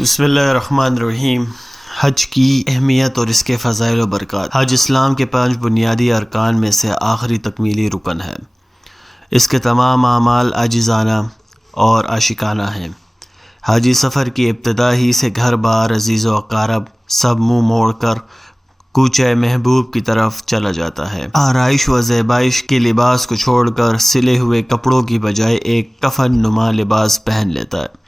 بسم اللہ الرحمن الرحیم۔ حج کی اہمیت اور اس کے فضائل و برکات۔ حج اسلام کے 5 بنیادی ارکان میں سے آخری تکمیلی رکن ہے۔ اس کے تمام اعمال عاجزانہ اور عاشقانہ ہیں۔ حاجی سفر کی ابتدا ہی سے گھر بار، عزیز و اقارب سب منہ موڑ کر کوچہ محبوب کی طرف چلا جاتا ہے۔ آرائش و زیبائش کے لباس کو چھوڑ کر سلے ہوئے کپڑوں کی بجائے ایک کفن نما لباس پہن لیتا ہے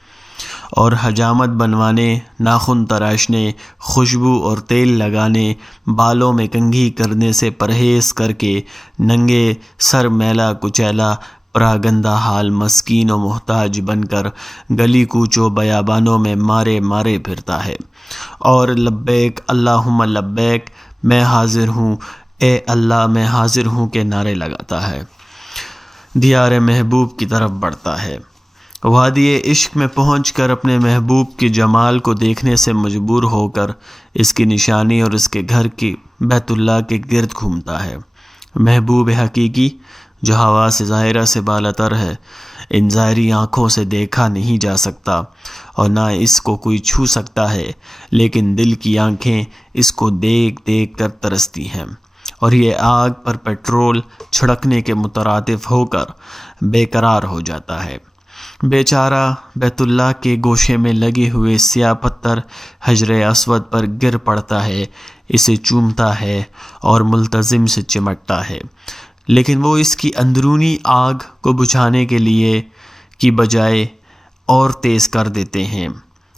اور حجامت بنوانے، ناخن تراشنے، خوشبو اور تیل لگانے، بالوں میں کنگھی کرنے سے پرہیز کر کے ننگے سر میلا کچیلا پراگندہ حال مسکین و محتاج بن کر گلی کوچوں بیابانوں میں مارے مارے پھرتا ہے اور لبیک اللہم لبیک، میں حاضر ہوں اے اللہ میں حاضر ہوں کے نعرے لگاتا ہے۔ دیار محبوب کی طرف بڑھتا ہے۔ وادی عشق میں پہنچ کر اپنے محبوب کے جمال کو دیکھنے سے مجبور ہو کر اس کی نشانی اور اس کے گھر کی بیت اللہ کے گرد گھومتا ہے۔ محبوب حقیقی جو حواس ظاہرہ سے بالاتر ہے، ان ظاہری آنکھوں سے دیکھا نہیں جا سکتا اور نہ اس کو کوئی چھو سکتا ہے، لیکن دل کی آنکھیں اس کو دیکھ دیکھ کر ترستی ہیں اور یہ آگ پر پیٹرول چھڑکنے کے مترادف ہو کر بے قرار ہو جاتا ہے۔ بیچارہ بیت اللہ کے گوشے میں لگے ہوئے سیاہ پتھر حجر اسود پر گر پڑتا ہے، اسے چومتا ہے اور ملتزم سے چمٹتا ہے، لیکن وہ اس کی اندرونی آگ کو بجھانے کے لیے کی بجائے اور تیز کر دیتے ہیں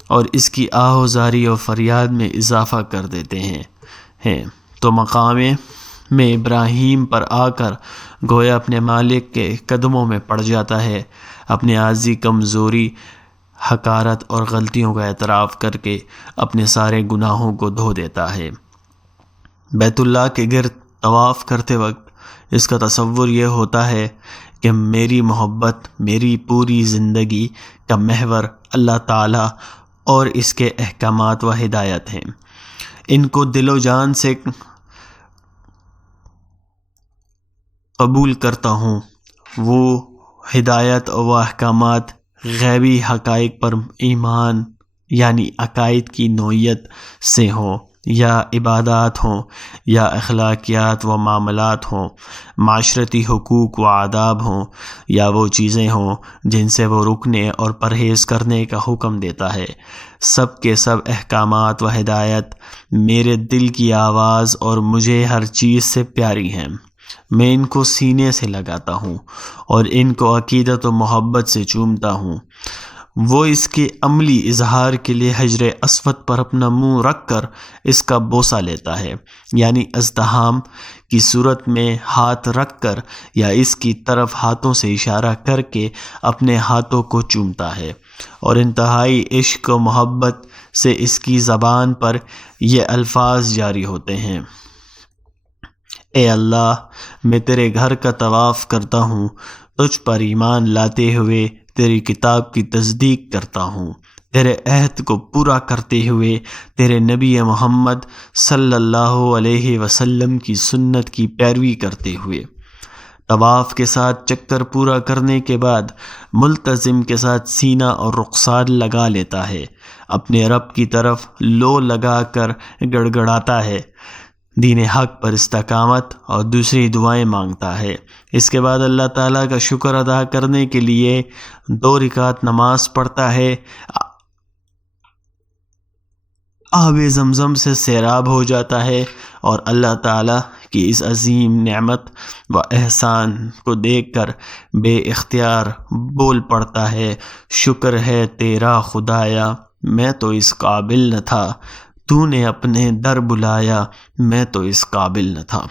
اور اس کی آہ و زاری و فریاد میں اضافہ کر دیتے ہیں تو مقام میں ابراہیم پر آ کر گویا اپنے مالک کے قدموں میں پڑ جاتا ہے، اپنے عاجزی، کمزوری، حقارت اور غلطیوں کا اعتراف کر کے اپنے سارے گناہوں کو دھو دیتا ہے۔ بیت اللہ کے گرد طواف کرتے وقت اس کا تصور یہ ہوتا ہے کہ میری محبت، میری پوری زندگی کا محور اللہ تعالیٰ اور اس کے احکامات و ہدایت ہیں۔ ان کو دل و جان سے قبول کرتا ہوں۔ وہ ہدایت و احکامات غیبی حقائق پر ایمان یعنی عقائد کی نوعیت سے ہوں یا عبادات ہوں یا اخلاقیات و معاملات ہوں، معاشرتی حقوق و آداب ہوں یا وہ چیزیں ہوں جن سے وہ رکنے اور پرہیز کرنے کا حکم دیتا ہے، سب کے سب احکامات و ہدایت میرے دل کی آواز اور مجھے ہر چیز سے پیاری ہیں۔ میں ان کو سینے سے لگاتا ہوں اور ان کو عقیدت و محبت سے چومتا ہوں۔ وہ اس کے عملی اظہار کے لیے حجر اسود پر اپنا منہ رکھ کر اس کا بوسہ لیتا ہے، یعنی ازدحام کی صورت میں ہاتھ رکھ کر یا اس کی طرف ہاتھوں سے اشارہ کر کے اپنے ہاتھوں کو چومتا ہے اور انتہائی عشق و محبت سے اس کی زبان پر یہ الفاظ جاری ہوتے ہیں: اے اللہ، میں تیرے گھر کا طواف کرتا ہوں، تجھ پر ایمان لاتے ہوئے تیری کتاب کی تصدیق کرتا ہوں، تیرے عہد کو پورا کرتے ہوئے تیرے نبی محمد صلی اللہ علیہ وسلم کی سنت کی پیروی کرتے ہوئے۔ طواف کے ساتھ چکر پورا کرنے کے بعد ملتزم کے ساتھ سینہ اور رخسار لگا لیتا ہے، اپنے رب کی طرف لو لگا کر گڑگڑاتا ہے، دین حق پر استقامت اور دوسری دعائیں مانگتا ہے۔ اس کے بعد اللہ تعالیٰ کا شکر ادا کرنے کے لیے 2 رکعت نماز پڑھتا ہے، آب زمزم سے سیراب ہو جاتا ہے اور اللہ تعالیٰ کی اس عظیم نعمت و احسان کو دیکھ کر بے اختیار بول پڑتا ہے: شکر ہے تیرا خدایا، میں تو اس قابل نہ تھا، تو نے اپنے در بلایا، میں تو اس قابل نہ تھا۔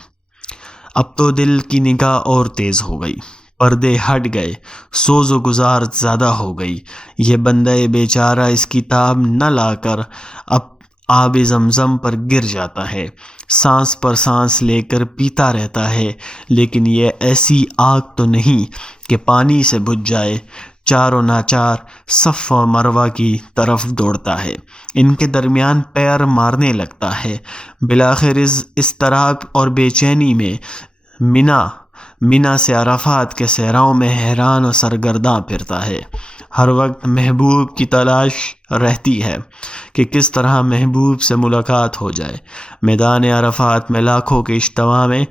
اب تو دل کی نگاہ اور تیز ہو گئی، پردے ہٹ گئے، سوز و گزار زیادہ ہو گئی۔ یہ بندہ بیچارہ اس کی تاب نہ لا کر اب آب زمزم پر گر جاتا ہے، سانس پر سانس لے کر پیتا رہتا ہے، لیکن یہ ایسی آگ تو نہیں کہ پانی سے بجھ جائے۔ چاروں ناچار صفا و مروہ کی طرف دوڑتا ہے، ان کے درمیان پیر مارنے لگتا ہے۔ بالآخر اس اضطراب اور بے چینی میں منی مینا سے عرفات کے صحراؤں میں حیران و سرگرداں پھرتا ہے۔ ہر وقت محبوب کی تلاش رہتی ہے کہ کس طرح محبوب سے ملاقات ہو جائے۔ میدان عرفات میں لاکھوں کے اجتماع میں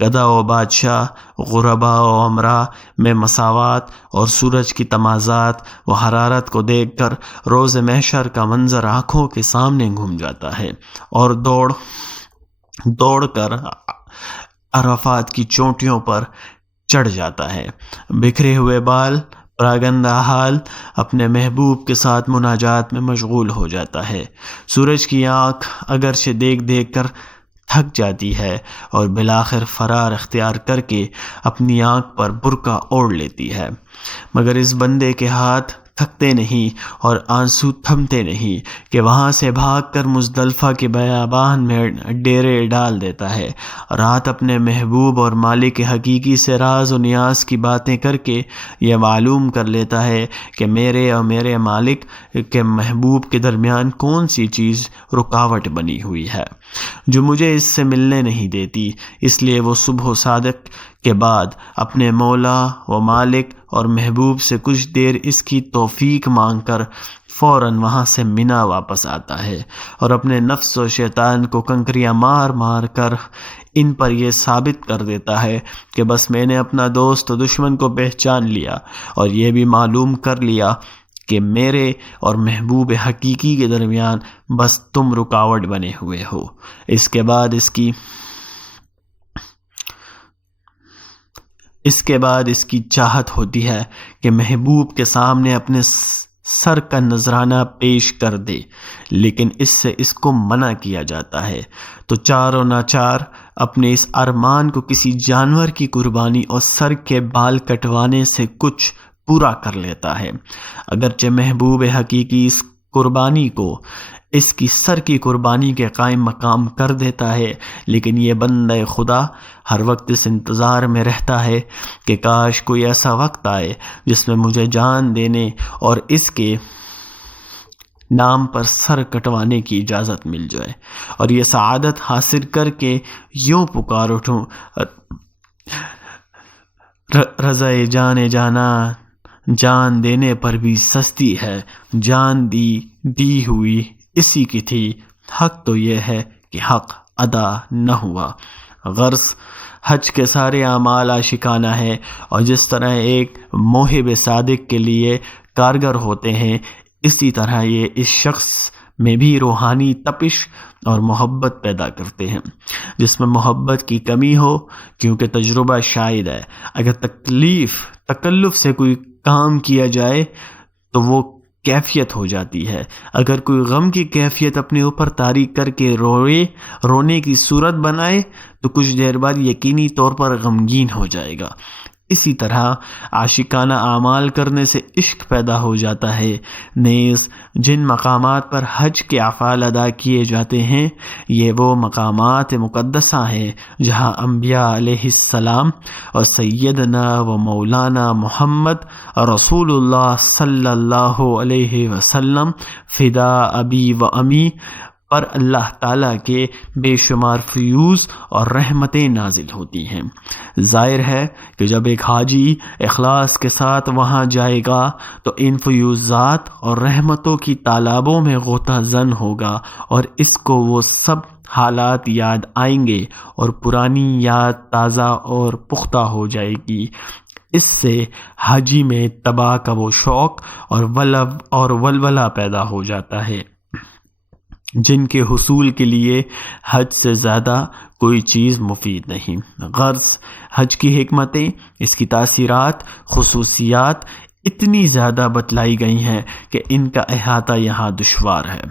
گدھا و بادشاہ، غربا و امراء میں مساوات اور سورج کی تمازات و حرارت کو دیکھ کر روز محشر کا منظر آنکھوں کے سامنے گھوم جاتا ہے اور دوڑ کر عرفات کی چوٹیوں پر چڑھ جاتا ہے۔ بکھرے ہوئے بال، پراگندہ حال، اپنے محبوب کے ساتھ مناجات میں مشغول ہو جاتا ہے۔ سورج کی آنکھ اگرچہ دیکھ دیکھ کر تھک جاتی ہے اور بالآخر فرار اختیار کر کے اپنی آنکھ پر برقع اوڑھ لیتی ہے، مگر اس بندے کے ہاتھ تھکتے نہیں اور آنسو تھمتے نہیں کہ وہاں سے بھاگ کر مزدلفہ کے بیابان میں ڈیرے ڈال دیتا ہے۔ رات اپنے محبوب اور مالک حقیقی سے راز و نیاز کی باتیں کر کے یہ معلوم کر لیتا ہے کہ میرے اور میرے مالک کے محبوب کے درمیان کون سی چیز رکاوٹ بنی ہوئی ہے جو مجھے اس سے ملنے نہیں دیتی۔ اس لیے وہ صبح و صادق کے بعد اپنے مولا و مالک اور محبوب سے کچھ دیر اس کی توفیق مانگ کر فوراً وہاں سے مینا واپس آتا ہے اور اپنے نفس و شیطان کو کنکریاں مار مار کر ان پر یہ ثابت کر دیتا ہے کہ بس میں نے اپنا دوست و دشمن کو پہچان لیا اور یہ بھی معلوم کر لیا کہ میرے اور محبوب حقیقی کے درمیان بس تم رکاوٹ بنے ہوئے ہو۔ اس کے بعد اس کی چاہت ہوتی ہے کہ محبوب کے سامنے اپنے سر کا نذرانہ پیش کر دے، لیکن اس کو منع کیا جاتا ہے، تو چار و ناچار اپنے اس ارمان کو کسی جانور کی قربانی اور سر کے بال کٹوانے سے کچھ پورا کر لیتا ہے۔ اگرچہ محبوب حقیقی اس قربانی کو اس کی سر کی قربانی کے قائم مقام کر دیتا ہے، لیکن یہ بندہ خدا ہر وقت اس انتظار میں رہتا ہے کہ کاش کوئی ایسا وقت آئے جس میں مجھے جان دینے اور اس کے نام پر سر کٹوانے کی اجازت مل جائے، اور یہ سعادت حاصل کر کے یوں پکار اٹھوں، رضا جانا جان دینے پر بھی سستی ہے، جان دی ہوئی اسی کی تھی، حق تو یہ ہے کہ حق ادا نہ ہوا۔ غرض حج کے سارے اعمال عاشقانہ ہیں، اور جس طرح ایک موہب صادق کے لیے کارگر ہوتے ہیں، اسی طرح یہ اس شخص میں بھی روحانی تپش اور محبت پیدا کرتے ہیں۔ جس میں محبت کی کمی ہو، کیونکہ تجربہ شاہد ہے، اگر تکلف سے کوئی کام کیا جائے تو وہ کیفیت ہو جاتی ہے۔ اگر کوئی غم کی کیفیت اپنے اوپر طاری کر کے رونے کی صورت بنائے تو کچھ دیر بعد یقینی طور پر غمگین ہو جائے گا۔ اسی طرح عاشقانہ اعمال کرنے سے عشق پیدا ہو جاتا ہے۔ نیز جن مقامات پر حج کے افعال ادا کیے جاتے ہیں، یہ وہ مقامات مقدسہ ہیں جہاں انبیاء علیہ السلام اور سیدنا و مولانا محمد رسول اللہ صلی اللہ علیہ وسلم فدا ابی و امی پر اللہ تعالیٰ کے بے شمار فیوز اور رحمتیں نازل ہوتی ہیں۔ ظاہر ہے کہ جب ایک حاجی اخلاص کے ساتھ وہاں جائے گا تو ان فیوزات اور رحمتوں کی تالابوں میں غوطہ زن ہوگا، اور اس کو وہ سب حالات یاد آئیں گے اور پرانی یاد تازہ اور پختہ ہو جائے گی۔ اس سے حاجی میں اتباع کا وہ شوق اور ولولہ پیدا ہو جاتا ہے جن کے حصول کے لیے حج سے زیادہ کوئی چیز مفید نہیں۔ غرض حج کی حکمتیں، اس کی تاثیرات، خصوصیات اتنی زیادہ بتلائی گئی ہیں کہ ان کا احاطہ یہاں دشوار ہے،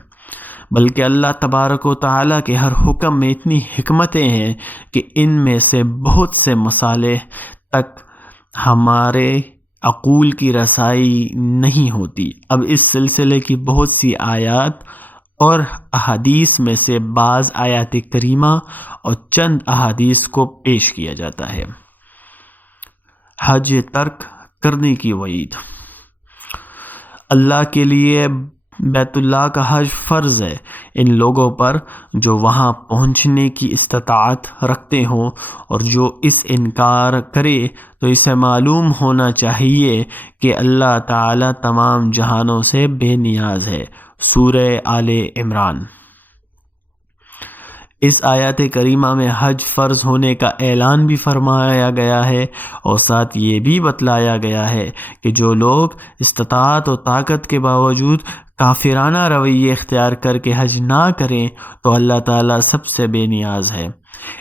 بلکہ اللہ تبارک و تعالیٰ کے ہر حکم میں اتنی حکمتیں ہیں کہ ان میں سے بہت سے مصالح تک ہمارے عقول کی رسائی نہیں ہوتی۔ اب اس سلسلے کی بہت سی آیات اور احادیث میں سے بعض آیات کریمہ اور چند احادیث کو پیش کیا جاتا ہے۔ حج ترک کرنے کی وعید۔ اللہ کے لیے بیت اللہ کا حج فرض ہے ان لوگوں پر جو وہاں پہنچنے کی استطاعت رکھتے ہوں، اور جو اس انکار کرے تو اسے معلوم ہونا چاہیے کہ اللہ تعالی تمام جہانوں سے بے نیاز ہے۔ سورہ آل عمران۔ اس آیات کریمہ میں حج فرض ہونے کا اعلان بھی فرمایا گیا ہے، اور ساتھ یہ بھی بتلایا گیا ہے کہ جو لوگ استطاعت و طاقت کے باوجود کافرانہ رویے اختیار کر کے حج نہ کریں تو اللہ تعالیٰ سب سے بے نیاز ہے۔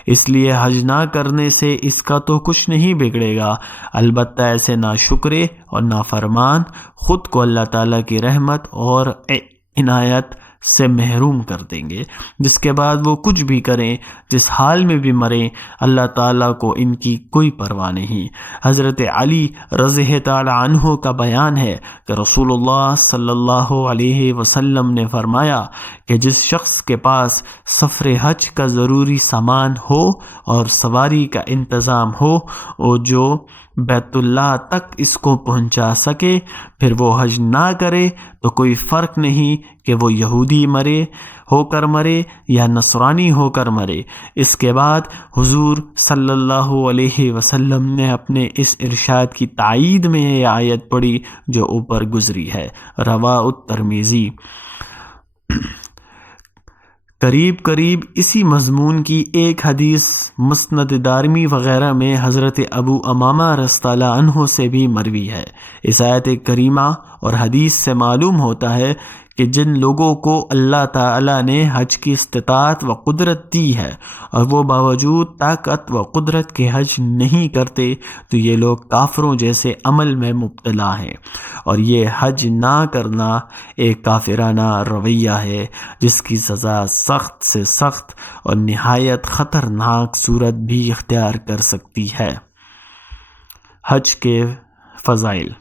اس لیے حج نہ کرنے سے اس کا تو کچھ نہیں بگڑے گا، البتہ ایسے ناشکرے اور نافرمان خود کو اللہ تعالیٰ کی رحمت اور عنایت سے محروم کر دیں گے، جس کے بعد وہ کچھ بھی کریں، جس حال میں بھی مریں، اللہ تعالیٰ کو ان کی کوئی پرواہ نہیں۔ حضرت علی رضی تعالی عنہ کا بیان ہے کہ رسول اللہ صلی اللہ علیہ وسلم نے فرمایا کہ جس شخص کے پاس سفر حج کا ضروری سامان ہو اور سواری کا انتظام ہو، اور جو بیت اللہ تک اس کو پہنچا سکے، پھر وہ حج نہ کرے تو کوئی فرق نہیں کہ وہ یہودی ہو کر مرے یا نصرانی ہو کر مرے۔ اس کے بعد حضور صلی اللہ علیہ وسلم نے اپنے اس ارشاد کی تائید میں یہ آیت پڑھی جو اوپر گزری ہے، رواہ الترمذی۔ قریب اسی مضمون کی ایک حدیث مسند دارمی وغیرہ میں حضرت ابو امامہ رضی اللہ عنہ سے بھی مروی ہے۔ اس آیت کریمہ اور حدیث سے معلوم ہوتا ہے کہ جن لوگوں کو اللہ تعالیٰ نے حج کی استطاعت و قدرت دی ہے اور وہ باوجود طاقت و قدرت کے حج نہیں کرتے تو یہ لوگ کافروں جیسے عمل میں مبتلا ہیں، اور یہ حج نہ کرنا ایک کافرانہ رویہ ہے جس کی سزا سخت سے سخت اور نہایت خطرناک صورت بھی اختیار کر سکتی ہے۔ حج کے فضائل،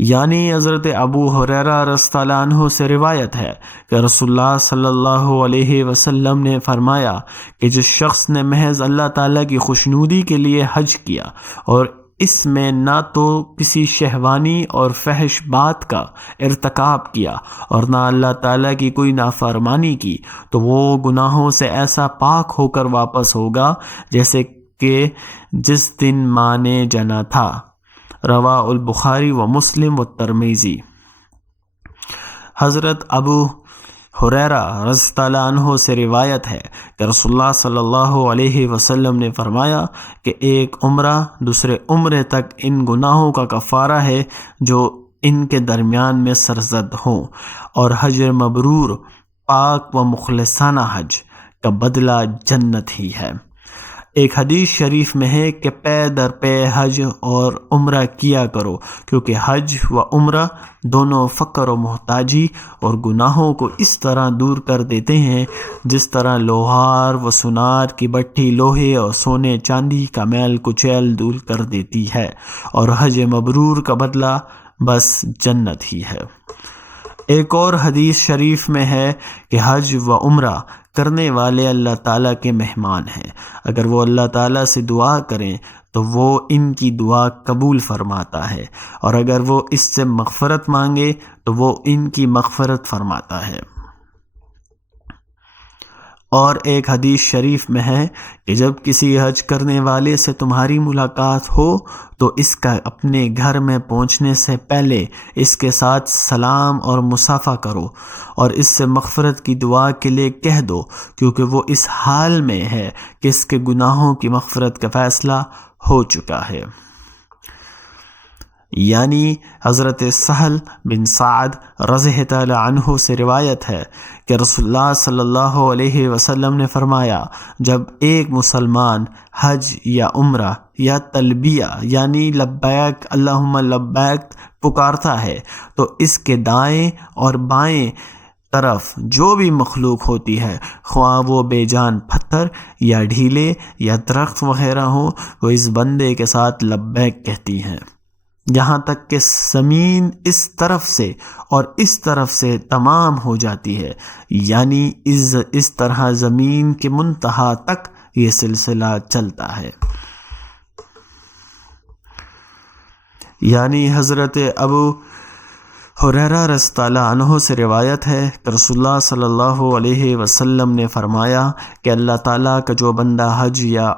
یعنی حضرت ابو ہریرہ رضی اللہ عنہ سے روایت ہے کہ رسول اللہ صلی اللہ علیہ وسلم نے فرمایا کہ جس شخص نے محض اللہ تعالیٰ کی خوشنودی کے لیے حج کیا اور اس میں نہ تو کسی شہوانی اور فحش بات کا ارتکاب کیا اور نہ اللہ تعالیٰ کی کوئی نافرمانی کی، تو وہ گناہوں سے ایسا پاک ہو کر واپس ہوگا جیسے کہ جس دن ماں نے جنا تھا۔ رواہ البخاری و مسلم و ترمذی۔ حضرت ابو ہریرہ رضی اللہ عنہ سے روایت ہے کہ رسول اللہ صلی اللہ علیہ وسلم نے فرمایا کہ ایک عمرہ دوسرے عمرے تک ان گناہوں کا کفارہ ہے جو ان کے درمیان میں سرزد ہوں، اور حج مبرور پاک و مخلصانہ حج کا بدلہ جنت ہی ہے۔ ایک حدیث شریف میں ہے کہ پے در پے حج اور عمرہ کیا کرو، کیونکہ حج و عمرہ دونوں فقر و محتاجی اور گناہوں کو اس طرح دور کر دیتے ہیں جس طرح لوہار و سونار کی بٹھی لوہے اور سونے چاندی کا میل کچیل دور کر دیتی ہے، اور حج مبرور کا بدلہ بس جنت ہی ہے۔ ایک اور حدیث شریف میں ہے کہ حج و عمرہ کرنے والے اللہ تعالیٰ کے مہمان ہیں، اگر وہ اللہ تعالیٰ سے دعا کریں تو وہ ان کی دعا قبول فرماتا ہے، اور اگر وہ اس سے مغفرت مانگے تو وہ ان کی مغفرت فرماتا ہے۔ اور ایک حدیث شریف میں ہے کہ جب کسی حج کرنے والے سے تمہاری ملاقات ہو تو اس کا اپنے گھر میں پہنچنے سے پہلے اس کے ساتھ سلام اور مصافحہ کرو اور اس سے مغفرت کی دعا کے لیے کہہ دو، کیونکہ وہ اس حال میں ہے کہ اس کے گناہوں کی مغفرت کا فیصلہ ہو چکا ہے۔ یعنی حضرت سہل بن سعد رضی تعالی عنہ سے روایت ہے کہ رسول اللہ صلی اللہ علیہ وسلم نے فرمایا، جب ایک مسلمان حج یا عمرہ یا تلبیہ یعنی لبیک اللہم لبیک پکارتا ہے تو اس کے دائیں اور بائیں طرف جو بھی مخلوق ہوتی ہے، خواہ وہ بے جان پتھر یا ڈھیلے یا درخت وغیرہ ہوں، وہ اس بندے کے ساتھ لبیک کہتی ہیں، یہاں تک کہ زمین اس طرف سے اور اس طرف سے تمام ہو جاتی ہے، یعنی اس طرح زمین کے منتہا تک یہ سلسلہ چلتا ہے۔ یعنی حضرت ابو حریرہ رضی اللہ عنہ سے روایت ہے کہ رسول اللہ صلی اللہ علیہ وسلم نے فرمایا کہ اللہ تعالیٰ کا جو بندہ حج یا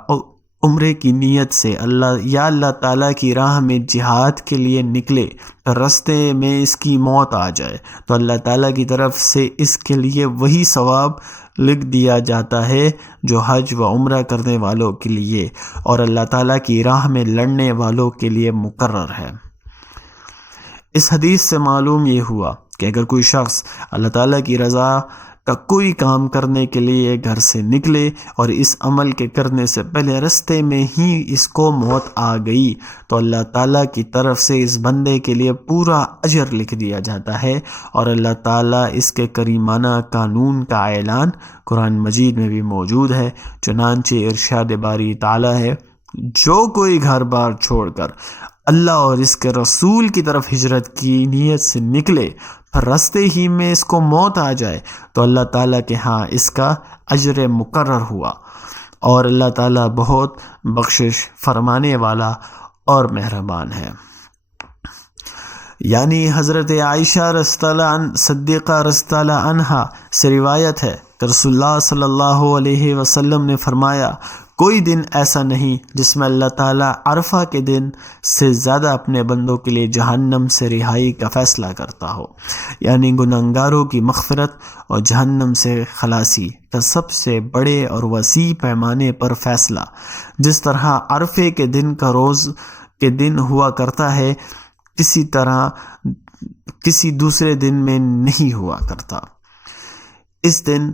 عمرے کی نیت سے اللہ تعالیٰ کی راہ میں جہاد کے لیے نکلے، پھر رستے میں اس کی موت آ جائے تو اللہ تعالیٰ کی طرف سے اس کے لیے وہی ثواب لکھ دیا جاتا ہے جو حج و عمرہ کرنے والوں کے لیے اور اللہ تعالیٰ کی راہ میں لڑنے والوں کے لیے مقرر ہے۔ اس حدیث سے معلوم یہ ہوا کہ اگر کوئی شخص اللہ تعالیٰ کی رضا کا کوئی کام کرنے کے لیے گھر سے نکلے اور اس عمل کے کرنے سے پہلے رستے میں ہی اس کو موت آ گئی تو اللہ تعالیٰ کی طرف سے اس بندے کے لیے پورا اجر لکھ دیا جاتا ہے، اور اللہ تعالیٰ اس کے کریمانہ قانون کا اعلان قرآن مجید میں بھی موجود ہے۔ چنانچہ ارشاد باری تعالیٰ ہے، جو کوئی گھر بار چھوڑ کر اللہ اور اس کے رسول کی طرف ہجرت کی نیت سے نکلے، پھر رستے ہی میں اس کو موت آ جائے تو اللہ تعالیٰ کے ہاں اس کا اجر مقرر ہوا، اور اللہ تعالیٰ بہت بخشش فرمانے والا اور مہربان ہے۔ یعنی حضرت عائشہ رضی اللہ عنہ صدیقہ رضی اللہ عنہا سے روایت ہے کہ رسول اللہ صلی اللہ علیہ وسلم نے فرمایا، کوئی دن ایسا نہیں جس میں اللہ تعالیٰ عرفہ کے دن سے زیادہ اپنے بندوں کے لیے جہنم سے رہائی کا فیصلہ کرتا ہو، یعنی گناہگاروں کی مغفرت اور جہنم سے خلاصی کا سب سے بڑے اور وسیع پیمانے پر فیصلہ، جس طرح عرفے کے دن کا روز کے دن ہوا کرتا ہے کسی طرح کسی دوسرے دن میں نہیں ہوا کرتا۔ اس دن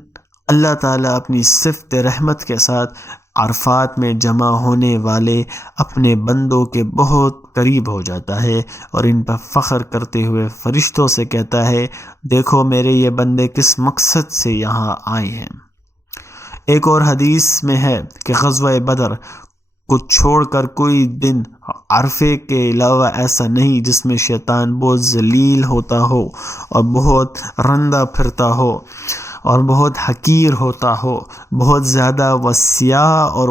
اللہ تعالیٰ اپنی صفت رحمت کے ساتھ عرفات میں جمع ہونے والے اپنے بندوں کے بہت قریب ہو جاتا ہے اور ان پر فخر کرتے ہوئے فرشتوں سے کہتا ہے، دیکھو میرے یہ بندے کس مقصد سے یہاں آئے ہیں۔ ایک اور حدیث میں ہے کہ غزوہ بدر کو چھوڑ کر کوئی دن عرفے کے علاوہ ایسا نہیں جس میں شیطان بہت ذلیل ہوتا ہو اور بہت رندہ پھرتا ہو اور بہت حقیر ہوتا ہو، بہت زیادہ وسیع اور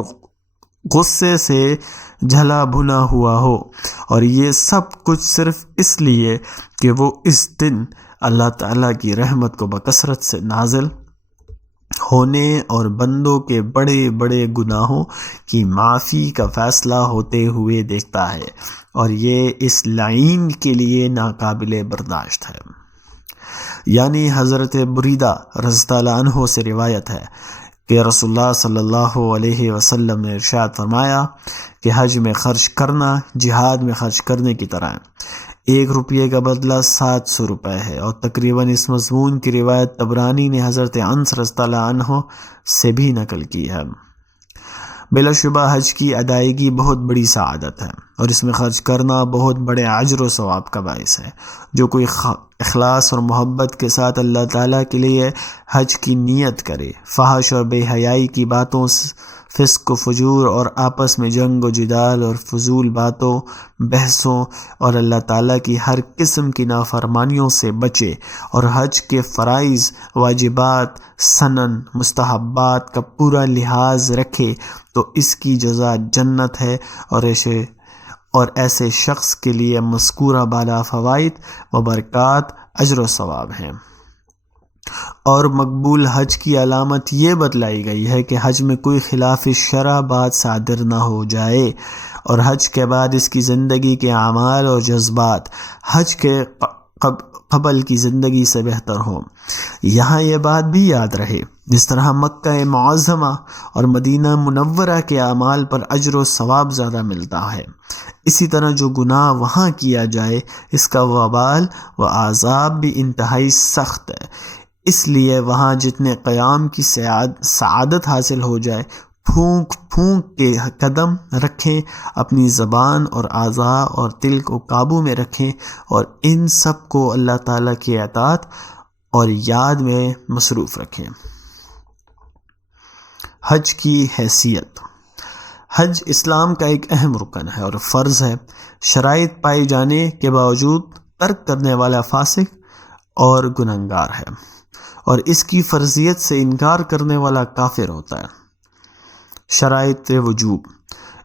غصے سے جھلا بھنا ہوا ہو، اور یہ سب کچھ صرف اس لیے کہ وہ اس دن اللہ تعالیٰ کی رحمت کو بکثرت سے نازل ہونے اور بندوں کے بڑے بڑے گناہوں کی معافی کا فیصلہ ہوتے ہوئے دیکھتا ہے، اور یہ اس لعین کے لیے ناقابل برداشت ہے۔ یعنی حضرت بریدہ رضی اللہ عنہ سے روایت ہے کہ رسول اللہ صلی اللہ علیہ وسلم نے ارشاد فرمایا کہ حج میں خرچ کرنا جہاد میں خرچ کرنے کی طرح ہے، 1 روپیے کا بدلہ 700 روپے ہے، اور تقریباً اس مضمون کی روایت طبرانی نے حضرت انس رضی اللہ عنہ سے بھی نقل کی ہے۔ بلا شبہ حج کی ادائیگی بہت بڑی سعادت ہے، اور اس میں خرچ کرنا بہت بڑے اجر و ثواب کا باعث ہے۔ جو کوئی اخلاص اور محبت کے ساتھ اللہ تعالیٰ کے لیے حج کی نیت کرے، فحش اور بے حیائی کی باتوں، فسق و فجور اور آپس میں جنگ و جدال اور فضول باتوں بحثوں اور اللہ تعالیٰ کی ہر قسم کی نافرمانیوں سے بچے، اور حج کے فرائض، واجبات، سنن، مستحبات کا پورا لحاظ رکھے تو اس کی جزا جنت ہے، اور ایسے شخص کے لیے مذکورہ بالا فوائد و برکات اجر و ثواب ہیں۔ اور مقبول حج کی علامت یہ بتلائی گئی ہے کہ حج میں کوئی خلاف شرع بات صادر نہ ہو جائے، اور حج کے بعد اس کی زندگی کے اعمال اور جذبات حج کے قبل کی زندگی سے بہتر ہوں۔ یہاں یہ بات بھی یاد رہے، جس طرح مکہ معظمہ اور مدینہ منورہ کے اعمال پر اجر و ثواب زیادہ ملتا ہے، اسی طرح جو گناہ وہاں کیا جائے اس کا وبال و عذاب بھی انتہائی سخت ہے، اس لیے وہاں جتنے قیام کی سعادت حاصل ہو جائے، پھونک پھونک کے قدم رکھیں، اپنی زبان اور اعضاء اور دل کو قابو میں رکھیں، اور ان سب کو اللہ تعالیٰ کی اطاعت اور یاد میں مصروف رکھیں۔ حج کی حیثیت۔ حج اسلام کا ایک اہم رکن ہے اور فرض ہے۔ شرائط پائے جانے کے باوجود ترک کرنے والا فاسق اور گنہگار ہے، اور اس کی فرضیت سے انکار کرنے والا کافر ہوتا ہے۔ شرائط وجوب: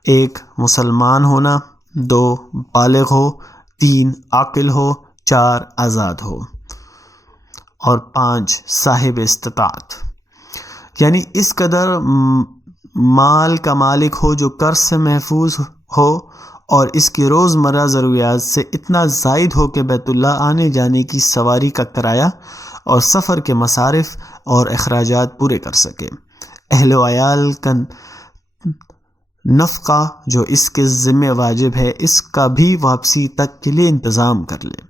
1 مسلمان ہونا، 2 بالغ ہو، 3 عاقل ہو، 4 آزاد ہو، اور 5 صاحب استطاعت، یعنی اس قدر مال کا مالک ہو جو قرض سے محفوظ ہو اور اس کی روزمرہ ضروریات سے اتنا زائد ہو کہ بیت اللہ آنے جانے کی سواری کا کرایہ اور سفر کے مصارف اور اخراجات پورے کر سکے۔ اہل و عیال کا نفقہ جو اس کے ذمہ واجب ہے اس کا بھی واپسی تک کے لیے انتظام کر لے۔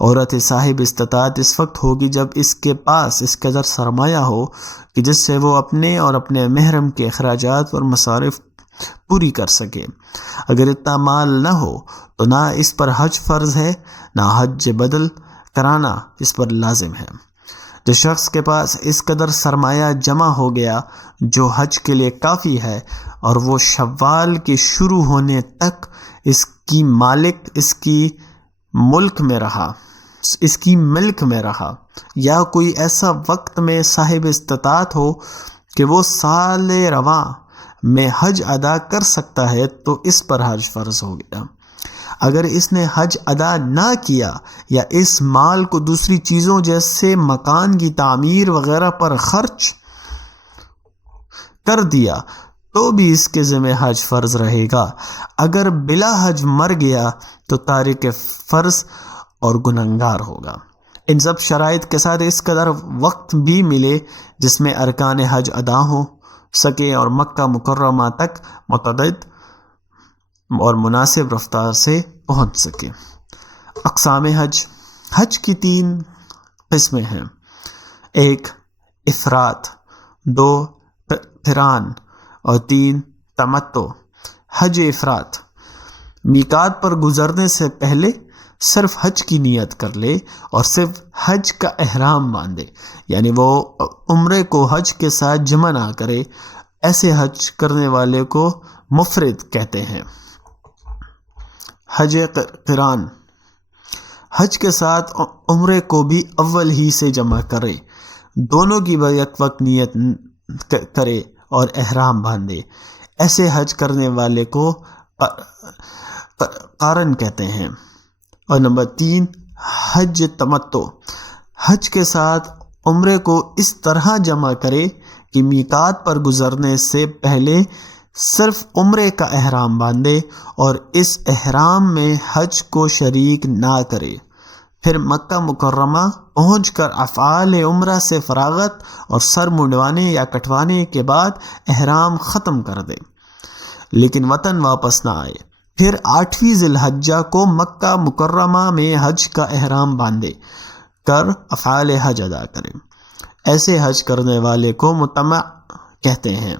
عورت صاحب استطاعت اس وقت ہوگی جب اس کے پاس اس قدر سرمایہ ہو کہ جس سے وہ اپنے اور اپنے محرم کے اخراجات اور مصارف پوری کر سکے۔ اگر اتنا مال نہ ہو تو نہ اس پر حج فرض ہے، نہ حج بدل کرانا اس پر لازم ہے۔ جو شخص کے پاس اس قدر سرمایہ جمع ہو گیا جو حج کے لیے کافی ہے، اور وہ شوال کے شروع ہونے تک اس کی ملک میں رہا، یا کوئی ایسا وقت میں صاحب استطاعت ہو کہ وہ سال رواں میں حج ادا کر سکتا ہے تو اس پر حج فرض ہو گیا۔ اگر اس نے حج ادا نہ کیا یا اس مال کو دوسری چیزوں جیسے مکان کی تعمیر وغیرہ پر خرچ کر دیا تو بھی اس کے ذمہ حج فرض رہے گا۔ اگر بلا حج مر گیا تو تارک فرض اور گنہگار ہوگا۔ ان سب شرائط کے ساتھ اس قدر وقت بھی ملے جس میں ارکان حج ادا ہو سکے اور مکہ مکرمہ تک متعدد اور مناسب رفتار سے پہنچ سکے۔ اقسام حج کی 3 قسمیں ہیں: 1 افراد، 2 قران اور 3 تمتع۔ حج افراد: میقات پر گزرنے سے پہلے صرف حج کی نیت کر لے اور صرف حج کا احرام باندھے، یعنی وہ عمرے کو حج کے ساتھ جمع نہ کرے۔ ایسے حج کرنے والے کو مفرد کہتے ہیں۔ حج قران: حج کے ساتھ عمرے کو بھی اول ہی سے جمع کرے، دونوں کی یک وقت نیت کرے اور احرام باندھے۔ ایسے حج کرنے والے کو قارن کہتے ہیں۔ اور نمبر 3 حج تمتع: حج کے ساتھ عمرے کو اس طرح جمع کرے کہ میقات پر گزرنے سے پہلے صرف عمرے کا احرام باندھے اور اس احرام میں حج کو شریک نہ کرے، پھر مکہ مکرمہ پہنچ کر افعال عمرہ سے فراغت اور سر منڈوانے یا کٹوانے کے بعد احرام ختم کر دے، لیکن وطن واپس نہ آئے۔ پھر 8ویں ذی الحجہ کو مکہ مکرمہ میں حج کا احرام باندھے کر افعال حج ادا کرے۔ ایسے حج کرنے والے کو متمع کہتے ہیں۔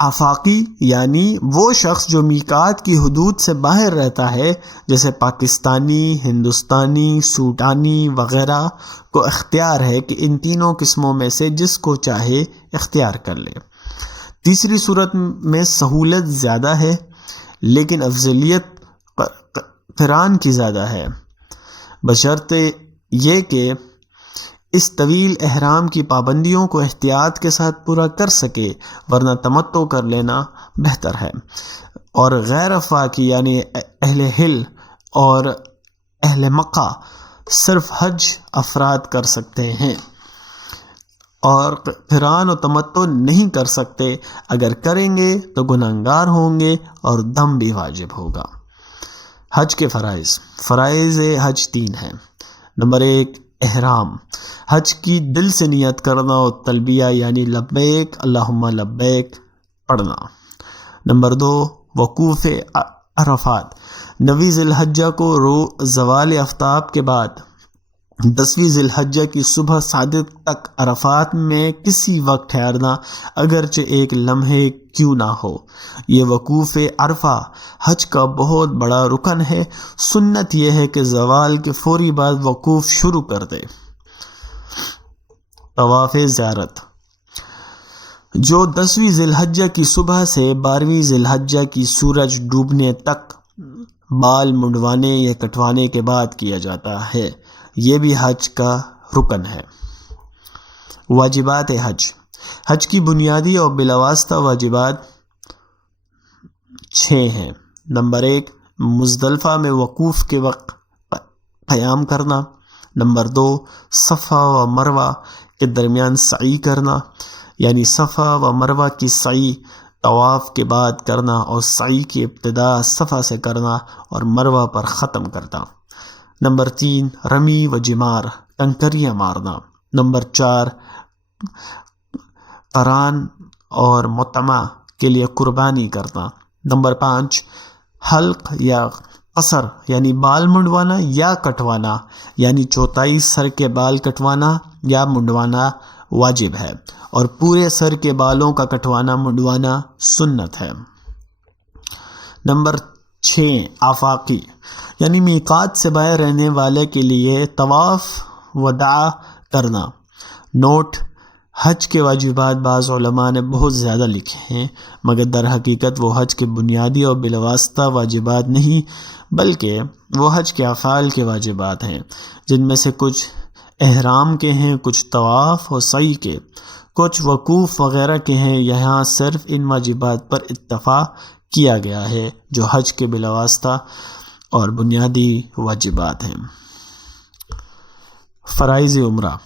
آفاقی یعنی وہ شخص جو میقات کی حدود سے باہر رہتا ہے، جیسے پاکستانی، ہندوستانی، سوڈانی وغیرہ، کو اختیار ہے کہ ان تینوں قسموں میں سے جس کو چاہے اختیار کر لے۔ تیسری صورت میں سہولت زیادہ ہے لیکن افضلیت قران کی زیادہ ہے، بشرطے یہ کہ اس طویل احرام کی پابندیوں کو احتیاط کے ساتھ پورا کر سکے، ورنہ تمتع کر لینا بہتر ہے۔ اور غیر افاقی یعنی اہل حل اور اہل مکہ صرف حج افراد کر سکتے ہیں اور قران و تمتع نہیں کر سکتے۔ اگر کریں گے تو گنہگار ہوں گے اور دم بھی واجب ہوگا۔ حج کے فرائض حج 3 ہیں۔ نمبر 1 احرام: حج کی دل سے نیت کرنا اور تلبیہ یعنی لبیک اللہم لبیک پڑھنا۔ نمبر 2 وقوف عرفات: 9 ذی الحجہ کو زوال آفتاب کے بعد 10ویں ذی الحجہ کی صبح صادق تک عرفات میں کسی وقت ٹھہرنا، اگرچہ ایک لمحے کیوں نہ ہو۔ یہ وقوف عرفہ حج کا بہت بڑا رکن ہے۔ سنت یہ ہے کہ زوال کے فوری بعد وقوف شروع کر دے۔ طواف زیارت: جو 10ویں ذی الحجہ کی صبح سے 12ویں ذی الحجہ کی سورج ڈوبنے تک بال منڈوانے یا کٹوانے کے بعد کیا جاتا ہے، یہ بھی حج کا رکن ہے۔ واجبات حج کی بنیادی اور بلاواسطہ واجبات 6 ہیں۔ نمبر 1 مزدلفہ میں وقوف کے وقت قیام کرنا۔ نمبر 2 صفا و مروہ کے درمیان سعی کرنا، یعنی صفا و مروہ کی سعی طواف کے بعد کرنا اور سعی کی ابتدا صفا سے کرنا اور مروہ پر ختم کرنا۔ نمبر 3 رمی و جمار، کنکریاں مارنا۔ نمبر 4 قران اور متمع کے لیے قربانی کرنا۔ نمبر 5 حلق یا قصر یعنی بال منڈوانا یا کٹوانا، یعنی چوتھائی سر کے بال کٹوانا یا منڈوانا واجب ہے، اور پورے سر کے بالوں کا کٹوانا منڈوانا سنت ہے۔ نمبر 6 آفاقی یعنی میقات سے باہر رہنے والے کے لیے طواف وداع کرنا۔ نوٹ: حج کے واجبات بعض علماء نے بہت زیادہ لکھے ہیں، مگر در حقیقت وہ حج کے بنیادی اور بالواسطہ واجبات نہیں، بلکہ وہ حج کے افعال کے واجبات ہیں، جن میں سے کچھ احرام کے ہیں، کچھ طواف و سعی کے، کچھ وقوف وغیرہ کے ہیں۔ یہاں صرف ان واجبات پر اتفاق کیا گیا ہے جو حج کے بالواسطہ اور بنیادی واجبات ہیں۔ فرائض عمرہ۔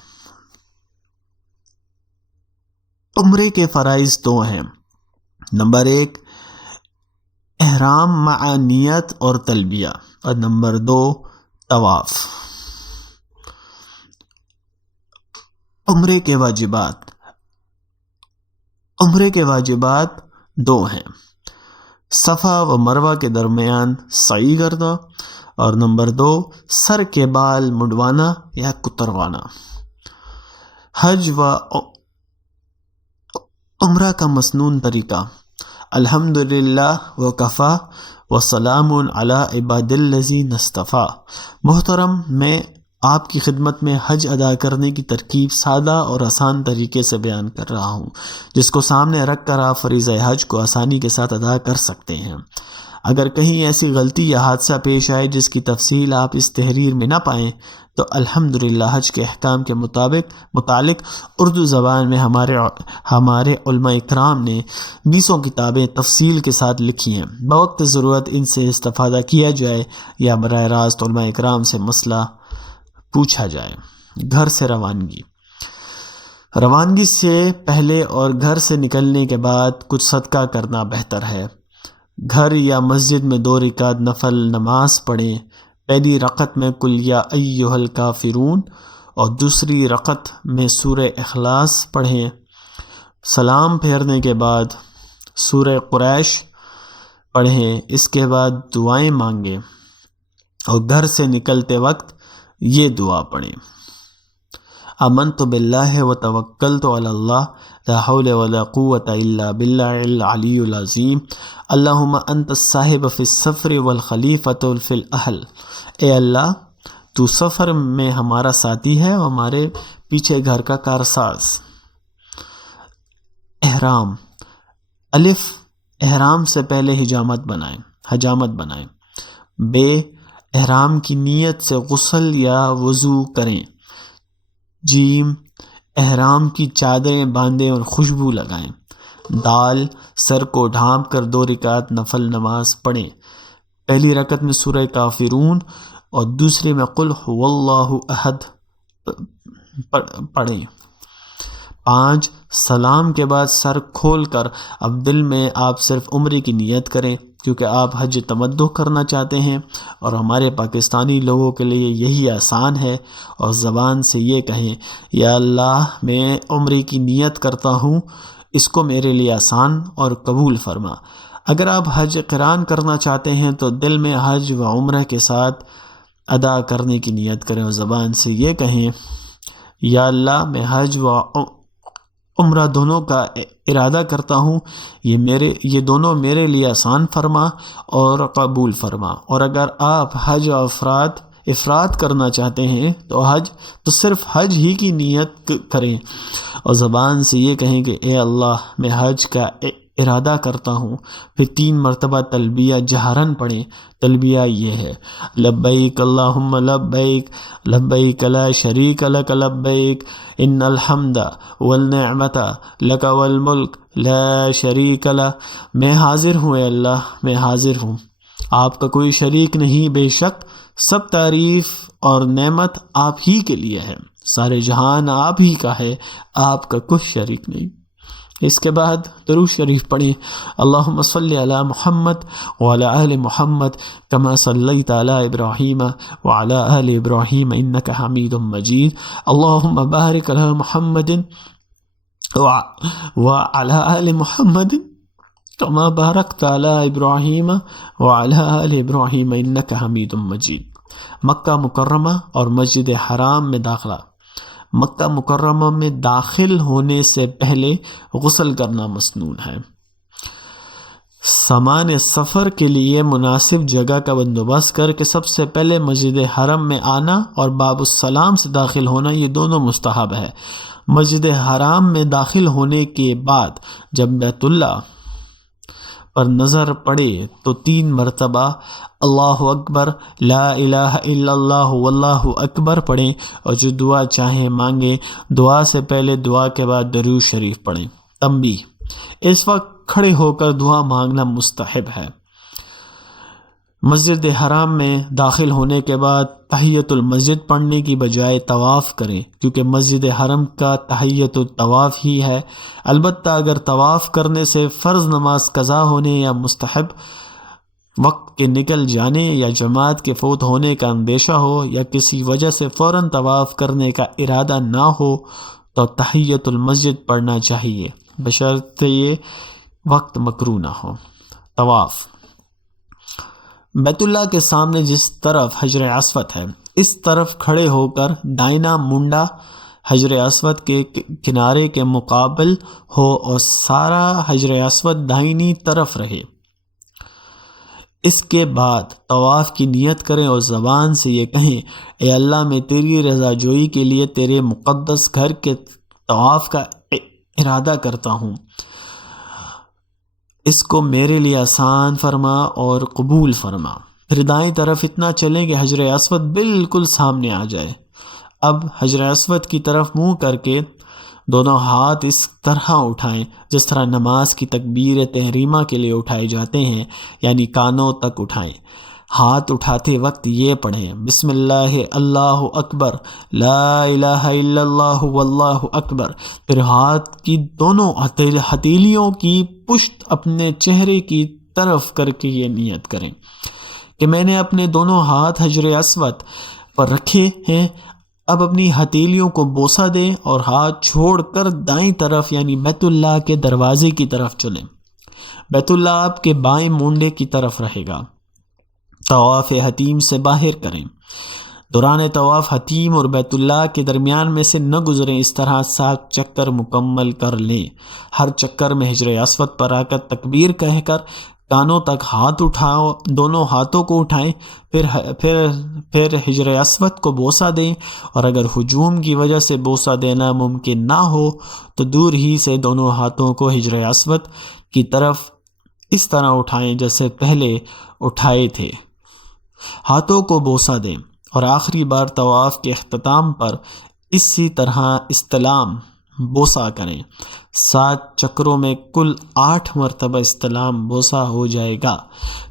عمرے کے فرائض 2 ہیں۔ نمبر 1 احرام مع نیت اور تلبیہ، اور نمبر 2 طواف۔ عمرے کے واجبات 2 ہیں۔ صفا و مروہ کے درمیان سعی کرنا، اور نمبر 2 سر کے بال منڈوانا یا کتروانا۔ حج و عمرہ کا مسنون طریقہ: الحمدللہ وکفا وسلام علی عباد الذین اصطفیٰ۔ محترم، میں آپ کی خدمت میں حج ادا کرنے کی ترکیب سادہ اور آسان طریقے سے بیان کر رہا ہوں، جس کو سامنے رکھ کر آپ فریضہ حج کو آسانی کے ساتھ ادا کر سکتے ہیں۔ اگر کہیں ایسی غلطی یا حادثہ پیش آئے جس کی تفصیل آپ اس تحریر میں نہ پائیں تو الحمدللہ حج کے احکام کے متعلق اردو زبان میں ہمارے علماء اکرام نے 20 کتابیں تفصیل کے ساتھ لکھی ہیں۔ بوقت ضرورت ان سے استفادہ کیا جائے یا براہ راست علماء اکرام سے مسئلہ پوچھا جائے۔ گھر سے روانگی سے پہلے اور گھر سے نکلنے کے بعد کچھ صدقہ کرنا بہتر ہے۔ گھر یا مسجد میں 2 رکعت نفل نماز پڑھیں۔ پہلی رکعت میں قل یا ایھا الکافرون اور دوسری رکعت میں سورہ اخلاص پڑھیں۔ سلام پھیرنے کے بعد سورہ قریش پڑھیں، اس کے بعد دعائیں مانگیں اور گھر سے نکلتے وقت یہ دعا پڑھیں: آمنت باللہ وتوکلت علی اللہ لا حول ولا قوۃ الا باللہ العلی العظیم اللہم انت الصاحب فی السفر والخلیفۃ فی الاہل۔ اے اللہ، تو سفر میں ہمارا ساتھی ہے اور ہمارے پیچھے گھر کا کارساز۔ احرام: الف احرام سے پہلے حجامت بنائیں۔ بے احرام کی نیت سے غسل یا وضو کریں۔ جیم احرام کی چادریں باندھیں اور خوشبو لگائیں۔ دال سر کو ڈھانپ کر 2 رکعت نفل نماز پڑھیں۔ پہلی رکعت میں سورہ کافرون اور دوسری میں قل هو اللہ احد پڑھیں۔ 5 سلام کے بعد سر کھول کر اب دل میں آپ صرف عمرے کی نیت کریں، کیونکہ آپ حج تمتع کرنا چاہتے ہیں اور ہمارے پاکستانی لوگوں کے لیے یہی آسان ہے، اور زبان سے یہ کہیں: یا اللہ، میں عمرے کی نیت کرتا ہوں، اس کو میرے لیے آسان اور قبول فرما۔ اگر آپ حج قران کرنا چاہتے ہیں تو دل میں حج و عمرہ کے ساتھ ادا کرنے کی نیت کریں اور زبان سے یہ کہیں: یا اللہ، میں حج و عمرہ دونوں کا ارادہ کرتا ہوں، یہ دونوں میرے لیے آسان فرما اور قبول فرما۔ اور اگر آپ حج و افراد کرنا چاہتے ہیں تو صرف حج ہی کی نیت کریں اور زبان سے یہ کہیں کہ اے اللہ، میں حج کا ارادہ کرتا ہوں۔ پھر 3 مرتبہ تلبیہ جہرن پڑھیں۔ تلبیہ یہ ہے: لبیک اللہم لبیک لبیک لا شریک لک لبیک ان الحمد والنعمت لک والملک لا شریک لک۔ میں حاضر ہوں، اے اللہ، میں حاضر ہوں، آپ کا کوئی شریک نہیں، بے شک سب تعریف اور نعمت آپ ہی کے لیے ہے، سارے جہان آپ ہی کا ہے، آپ کا کچھ شریک نہیں۔ اس کے بعد درود شریف پڑھیں۔ اللہم صلی علی محمد وعلی آل محمد کما صلیت علی ابراہیم وعلی آل ابراہیم انک حمید مجید۔ اللہم بارک علی محمد وعلی آل محمد کما بارکت علی ابراہیم وعلی آل ابراہیم انک حمید مجید۔ مکہ مکرمہ اور مسجد حرام میں داخلہ۔ مکہ مکرمہ میں داخل ہونے سے پہلے غسل کرنا مسنون ہے۔ سامان سفر کے لیے مناسب جگہ کا بندوبست کر کے سب سے پہلے مسجد حرم میں آنا اور باب السلام سے داخل ہونا، یہ دونوں مستحب ہے۔ مسجد حرام میں داخل ہونے کے بعد جب بیت اللہ پر نظر پڑے تو 3 مرتبہ اللہ اکبر، لا الہ الا اللہ واللہ اکبر پڑھیں، اور جو دعا چاہیں مانگیں۔ دعا سے پہلے دعا کے بعد درود شریف پڑھیں۔ تنبیہ: اس وقت کھڑے ہو کر دعا مانگنا مستحب ہے۔ مسجد حرام میں داخل ہونے کے بعد تحیۃ المسجد پڑھنے کی بجائے طواف کریں، کیونکہ مسجد حرم کا تحیۃ الطواف ہی ہے۔ البتہ اگر طواف کرنے سے فرض نماز قضا ہونے یا مستحب وقت کے نکل جانے یا جماعت کے فوت ہونے کا اندیشہ ہو یا کسی وجہ سے فوراً طواف کرنے کا ارادہ نہ ہو تو تحیۃ المسجد پڑھنا چاہیے، بشرطے یہ وقت مکروہ نہ ہو۔ طواف: بیت اللہ کے سامنے جس طرف حجر اسود ہے اس طرف کھڑے ہو کر دائنا منڈا حجر اسود کے کنارے کے مقابل ہو اور سارا حجر اسود دائنی طرف رہے۔ اس کے بعد طواف کی نیت کریں اور زبان سے یہ کہیں: اے اللہ، میں تیری رضا جوئی کے لیے تیرے مقدس گھر کے طواف کا ارادہ کرتا ہوں، اس کو میرے لیے آسان فرما اور قبول فرما۔ پھر دائیں طرف اتنا چلیں کہ حجر اسود بالکل سامنے آ جائے۔ اب حجر اسود کی طرف منہ کر کے دونوں ہاتھ اس طرح اٹھائیں جس طرح نماز کی تکبیر تحریمہ کے لیے اٹھائے جاتے ہیں، یعنی کانوں تک اٹھائیں۔ ہاتھ اٹھاتے وقت یہ پڑھیں: بسم اللہ، اللہ اکبر، لا الہ الا اللہ واللہ اکبر۔ پھر ہاتھ کی دونوں ہتھیلیوں کی پشت اپنے چہرے کی طرف کر کے یہ نیت کریں کہ میں نے اپنے دونوں ہاتھ حجر اسود پر رکھے ہیں۔ اب اپنی ہتھیلیوں کو بوسہ دیں اور ہاتھ چھوڑ کر دائیں طرف یعنی بیت اللہ کے دروازے کی طرف چلیں۔ بیت اللہ آپ کے بائیں مونڈے کی طرف رہے گا۔ طواف حتیم سے باہر کریں۔ دوران طواف حتیم اور بیت اللہ کے درمیان میں سے نہ گزریں، اس طرح 7 چکر مکمل کر لیں۔ ہر چکر میں حجر اسود پر آ کر تکبیر کہہ کر کانوں تک ہاتھ اٹھاؤ، دونوں ہاتھوں کو اٹھائیں، پھر حجر اسود کو بوسہ دیں، اور اگر ہجوم کی وجہ سے بوسہ دینا ممکن نہ ہو تو دور ہی سے دونوں ہاتھوں کو حجر اسود کی طرف اس طرح اٹھائیں جیسے پہلے اٹھائے تھے۔ ہاتھوں کو بوسہ دیں اور آخری بار طواف کے اختتام پر اسی طرح استلام بوسہ کریں۔ 7 چکروں میں کل 8 مرتبہ استلام بوسہ ہو جائے گا۔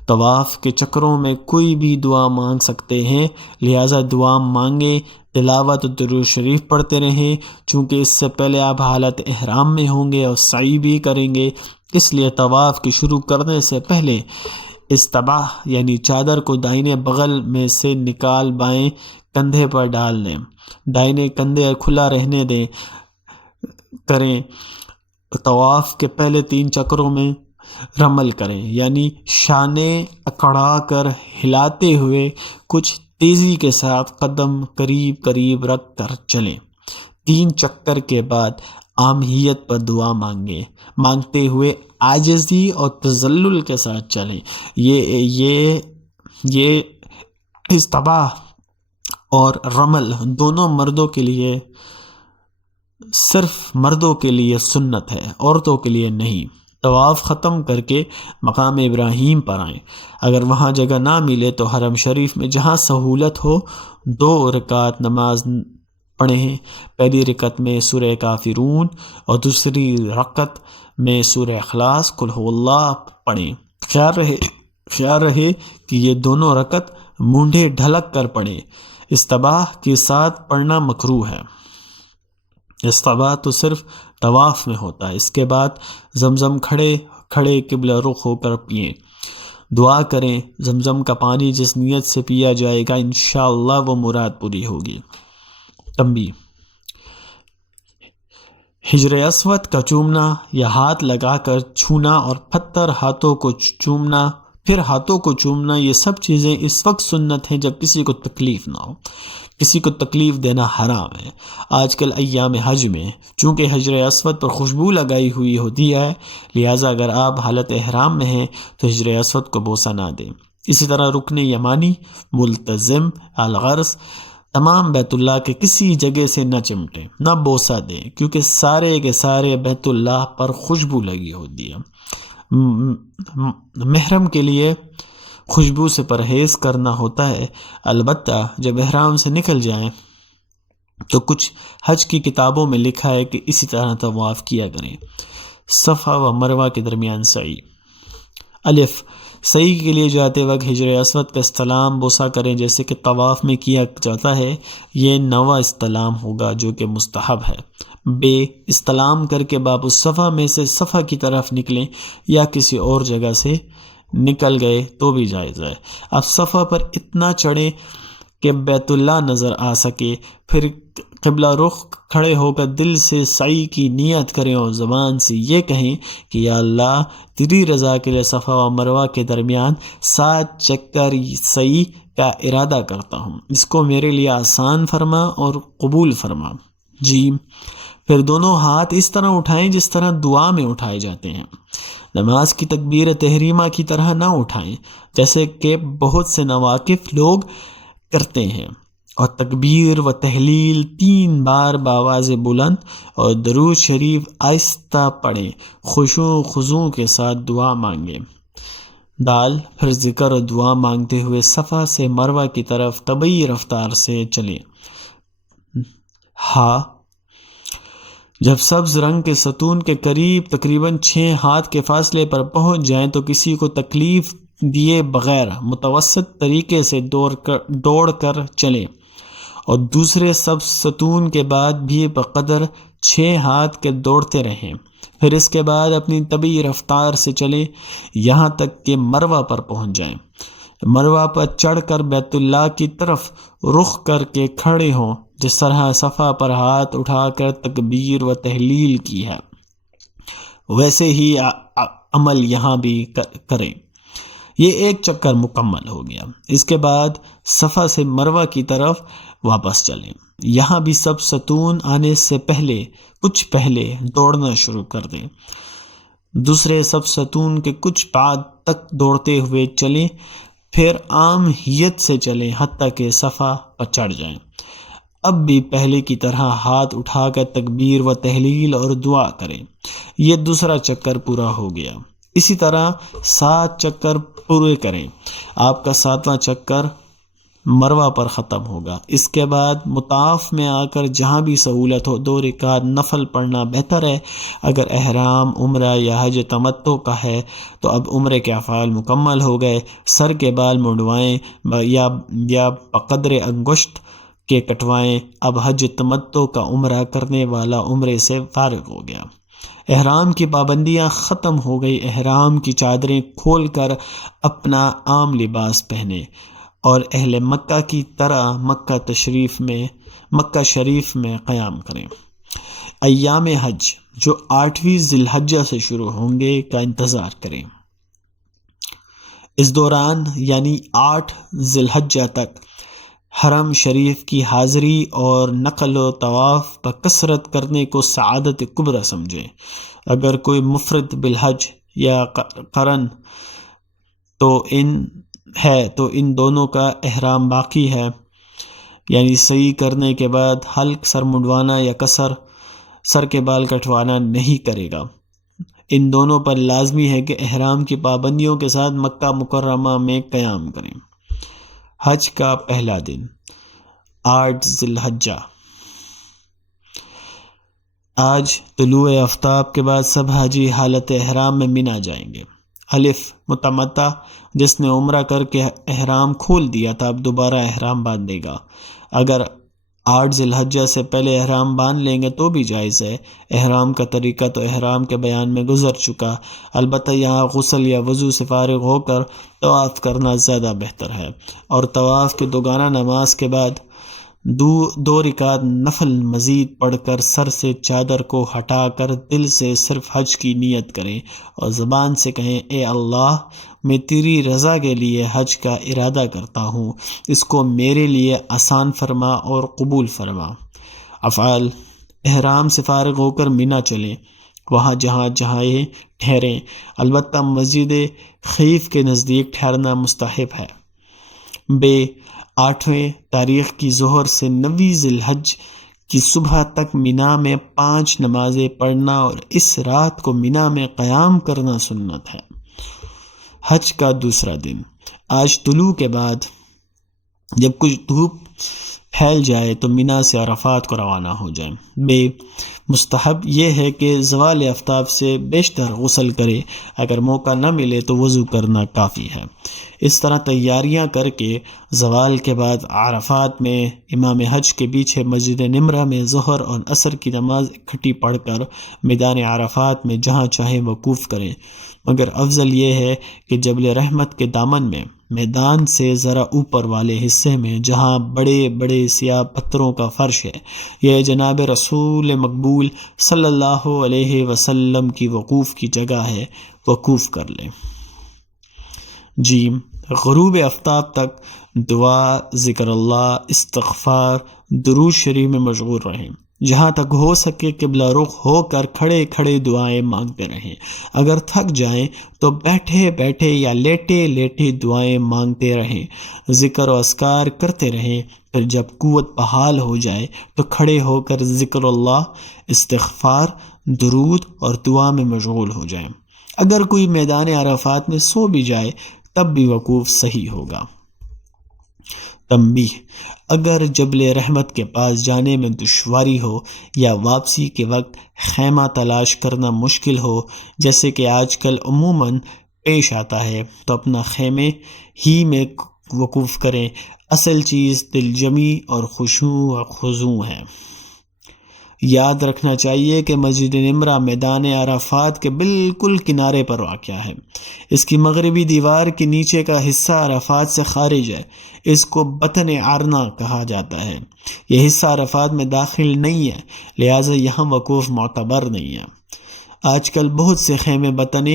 طواف کے چکروں میں کوئی بھی دعا مانگ سکتے ہیں، لہٰذا دعا مانگیں، تلاوت درود شریف پڑھتے رہیں۔ چونکہ اس سے پہلے آپ حالت احرام میں ہوں گے اور سعی بھی کریں گے، اس لیے طواف کی شروع کرنے سے پہلے استباح یعنی چادر کو دائیں بغل میں سے نکال بائیں کندھے پر ڈال دیں، دائیں کندھے کھلا رہنے دیں کریں۔ طواف کے پہلے 3 چکروں میں رمل کریں، یعنی شانے اکڑا کر ہلاتے ہوئے کچھ تیزی کے ساتھ قدم قریب قریب رکھ کر چلیں۔ 3 چکر کے بعد عامہیت پر دعا مانگتے ہوئے عاجزی اور تذلل کے ساتھ چلیں۔ یہ استباح اور رمل دونوں مردوں کے لیے، صرف مردوں کے لیے سنت ہے، عورتوں کے لیے نہیں۔ طواف ختم کر کے مقام ابراہیم پر آئیں۔ اگر وہاں جگہ نہ ملے تو حرم شریف میں جہاں سہولت ہو 2 رکعت نماز پڑھیں۔ پہلی رکعت میں سورہ کافرون اور دوسری رکعت میں سورہ اخلاص قل هو اللہ پڑھیں۔ خیال رہے کہ یہ دونوں رکعت مونڈے ڈھلک کر پڑھیں۔ استباح کے ساتھ پڑھنا مکروہ ہے۔ استباح تو صرف طواف میں ہوتا ہے۔ اس کے بعد زمزم کھڑے قبلہ رخ ہو کر پئیں، دعا کریں۔ زمزم کا پانی جس نیت سے پیا جائے گا انشاءاللہ وہ مراد پوری ہوگی۔ تنبیہ: حجر اسود کا چومنا یا ہاتھ لگا کر چھونا اور پھر ہاتھوں کو چومنا یہ سب چیزیں اس وقت سنت ہیں جب کسی کو تکلیف نہ ہو۔ کسی کو تکلیف دینا حرام ہے۔ آج کل ایام حج میں چونکہ حجر اسود پر خوشبو لگائی ہوئی ہوتی ہے، لہٰذا اگر آپ حالت احرام میں ہیں تو حجر اسود کو بوسہ نہ دیں۔ اسی طرح رکن یمانی، ملتزم، الغرض تمام بیت اللہ کے کسی جگہ سے نہ چمٹیں، نہ بوسہ دیں، کیونکہ سارے کے سارے بیت اللہ پر خوشبو لگی ہوتی ہے۔ محرم کے لیے خوشبو سے پرہیز کرنا ہوتا ہے، البتہ جب احرام سے نکل جائیں تو کچھ حج کی کتابوں میں لکھا ہے کہ اسی طرح طواف کیا کریں۔ صفا و مروہ کے درمیان سعی۔ الف، سعی کے لیے جاتے وقت حجر اسود کا استلام بوسہ کریں جیسے کہ طواف میں کیا جاتا ہے۔ یہ 9واں استلام ہوگا جو کہ مستحب ہے۔ بے، استلام کر کے باب الصفا میں سے صفا کی طرف نکلیں یا کسی اور جگہ سے نکل گئے تو بھی جائز ہے۔ اب صفا پر اتنا چڑھیں کہ بیت اللہ نظر آ سکے، پھر قبلہ رخ کھڑے ہو کر دل سے سعی کی نیت کریں اور زبان سے یہ کہیں کہ یا اللہ تیری رضا کے لیے صفا و مروہ کے درمیان 7 چکر سعی کا ارادہ کرتا ہوں، اس کو میرے لیے آسان فرما اور قبول فرما۔ جیم، پھر دونوں ہاتھ اس طرح اٹھائیں جس طرح دعا میں اٹھائے جاتے ہیں۔ نماز کی تکبیر تحریمہ کی طرح نہ اٹھائیں جیسے کہ بہت سے ناواقف لوگ کرتے ہیں، اور تکبیر و تحلیل 3 بار بآواز بلند اور درود شریف آہستہ پڑھیں، خشوع و خضوع کے ساتھ دعا مانگیں۔ دال، پھر ذکر اور دعا مانگتے ہوئے صفا سے مروہ کی طرف طبیعی رفتار سے چلیں۔ ہاں، جب سبز رنگ کے ستون کے قریب تقریباً 6 ہاتھ کے فاصلے پر پہنچ جائیں تو کسی کو تکلیف دیے بغیر متوسط طریقے سے دوڑ کر چلیں اور دوسرے سبز ستون کے بعد بھی بقدر 6 ہاتھ کے دوڑتے رہیں۔ پھر اس کے بعد اپنی طبیعی رفتار سے چلیں یہاں تک کہ مروہ پر پہنچ جائیں۔ مروہ پر چڑھ کر بیت اللہ کی طرف رخ کر کے کھڑے ہوں جس طرح صفا پر ہاتھ اٹھا کر تکبیر و تحلیل کی ہے، ویسے ہی عمل یہاں بھی کریں۔ یہ 1 چکر مکمل ہو گیا۔ اس کے بعد صفا سے مروہ کی طرف واپس چلیں۔ یہاں بھی سب ستون آنے سے کچھ پہلے دوڑنا شروع کر دیں۔ دوسرے سب ستون کے کچھ بعد تک دوڑتے ہوئے چلیں، پھر عام ہیت سے چلیں حتیٰ کہ صفا پر چڑھ جائیں۔ اب بھی پہلے کی طرح ہاتھ اٹھا کر تکبیر و تحلیل اور دعا کریں۔ یہ دوسرا چکر پورا ہو گیا۔ اسی طرح 7 چکر پورے کریں۔ آپ کا 7واں چکر مروہ پر ختم ہوگا۔ اس کے بعد مطاف میں آ کر جہاں بھی سہولت ہو 2 رکعت نفل پڑھنا بہتر ہے۔ اگر احرام عمرہ یا حج تمتع کا ہے تو اب عمرے کے افعال مکمل ہو گئے۔ سر کے بال منڈوائیں یا بقدر انگشت کے کٹوائیں۔ اب حج تمتع کا عمرہ کرنے والا عمرے سے فارغ ہو گیا۔ احرام کی پابندیاں ختم ہو گئی۔ احرام کی چادریں کھول کر اپنا عام لباس پہنے اور اہل مکہ کی طرح مکہ شریف میں قیام کریں۔ ایام حج جو 8ویں ذی الحجہ سے شروع ہوں گے کا انتظار کریں۔ اس دوران یعنی 8 ذی الحجہ تک حرم شریف کی حاضری اور نقل و طواف بکثرت کرنے کو سعادت کبریٰ سمجھیں۔ اگر کوئی مفرد بالحج یا قرن تو ان دونوں کا احرام باقی ہے، یعنی سعی کرنے کے بعد حلق سر منڈوانا یا قصر سر کے بال کٹوانا نہیں کرے گا۔ ان دونوں پر لازمی ہے کہ احرام کی پابندیوں کے ساتھ مکہ مکرمہ میں قیام کریں۔ حج کا پہلا دن 8 ذی الحجہ۔ آج طلوع آفتاب کے بعد سب حاجی حالت احرام میں منا جائیں گے۔ الف متمتع، جس نے عمرہ کر کے احرام کھول دیا تھا اب دوبارہ احرام باندھے گا۔ اگر 8 ذی الحجہ سے پہلے احرام باندھ لیں گے تو بھی جائز ہے۔ احرام کا طریقہ تو احرام کے بیان میں گزر چکا، البتہ یہاں غسل یا وضو سے فارغ ہو کر طواف کرنا زیادہ بہتر ہے، اور طواف کی دوگانہ نماز کے بعد 2 رکعت نفل مزید پڑھ کر سر سے چادر کو ہٹا کر دل سے صرف حج کی نیت کریں اور زبان سے کہیں اے اللہ، میں تیری رضا کے لیے حج کا ارادہ کرتا ہوں، اس کو میرے لیے آسان فرما اور قبول فرما۔ افعال: احرام سے فارغ ہو کر مینا چلیں، وہاں جہاں چاہیں ٹھہریں، البتہ مسجد خیف کے نزدیک ٹھہرنا مستحب ہے۔ 8ویں تاریخ کی ظہر سے 9 ذی الحج کی صبح تک مینا میں 5 نمازیں پڑھنا اور اس رات کو مینا میں قیام کرنا سنت ہے۔ حج کا دوسرا دن: آج طلوع کے بعد جب کچھ دھوپ پھیل جائے تو مینا سے عرفات کو روانہ ہو جائیں۔ مستحب یہ ہے کہ زوال آفتاب سے بیشتر غسل کرے، اگر موقع نہ ملے تو وضو کرنا کافی ہے۔ اس طرح تیاریاں کر کے زوال کے بعد عرفات میں امام حج کے پیچھے مسجد نمرہ میں ظہر اور عصر کی نماز اکٹھی پڑھ کر میدان عرفات میں جہاں چاہیں وقوف کریں، مگر افضل یہ ہے کہ جبل رحمت کے دامن میں میدان سے ذرا اوپر والے حصے میں جہاں بڑے بڑے سیاہ پتھروں کا فرش ہے، یہ جناب رسول مقبول صلی اللہ علیہ وسلم کی وقوف کی جگہ ہے، وقوف کر لیں۔ غروب آفتاب تک دعا، ذکر اللہ، استغفار، درود شریف میں مشغول رہیں، جہاں تک ہو سکے قبلہ رخ ہو کر کھڑے کھڑے دعائیں مانگتے رہیں، اگر تھک جائیں تو بیٹھے بیٹھے یا لیٹے لیٹے دعائیں مانگتے رہیں، ذکر و اذکار کرتے رہیں، پھر جب قوت بحال ہو جائے تو کھڑے ہو کر ذکر اللہ، استغفار، درود اور دعا میں مشغول ہو جائیں۔ اگر کوئی میدان عرفات میں سو بھی جائے تب بھی وقوف صحیح ہوگا۔ تنبیہ: اگر جبل رحمت کے پاس جانے میں دشواری ہو یا واپسی کے وقت خیمہ تلاش کرنا مشکل ہو، جیسے کہ آج کل عموماً پیش آتا ہے، تو اپنا خیمے ہی میں وقوف کریں۔ اصل چیز دل جمی اور خشوع و خضوع ہے۔ یاد رکھنا چاہیے کہ مسجد نمرہ میدان عرفات کے بالکل کنارے پر واقع ہے۔ اس کی مغربی دیوار کے نیچے کا حصہ عرفات سے خارج ہے، اس کو بطن عرنہ کہا جاتا ہے۔ یہ حصہ عرفات میں داخل نہیں ہے، لہٰذا یہاں وقوف معتبر نہیں ہے۔ آج کل بہت سے خیمے بطن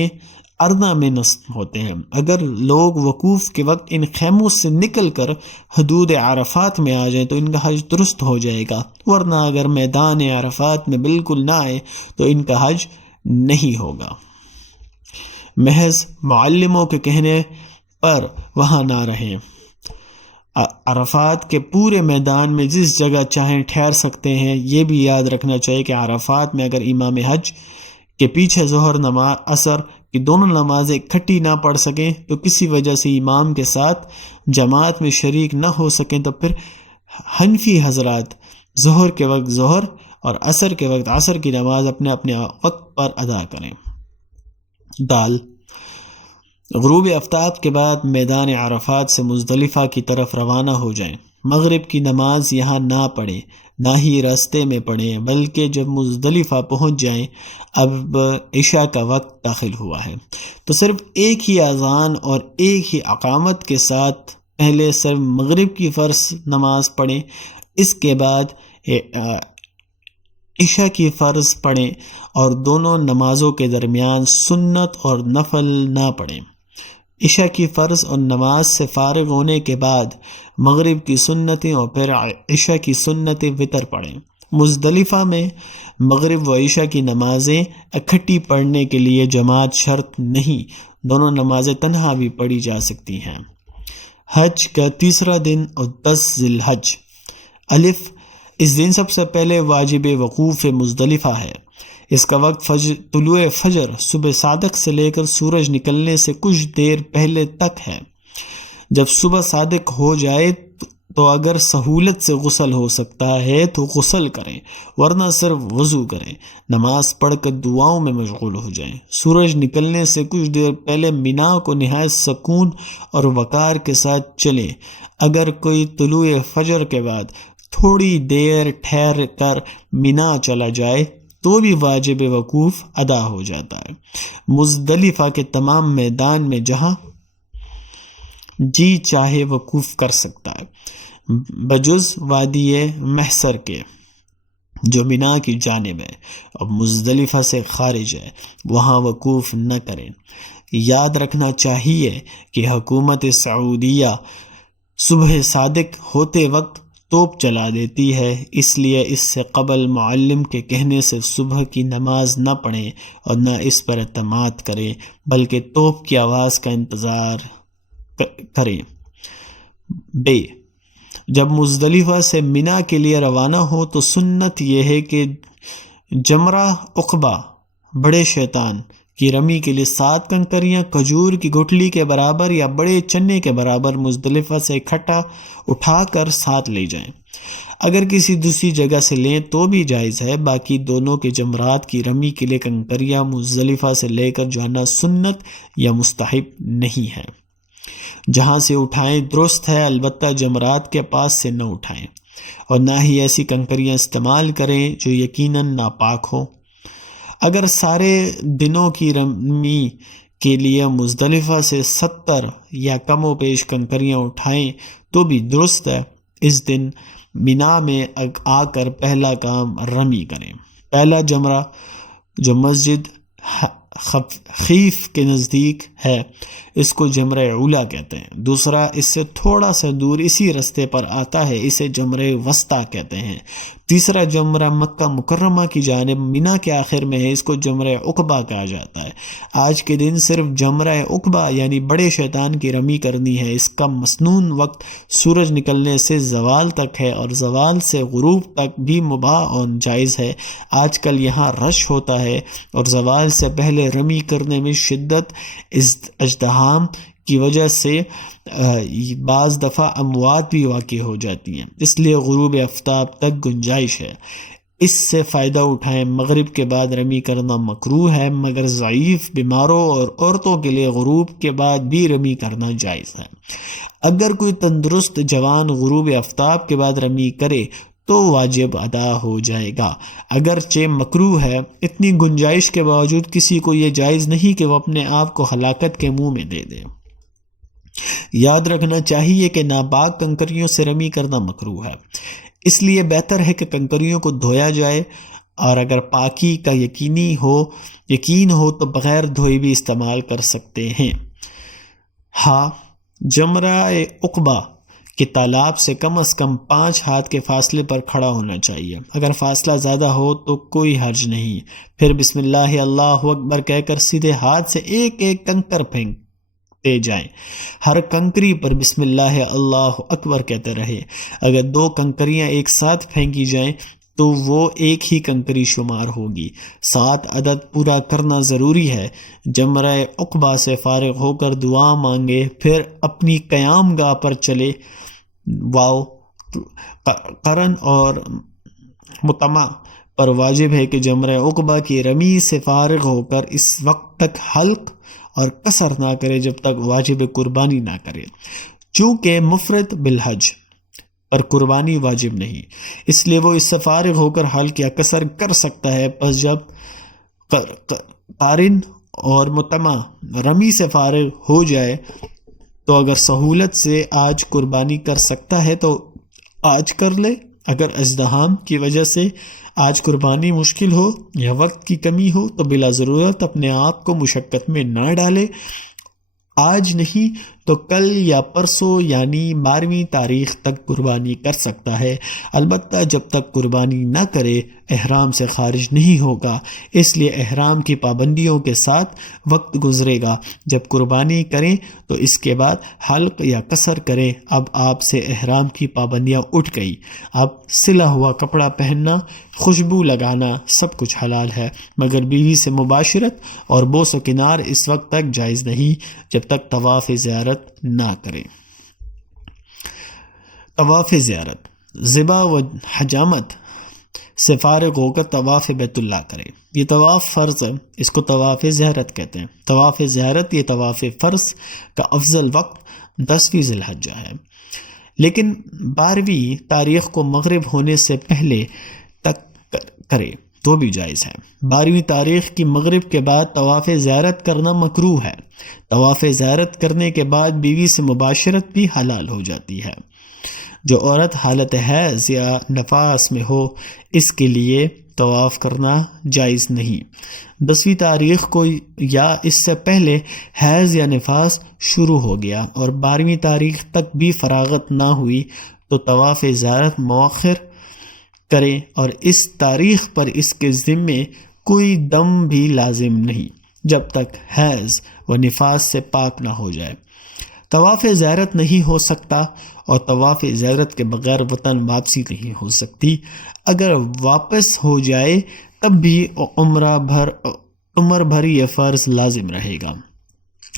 عرنہ میں نصب ہوتے ہیں۔ اگر لوگ وقوف کے وقت ان خیموں سے نکل کر حدود عرفات میں آ جائیں تو ان کا حج درست ہو جائے گا، ورنہ اگر میدان عرفات میں بالکل نہ آئے تو ان کا حج نہیں ہوگا۔ محض معلموں کے کہنے پر وہاں نہ رہیں۔ عرفات کے پورے میدان میں جس جگہ چاہیں ٹھہر سکتے ہیں۔ یہ بھی یاد رکھنا چاہیے کہ عرفات میں اگر امام حج کے پیچھے ظہر عصر کی دونوں نمازیں اکٹھی نہ پڑھ سکیں تو کسی وجہ سے امام کے ساتھ جماعت میں شریک نہ ہو سکیں تو پھر حنفی حضرات ظہر کے وقت ظہر اور عصر کے وقت عصر کی نماز اپنے اپنے وقت پر ادا کریں۔ غروب آفتاب کے بعد میدان عرفات سے مزدلفہ کی طرف روانہ ہو جائیں۔ مغرب کی نماز یہاں نہ پڑھیں، نہ ہی راستے میں پڑھیں، بلکہ جب مزدلفہ پہنچ جائیں، اب عشاء کا وقت داخل ہوا ہے تو صرف ایک ہی اذان اور ایک ہی اقامت کے ساتھ پہلے صرف مغرب کی فرض نماز پڑھیں، اس کے بعد عشاء کی فرض پڑھیں اور دونوں نمازوں کے درمیان سنت اور نفل نہ پڑھیں۔ عشاء کی فرض اور نماز سے فارغ ہونے کے بعد مغرب کی سنتیں اور پھر عشاء کی سنت وتر پڑھیں۔ مزدلفہ میں مغرب و عشاء کی نمازیں اکٹھی پڑھنے کے لیے جماعت شرط نہیں، دونوں نمازیں تنہا بھی پڑھی جا سکتی ہیں۔ حج کا تیسرا دن اور 10 ذی الحج۔ الف اس دن سب سے پہلے واجب وقوف مزدلفہ ہے۔ اس کا وقت طلوع فجر صبح صادق سے لے کر سورج نکلنے سے کچھ دیر پہلے تک ہے۔ جب صبح صادق ہو جائے تو اگر سہولت سے غسل ہو سکتا ہے تو غسل کریں، ورنہ صرف وضو کریں، نماز پڑھ کر دعاؤں میں مشغول ہو جائیں۔ سورج نکلنے سے کچھ دیر پہلے مینا کو نہایت سکون اور وقار کے ساتھ چلیں۔ اگر کوئی طلوع فجر کے بعد تھوڑی دیر ٹھہر کر مینا چلا جائے تو بھی واجب وقوف ادا ہو جاتا ہے۔ مزدلفہ کے تمام میدان میں جہاں جی چاہے وقوف کر سکتا ہے، بجز وادی محسر کے جو مینا کی جانب ہے اور مزدلفہ سے خارج ہے، وہاں وقوف نہ کریں۔ یاد رکھنا چاہیے کہ حکومت سعودیہ صبح صادق ہوتے وقت توپ چلا دیتی ہے، اس لیے اس سے قبل معلم کے کہنے سے صبح کی نماز نہ پڑھیں اور نہ اس پر اعتماد کریں، بلکہ توپ کی آواز کا انتظار کریں۔ بے جب مزدلفہ سے مینا کے لیے روانہ ہو تو سنت یہ ہے کہ جمرہ عقبہ بڑے شیطان کی رمی کے لیے 7 کنکریاں کھجور کی گٹھلی کے برابر یا بڑے چنے کے برابر مزدلفہ سے اکٹھا اٹھا کر ساتھ لے جائیں۔ اگر کسی دوسری جگہ سے لیں تو بھی جائز ہے۔ باقی دونوں کے جمرات کی رمی کے لیے کنکریاں مزدلفہ سے لے کر جانا سنت یا مستحب نہیں ہے۔ جہاں سے اٹھائیں درست ہے، البتہ جمرات کے پاس سے نہ اٹھائیں اور نہ ہی ایسی کنکریاں استعمال کریں جو یقیناً ناپاک ہو۔ اگر سارے دنوں کی رمی کے لیے مزدلفہ سے 70 یا کم و بیش کنکریاں اٹھائیں تو بھی درست ہے۔ اس دن مینا میں آ کر پہلا کام رمی کریں۔ پہلا جمرہ جو مسجد خیف کے نزدیک ہے اس کو جمرہ اولا کہتے ہیں۔ دوسرا اس سے تھوڑا سا دور اسی رستے پر آتا ہے، اسے جمرہ وسطیٰ کہتے ہیں۔ تیسرا جمرہ مکہ مکرمہ کی جانب مینا کے آخر میں ہے، اس کو جمرہ عقبہ کہا جاتا ہے۔ آج کے دن صرف جمرہ عقبہ یعنی بڑے شیطان کی رمی کرنی ہے۔ اس کا مسنون وقت سورج نکلنے سے زوال تک ہے اور زوال سے غروب تک بھی مباح اور جائز ہے۔ آج کل یہاں رش ہوتا ہے اور زوال سے پہلے رمی کرنے میں شدت ازدحام کی وجہ سے بعض دفعہ اموات بھی واقع ہو جاتی ہیں، اس لیے غروب آفتاب تک گنجائش ہے۔ اس سے فائدہ اٹھائیں۔ مغرب کے بعد رمی کرنا مکروہ ہے، مگر ضعیف، بیماروں اور عورتوں کے لیے غروب کے بعد بھی رمی کرنا جائز ہے۔ اگر کوئی تندرست جوان غروب آفتاب کے بعد رمی کرے تو واجب ادا ہو جائے گا، اگرچہ مکروہ ہے۔ اتنی گنجائش کے باوجود کسی کو یہ جائز نہیں کہ وہ اپنے آپ کو ہلاکت کے منہ میں دے دے۔ یاد رکھنا چاہیے کہ ناپاک کنکریوں سے رمی کرنا مکروہ ہے، اس لیے بہتر ہے کہ کنکریوں کو دھویا جائے، اور اگر پاکی کا یقین ہو تو بغیر دھوئے بھی استعمال کر سکتے ہیں۔ ہاں، جمرہ عقبہ کہ تالاب سے کم از کم 5 ہاتھ کے فاصلے پر کھڑا ہونا چاہیے۔ اگر فاصلہ زیادہ ہو تو کوئی حرج نہیں، پھر بسم اللہ اللہ اکبر کہہ کر سیدھے ہاتھ سے ایک ایک کنکر پھینکتے جائیں، ہر کنکری پر بسم اللہ اللہ اکبر کہتے رہے۔ اگر 2 کنکریاں ایک ساتھ پھینکی جائیں تو وہ ایک ہی کنکری شمار ہوگی۔ 7 عدد پورا کرنا ضروری ہے۔ جمرہ عقبہ سے فارغ ہو کر دعا مانگے، پھر اپنی قیام گاہ پر چلے۔ واو قرن اور متمع پر واجب ہے کہ جمرہ عقبہ کی رمی سے فارغ ہو کر اس وقت تک حلق اور قصر نہ کرے جب تک واجب قربانی نہ کرے، چونکہ مفرد بالحج پر قربانی واجب نہیں، اس لیے وہ اس سے فارغ ہو کر حلق یا قصر کر سکتا ہے۔ پس جب قارن اور متمع رمی سے فارغ ہو جائے تو اگر سہولت سے آج قربانی کر سکتا ہے تو آج کر لے، اگر ازدحام کی وجہ سے آج قربانی مشکل ہو یا وقت کی کمی ہو تو بلا ضرورت اپنے آپ کو مشقت میں نہ ڈالے۔ آج نہیں تو کل یا پرسوں یعنی 12ویں تاریخ تک قربانی کر سکتا ہے، البتہ جب تک قربانی نہ کرے احرام سے خارج نہیں ہوگا، اس لیے احرام کی پابندیوں کے ساتھ وقت گزرے گا۔ جب قربانی کریں تو اس کے بعد حلق یا قصر کریں۔ اب آپ سے احرام کی پابندیاں اٹھ گئی، اب سلا ہوا کپڑا پہننا، خوشبو لگانا سب کچھ حلال ہے، مگر بیوی سے مباشرت اور بوس و کنار اس وقت تک جائز نہیں جب تک طواف زیارت نہ کریں۔ طواف زیارت، ذبح و حجامت سے فارغ ہو کر طواف بیت اللہ کرے۔ یہ طواف فرض ہے، اس کو طواف زیارت کہتے ہیں۔ طواف زیارت یہ طواف فرض کا افضل وقت 10ویں ذی الحجہ ہے، لیکن 12ویں تاریخ کو مغرب ہونے سے پہلے تک کرے تو بھی جائز ہے۔ 12ویں تاریخ کی مغرب کے بعد طواف زیارت کرنا مکروہ ہے۔ طواف زیارت کرنے کے بعد بیوی سے مباشرت بھی حلال ہو جاتی ہے۔ جو عورت حالت حیض یا نفاس میں ہو اس کے لیے طواف کرنا جائز نہیں۔ 10ویں تاریخ کو یا اس سے پہلے حیض یا نفاس شروع ہو گیا اور 12ویں تاریخ تک بھی فراغت نہ ہوئی تو طواف زیارت مؤخر کرے، اور اس تاریخ پر اس کے ذمے کوئی دم بھی لازم نہیں جب تک حیض و نفاس سے پاک نہ ہو جائے۔ طواف زیارت نہیں ہو سکتا اور طواف زیارت کے بغیر وطن واپسی نہیں ہو سکتی۔ اگر واپس ہو جائے تب بھی عمر بھر یہ فرض لازم رہے گا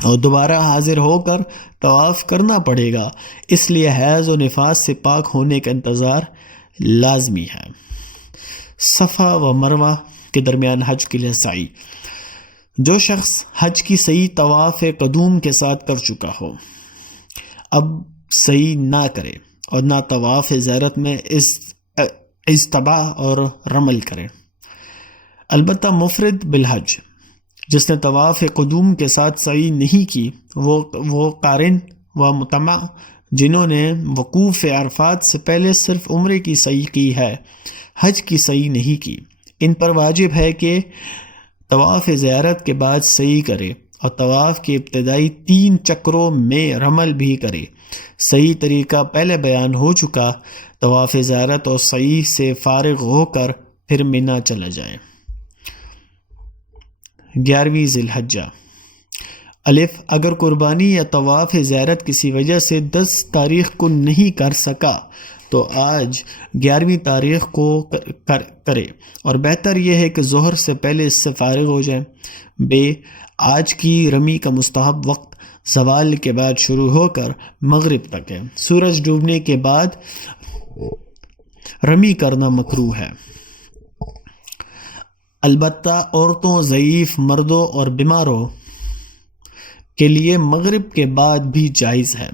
اور دوبارہ حاضر ہو کر طواف کرنا پڑے گا، اس لیے حیض و نفاس سے پاک ہونے کا انتظار لازمی ہے۔ صفا و مروہ کے درمیان حج کے لیے سعی۔ جو شخص حج کی صحیح طواف قدوم کے ساتھ کر چکا ہو اب صحیح نہ کرے اور نہ طواف زیارت میں اجتباع اور رمل کرے۔ البتہ مفرد بالحج جس نے طواف قدوم کے ساتھ سعی نہیں کی، وہ قارن و متمع جنہوں نے وقوف عرفات سے پہلے صرف عمرے کی سعی کی ہے، حج کی سعی نہیں کی، ان پر واجب ہے کہ طواف زیارت کے بعد سعی کرے اور طواف کے ابتدائی 3 چکروں میں رمل بھی کرے۔ صحیح طریقہ پہلے بیان ہو چکا۔ طواف زیارت اور سعی سے فارغ ہو کر پھر مینا چلا جائے۔ 11ویں ذی الحجہ۔ الف اگر قربانی یا طواف زیارت کسی وجہ سے 10 تاریخ کو نہیں کر سکا تو آج 11ویں تاریخ کو کرے، اور بہتر یہ ہے کہ ظہر سے پہلے اس سے فارغ ہو جائے۔ بے آج کی رمی کا مستحب وقت زوال کے بعد شروع ہو کر مغرب تک ہے۔ سورج ڈوبنے کے بعد رمی کرنا مکروہ ہے، البتہ عورتوں، ضعیف مردوں اور بیماروں کے لیے مغرب کے بعد بھی جائز ہے۔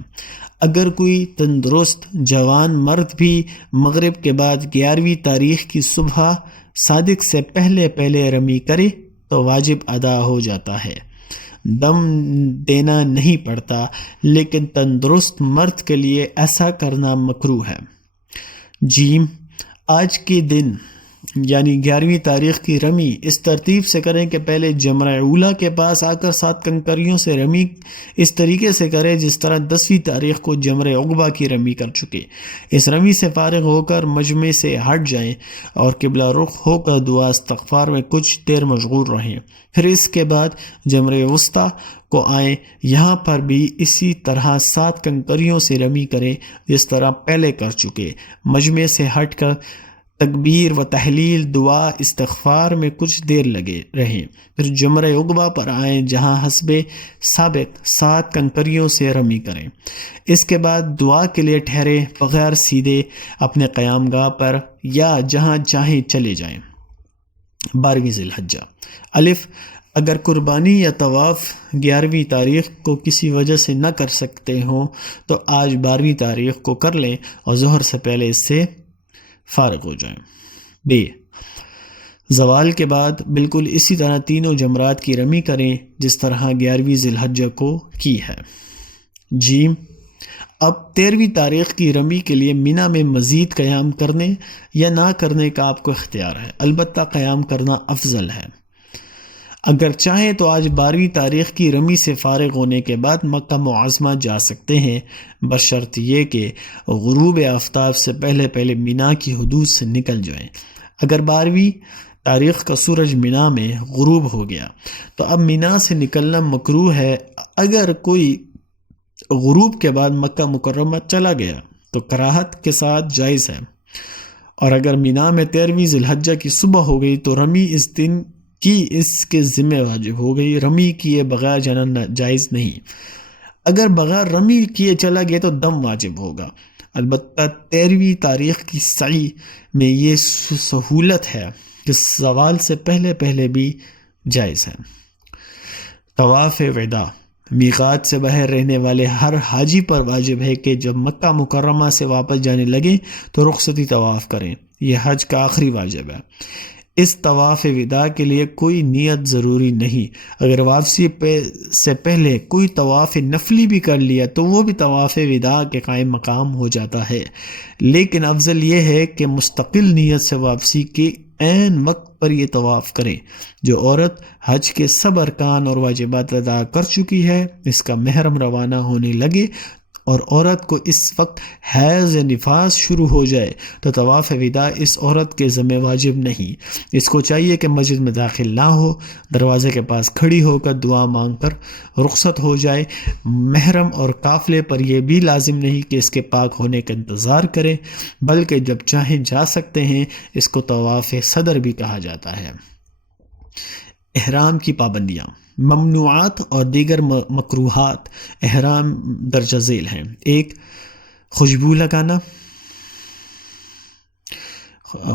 اگر کوئی تندرست جوان مرد بھی مغرب کے بعد 11ویں تاریخ کی صبح صادق سے پہلے رمی کرے تو واجب ادا ہو جاتا ہے، دم دینا نہیں پڑتا، لیکن تندرست مرد کے لیے ایسا کرنا مکروہ ہے۔ جیم آج کے دن یعنی 11ویں تاریخ کی رمی اس ترتیب سے کریں کہ پہلے جمرہ اولیٰ کے پاس آ کر 7 کنکریوں سے رمی اس طریقے سے کرے جس طرح 10ویں تاریخ کو جمرہ عقبہ کی رمی کر چکے۔ اس رمی سے فارغ ہو کر مجمع سے ہٹ جائیں اور قبلہ رخ ہو کر دعا استغفار میں کچھ دیر مشغول رہیں، پھر اس کے بعد جمرہ وسطیٰ کو آئیں، یہاں پر بھی اسی طرح 7 کنکریوں سے رمی کریں جس طرح پہلے کر چکے۔ مجمع سے ہٹ کر تکبیر و تحلیل دعا استغفار میں کچھ دیر لگے رہیں، پھر جمرہ عقبہ پر آئیں جہاں حسب سابق 7 کنکریوں سے رمی کریں۔ اس کے بعد دعا کے لیے ٹھہرے بغیر سیدھے اپنے قیام گاہ پر یا جہاں چاہیں چلے جائیں۔ 12ویں ذی الحجہ۔ الف اگر قربانی یا طواف 11ویں تاریخ کو کسی وجہ سے نہ کر سکتے ہوں تو آج 12ویں تاریخ کو کر لیں اور ظہر سے پہلے اس سے فارغ ہو جائیں۔ بے زوال کے بعد بالکل اسی طرح تینوں جمرات کی رمی کریں جس طرح 11ویں ذی الحجہ کو کی ہے۔ جیم اب 13ویں تاریخ کی رمی کے لیے مینا میں مزید قیام کرنے یا نہ کرنے کا آپ کو اختیار ہے، البتہ قیام کرنا افضل ہے۔ اگر چاہیں تو آج 12ویں تاریخ کی رمی سے فارغ ہونے کے بعد مکہ معظمہ جا سکتے ہیں، بشرط یہ کہ غروب آفتاب سے پہلے مینا کی حدود سے نکل جائیں۔ اگر 12ویں تاریخ کا سورج مینا میں غروب ہو گیا تو اب مینا سے نکلنا مکروہ ہے۔ اگر کوئی غروب کے بعد مکہ مکرمہ چلا گیا تو کراہت کے ساتھ جائز ہے، اور اگر مینا میں 13ویں ذی الحجہ کی صبح ہو گئی تو رمی اس دن کی اس کے ذمہ واجب ہو گئی، رمی کیے بغیر جانا جائز نہیں۔ اگر بغیر رمی کیے چلا گیا تو دم واجب ہوگا۔ البتہ 13ویں تاریخ کی سعی میں یہ سہولت ہے کہ زوال سے پہلے بھی جائز ہے۔ طواف وداع میقات سے باہر رہنے والے ہر حاجی پر واجب ہے کہ جب مکہ مکرمہ سے واپس جانے لگے تو رخصتی طواف کریں۔ یہ حج کا آخری واجب ہے۔ اس طواف وداع کے لیے کوئی نیت ضروری نہیں۔ اگر واپسی سے پہلے کوئی طواف نفلی بھی کر لیا تو وہ بھی طواف وداع کے قائم مقام ہو جاتا ہے، لیکن افضل یہ ہے کہ مستقل نیت سے واپسی کے عین وقت پر یہ طواف کریں۔ جو عورت حج کے سب ارکان اور واجبات ادا کر چکی ہے، اس کا محرم روانہ ہونے لگے اور عورت کو اس وقت حیض یا نفاس شروع ہو جائے تو طواف وداع اس عورت کے ذمہ واجب نہیں۔ اس کو چاہیے کہ مسجد میں داخل نہ ہو، دروازے کے پاس کھڑی ہو کر دعا مانگ کر رخصت ہو جائے۔ محرم اور قافلے پر یہ بھی لازم نہیں کہ اس کے پاک ہونے کا انتظار کریں، بلکہ جب چاہیں جا سکتے ہیں۔ اس کو طواف صدر بھی کہا جاتا ہے۔ احرام کی پابندیاں، ممنوعات اور دیگر مکروہات احرام درجہ ذیل ہیں۔ 1. خوشبو لگانا،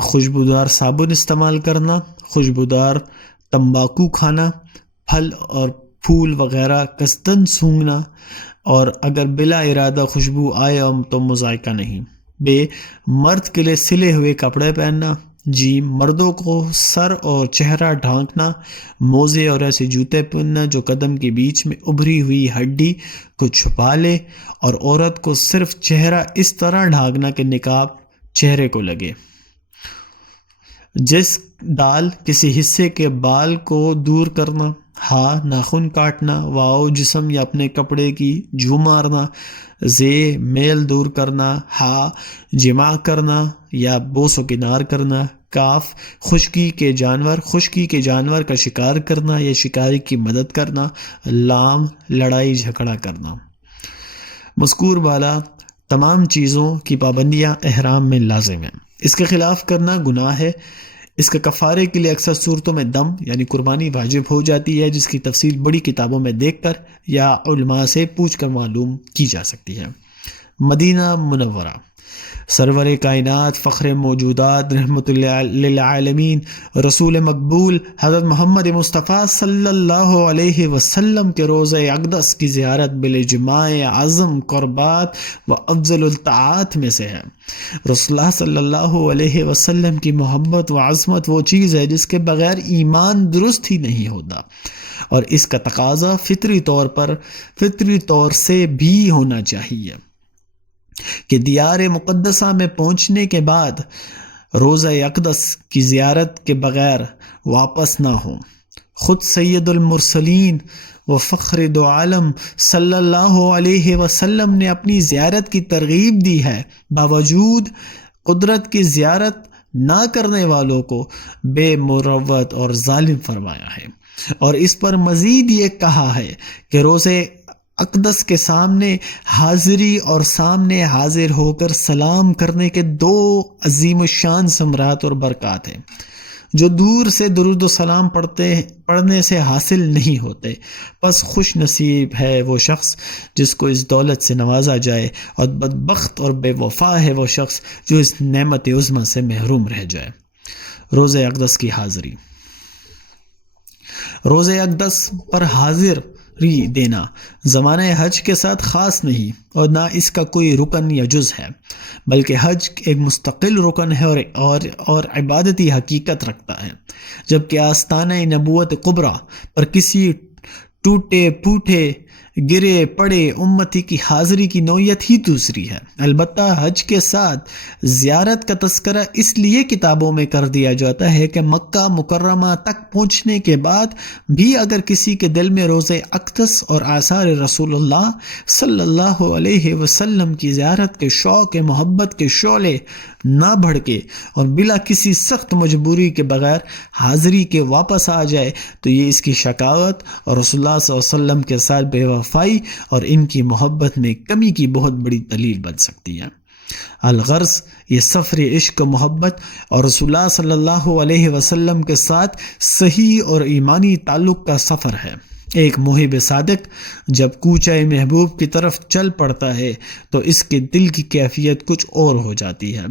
خوشبودار صابن استعمال کرنا، خوشبودار تمباکو کھانا، پھل اور پھول وغیرہ قصداً سونگھنا، اور اگر بلا ارادہ خوشبو آئے تو مذائقہ نہیں۔ 2. مرد کے لیے سلے ہوئے کپڑے پہننا۔ جی. مردوں کو سر اور چہرہ ڈھانکنا، موزے اور ایسے جوتے پہننا جو قدم کے بیچ میں ابھری ہوئی ہڈی کو چھپا لے، اور عورت کو صرف چہرہ اس طرح ڈھانکنا کہ نقاب چہرے کو لگے۔ جس دال کسی حصے کے بال کو دور کرنا۔ ہا. ناخن کاٹنا۔ واو. جسم یا اپنے کپڑے کی جو مارنا۔ زے. میل دور کرنا۔ ہا. جماع کرنا یا بوس و کنار کرنا۔ کاف. خشکی کے جانور کا شکار کرنا یا شکاری کی مدد کرنا۔ لام. لڑائی جھگڑا کرنا۔ مذکور بالا تمام چیزوں کی پابندیاں احرام میں لازم ہیں۔ اس کے خلاف کرنا گناہ ہے۔ اس کے کفارے کے لیے اکثر صورتوں میں دم یعنی قربانی واجب ہو جاتی ہے، جس کی تفصیل بڑی کتابوں میں دیکھ کر یا علماء سے پوچھ کر معلوم کی جا سکتی ہے۔ مدینہ منورہ، سرور کائنات، فخر موجودات، رحمت للعالمین، رسول مقبول حضرت محمد مصطفیٰ صلی اللہ علیہ وسلم کے روضہ اقدس کی زیارت بالاجماع اعظم قربات و افضل الطاعات میں سے ہے۔ رسول اللہ صلی اللہ علیہ وسلم کی محبت و عظمت وہ چیز ہے جس کے بغیر ایمان درست ہی نہیں ہوتا، اور اس کا تقاضا فطری طور سے بھی ہونا چاہیے کہ دیار مقدسہ میں پہنچنے کے بعد روضہ اقدس کی زیارت کے بغیر واپس نہ ہوں۔ خود سید المرسلین و فخر دو عالم صلی اللہ علیہ وسلم نے اپنی زیارت کی ترغیب دی ہے، باوجود قدرت کی زیارت نہ کرنے والوں کو بے مروت اور ظالم فرمایا ہے، اور اس پر مزید یہ کہا ہے کہ روضہ اقدس کے سامنے حاضری اور سامنے حاضر ہو کر سلام کرنے کے 2 عظیم الشان ثمرات اور برکات ہیں جو دور سے درود و سلام پڑھنے سے حاصل نہیں ہوتے۔ پس خوش نصیب ہے وہ شخص جس کو اس دولت سے نوازا جائے، اور بدبخت اور بے وفا ہے وہ شخص جو اس نعمت عظمیٰ سے محروم رہ جائے۔ روضہ اقدس کی حاضری، روضہ اقدس پر حاضری دینا زمانہ حج کے ساتھ خاص نہیں، اور نہ اس کا کوئی رکن یا جز ہے، بلکہ حج ایک مستقل رکن ہے اور عبادتی حقیقت رکھتا ہے، جبکہ آستانہ نبوت کبریٰ پر کسی ٹوٹے پھوٹے گرے پڑے امتی کی حاضری کی نوعیت ہی دوسری ہے۔ البتہ حج کے ساتھ زیارت کا تذکرہ اس لیے کتابوں میں کر دیا جاتا ہے کہ مکہ مکرمہ تک پہنچنے کے بعد بھی اگر کسی کے دل میں روضہ اقدس اور آثار رسول اللہ صلی اللہ علیہ وسلم کی زیارت کے شوق محبت کے شعلے نہ بھڑکے اور بلا کسی سخت مجبوری کے بغیر حاضری کے واپس آ جائے تو یہ اس کی شقاوت اور رسول اللہ صلی اللہ علیہ وسلم کے ساتھ بے وفائی اور ان کی محبت میں کمی کی بہت بڑی دلیل بن سکتی ہے۔ الغرض یہ سفر عشق و محبت اور رسول اللہ صلی اللہ علیہ وسلم کے ساتھ صحیح اور ایمانی تعلق کا سفر ہے۔ ایک محب صادق جب کوچہ محبوب کی طرف چل پڑتا ہے تو اس کے دل کی کیفیت کچھ اور ہو جاتی ہے،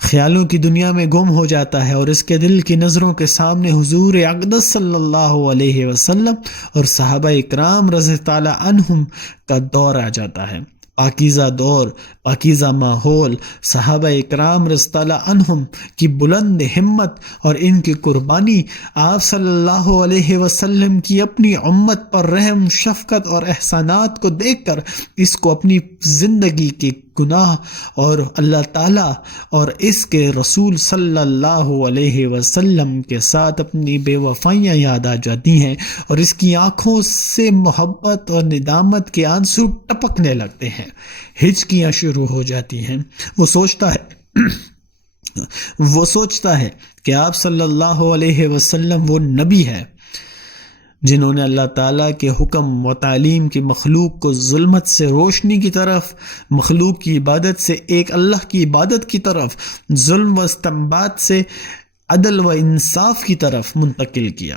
خیالوں کی دنیا میں گم ہو جاتا ہے، اور اس کے دل کی نظروں کے سامنے حضور اقدس صلی اللہ علیہ وسلم اور صحابہ اکرام رضی تعالی عنہم کا دور آ جاتا ہے۔ پاکیزہ دور، پاکیزہ ماحول، صحابہ اکرام رضی اللہ عنہم کی بلند ہمت اور ان کی قربانی، آپ صلی اللہ علیہ وسلم کی اپنی امت پر رحم، شفقت اور احسانات کو دیکھ کر اس کو اپنی زندگی کے گناہ اور اللہ تعالیٰ اور اس کے رسول صلی اللہ علیہ وسلم کے ساتھ اپنی بے وفائیاں یاد آ جاتی ہیں، اور اس کی آنکھوں سے محبت اور ندامت کے آنسو ٹپکنے لگتے ہیں، ہچکیاں شروع ہو جاتی ہیں۔ وہ سوچتا ہے کہ آپ صلی اللہ علیہ وسلم وہ نبی ہے جنہوں نے اللہ تعالیٰ کے حکم و تعلیم کی مخلوق کو ظلمت سے روشنی کی طرف، مخلوق کی عبادت سے ایک اللہ کی عبادت کی طرف، ظلم و استنباط سے عدل و انصاف کی طرف منتقل کیا،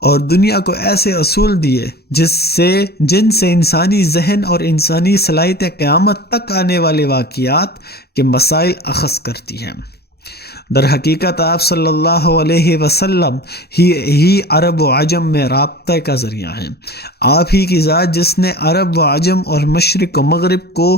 اور دنیا کو ایسے اصول دیے جن سے انسانی ذہن اور انسانی صلاحیتیں قیامت تک آنے والے واقعات کے مسائل اخذ کرتی ہیں۔ در حقیقت آپ صلی اللہ علیہ وسلم ہی عرب و عجم میں رابطہ کا ذریعہ ہیں۔ آپ ہی کی ذات جس نے عرب و عجم اور مشرق و مغرب کو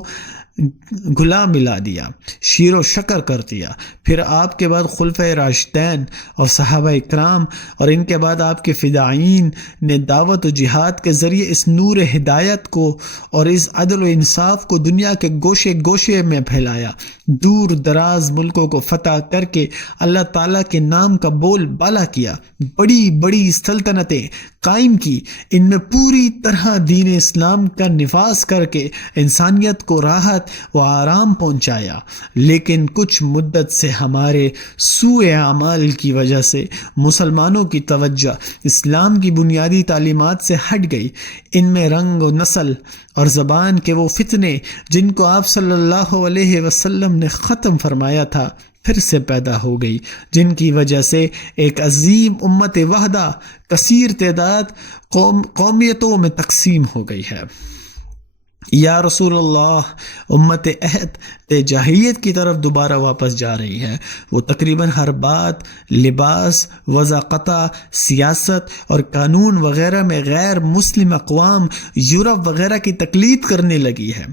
گلا ملا دیا، شیر و شکر کر دیا، پھر آپ کے بعد خلفۂ راشدین اور صحابہ اکرام اور ان کے بعد آپ کے فدائین نے دعوت و جہاد کے ذریعے اس نور ہدایت کو اور اس عدل و انصاف کو دنیا کے گوشے گوشے میں پھیلایا، دور دراز ملکوں کو فتح کر کے اللہ تعالیٰ کے نام کا بول بالا کیا، بڑی بڑی سلطنتیں قائم کی، ان میں پوری طرح دین اسلام کا نفاذ کر کے انسانیت کو راحت و آرام پہنچایا، لیکن کچھ مدت سے ہمارے سوء اعمال کی وجہ سے مسلمانوں کی توجہ اسلام کی بنیادی تعلیمات سے ہٹ گئی۔ ان میں رنگ و نسل اور زبان کے وہ فتنے جن کو آپ صلی اللہ علیہ وسلم نے ختم فرمایا تھا پھر سے پیدا ہو گئی، جن کی وجہ سے ایک عظیم امت وحدہ کثیر تعداد قومیتوں میں تقسیم ہو گئی ہے۔ یا رسول اللہ، امت عہد جاہلیت کی طرف دوبارہ واپس جا رہی ہے۔ وہ تقریباً ہر بات، لباس، وضاقتہ، سیاست اور قانون وغیرہ میں غیر مسلم اقوام، یورپ وغیرہ کی تقلید کرنے لگی ہے،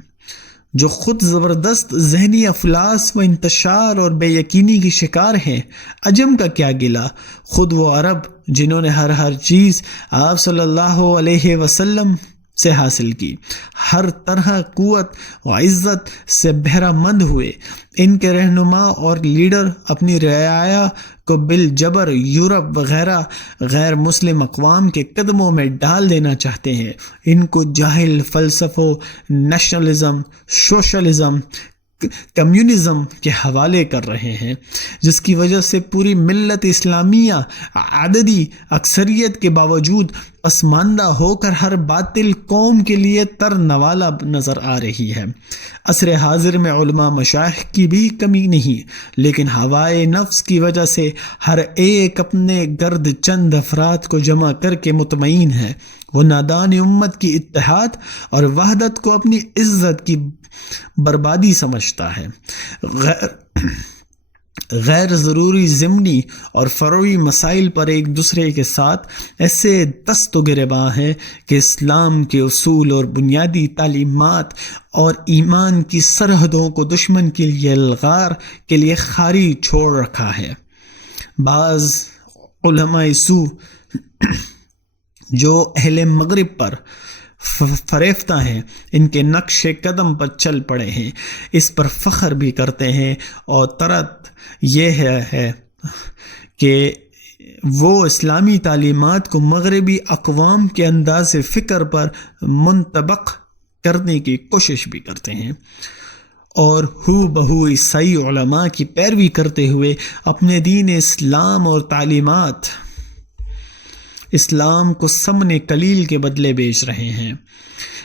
جو خود زبردست ذہنی افلاس و انتشار اور بے یقینی کی شکار ہیں۔ عجم کا کیا گلہ، خود وہ عرب جنہوں نے ہر چیز آپ صلی اللہ علیہ وسلم سے حاصل کی، ہر طرح قوت و عزت سے بہرہ مند ہوئے۔ ان کے رہنما اور لیڈر اپنی رعایا کو بالجبر یورپ وغیرہ غیر مسلم اقوام کے قدموں میں ڈال دینا چاہتے ہیں، ان کو جاہل فلسفوں، نیشنلزم، سوشلزم، کمیونزم کے حوالے کر رہے ہیں، جس کی وجہ سے پوری ملت اسلامیہ عددی اکثریت کے باوجود پسماندہ ہو کر ہر باطل قوم کے لیے تر نوالا نظر آ رہی ہے۔ عصر حاضر میں علماء مشائخ کی بھی کمی نہیں، لیکن ہوائے نفس کی وجہ سے ہر ایک اپنے گرد چند افراد کو جمع کر کے مطمئن ہے۔ وہ نادان امت کی اتحاد اور وحدت کو اپنی عزت کی بربادی سمجھتا ہے۔ غیر ضروری ضمنی اور فروعی مسائل پر ایک دوسرے کے ساتھ ایسے دست و گریباں ہیں کہ اسلام کے اصول اور بنیادی تعلیمات اور ایمان کی سرحدوں کو دشمن کے لیے الغار کے لیے خالی چھوڑ رکھا ہے۔ بعض علماء سو جو اہل مغرب پر فریفتہ ہیں، ان کے نقش قدم پر چل پڑے ہیں، اس پر فخر بھی کرتے ہیں، اور طرز یہ ہے کہ وہ اسلامی تعلیمات کو مغربی اقوام کے انداز فکر پر منطبق کرنے کی کوشش بھی کرتے ہیں، اور ہو بہو عیسائی علماء کی پیروی کرتے ہوئے اپنے دین اسلام اور تعلیمات اسلام کو ثمن قلیل کے بدلے بیچ رہے ہیں۔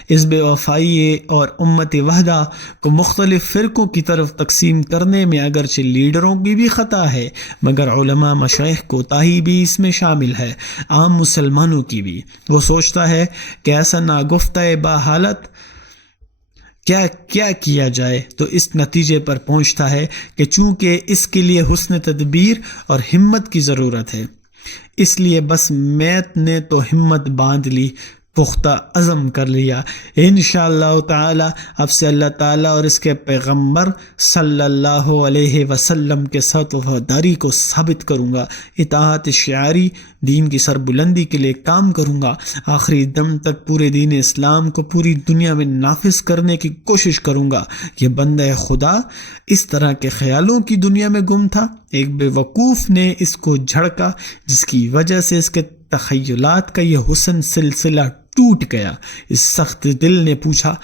اس بے وفائی اور امت وحدہ کو مختلف فرقوں کی طرف تقسیم کرنے میں اگرچہ لیڈروں کی بھی خطا ہے، مگر علماء مشائخ کوتاہی بھی اس میں شامل ہے، عام مسلمانوں کی بھی۔ وہ سوچتا ہے کہ ایسا ناگفتہ بحالت کیا کیا جائے، تو اس نتیجے پر پہنچتا ہے کہ چونکہ اس کے لیے حسن تدبیر اور ہمت کی ضرورت ہے، اس لیے بس میت نے تو ہمت باندھ لی، پختہ عزم کر لیا، انشاءاللہ تعالی اب سے اللہ تعالیٰ اور اس کے پیغمبر صلی اللہ علیہ وسلم کے ساتھ وفاداری کو ثابت کروں گا، اطاعت شعاری دین کی سربلندی کے لیے کام کروں گا، آخری دم تک پورے دین اسلام کو پوری دنیا میں نافذ کرنے کی کوشش کروں گا۔ یہ بندہ خدا اس طرح کے خیالوں کی دنیا میں گم تھا، ایک بے وقوف نے اس کو جھڑکا، جس کی وجہ سے اس کے تخیلات کا یہ حسن سلسلہ ٹوٹ گیا۔ اس سخت دل نے پوچھا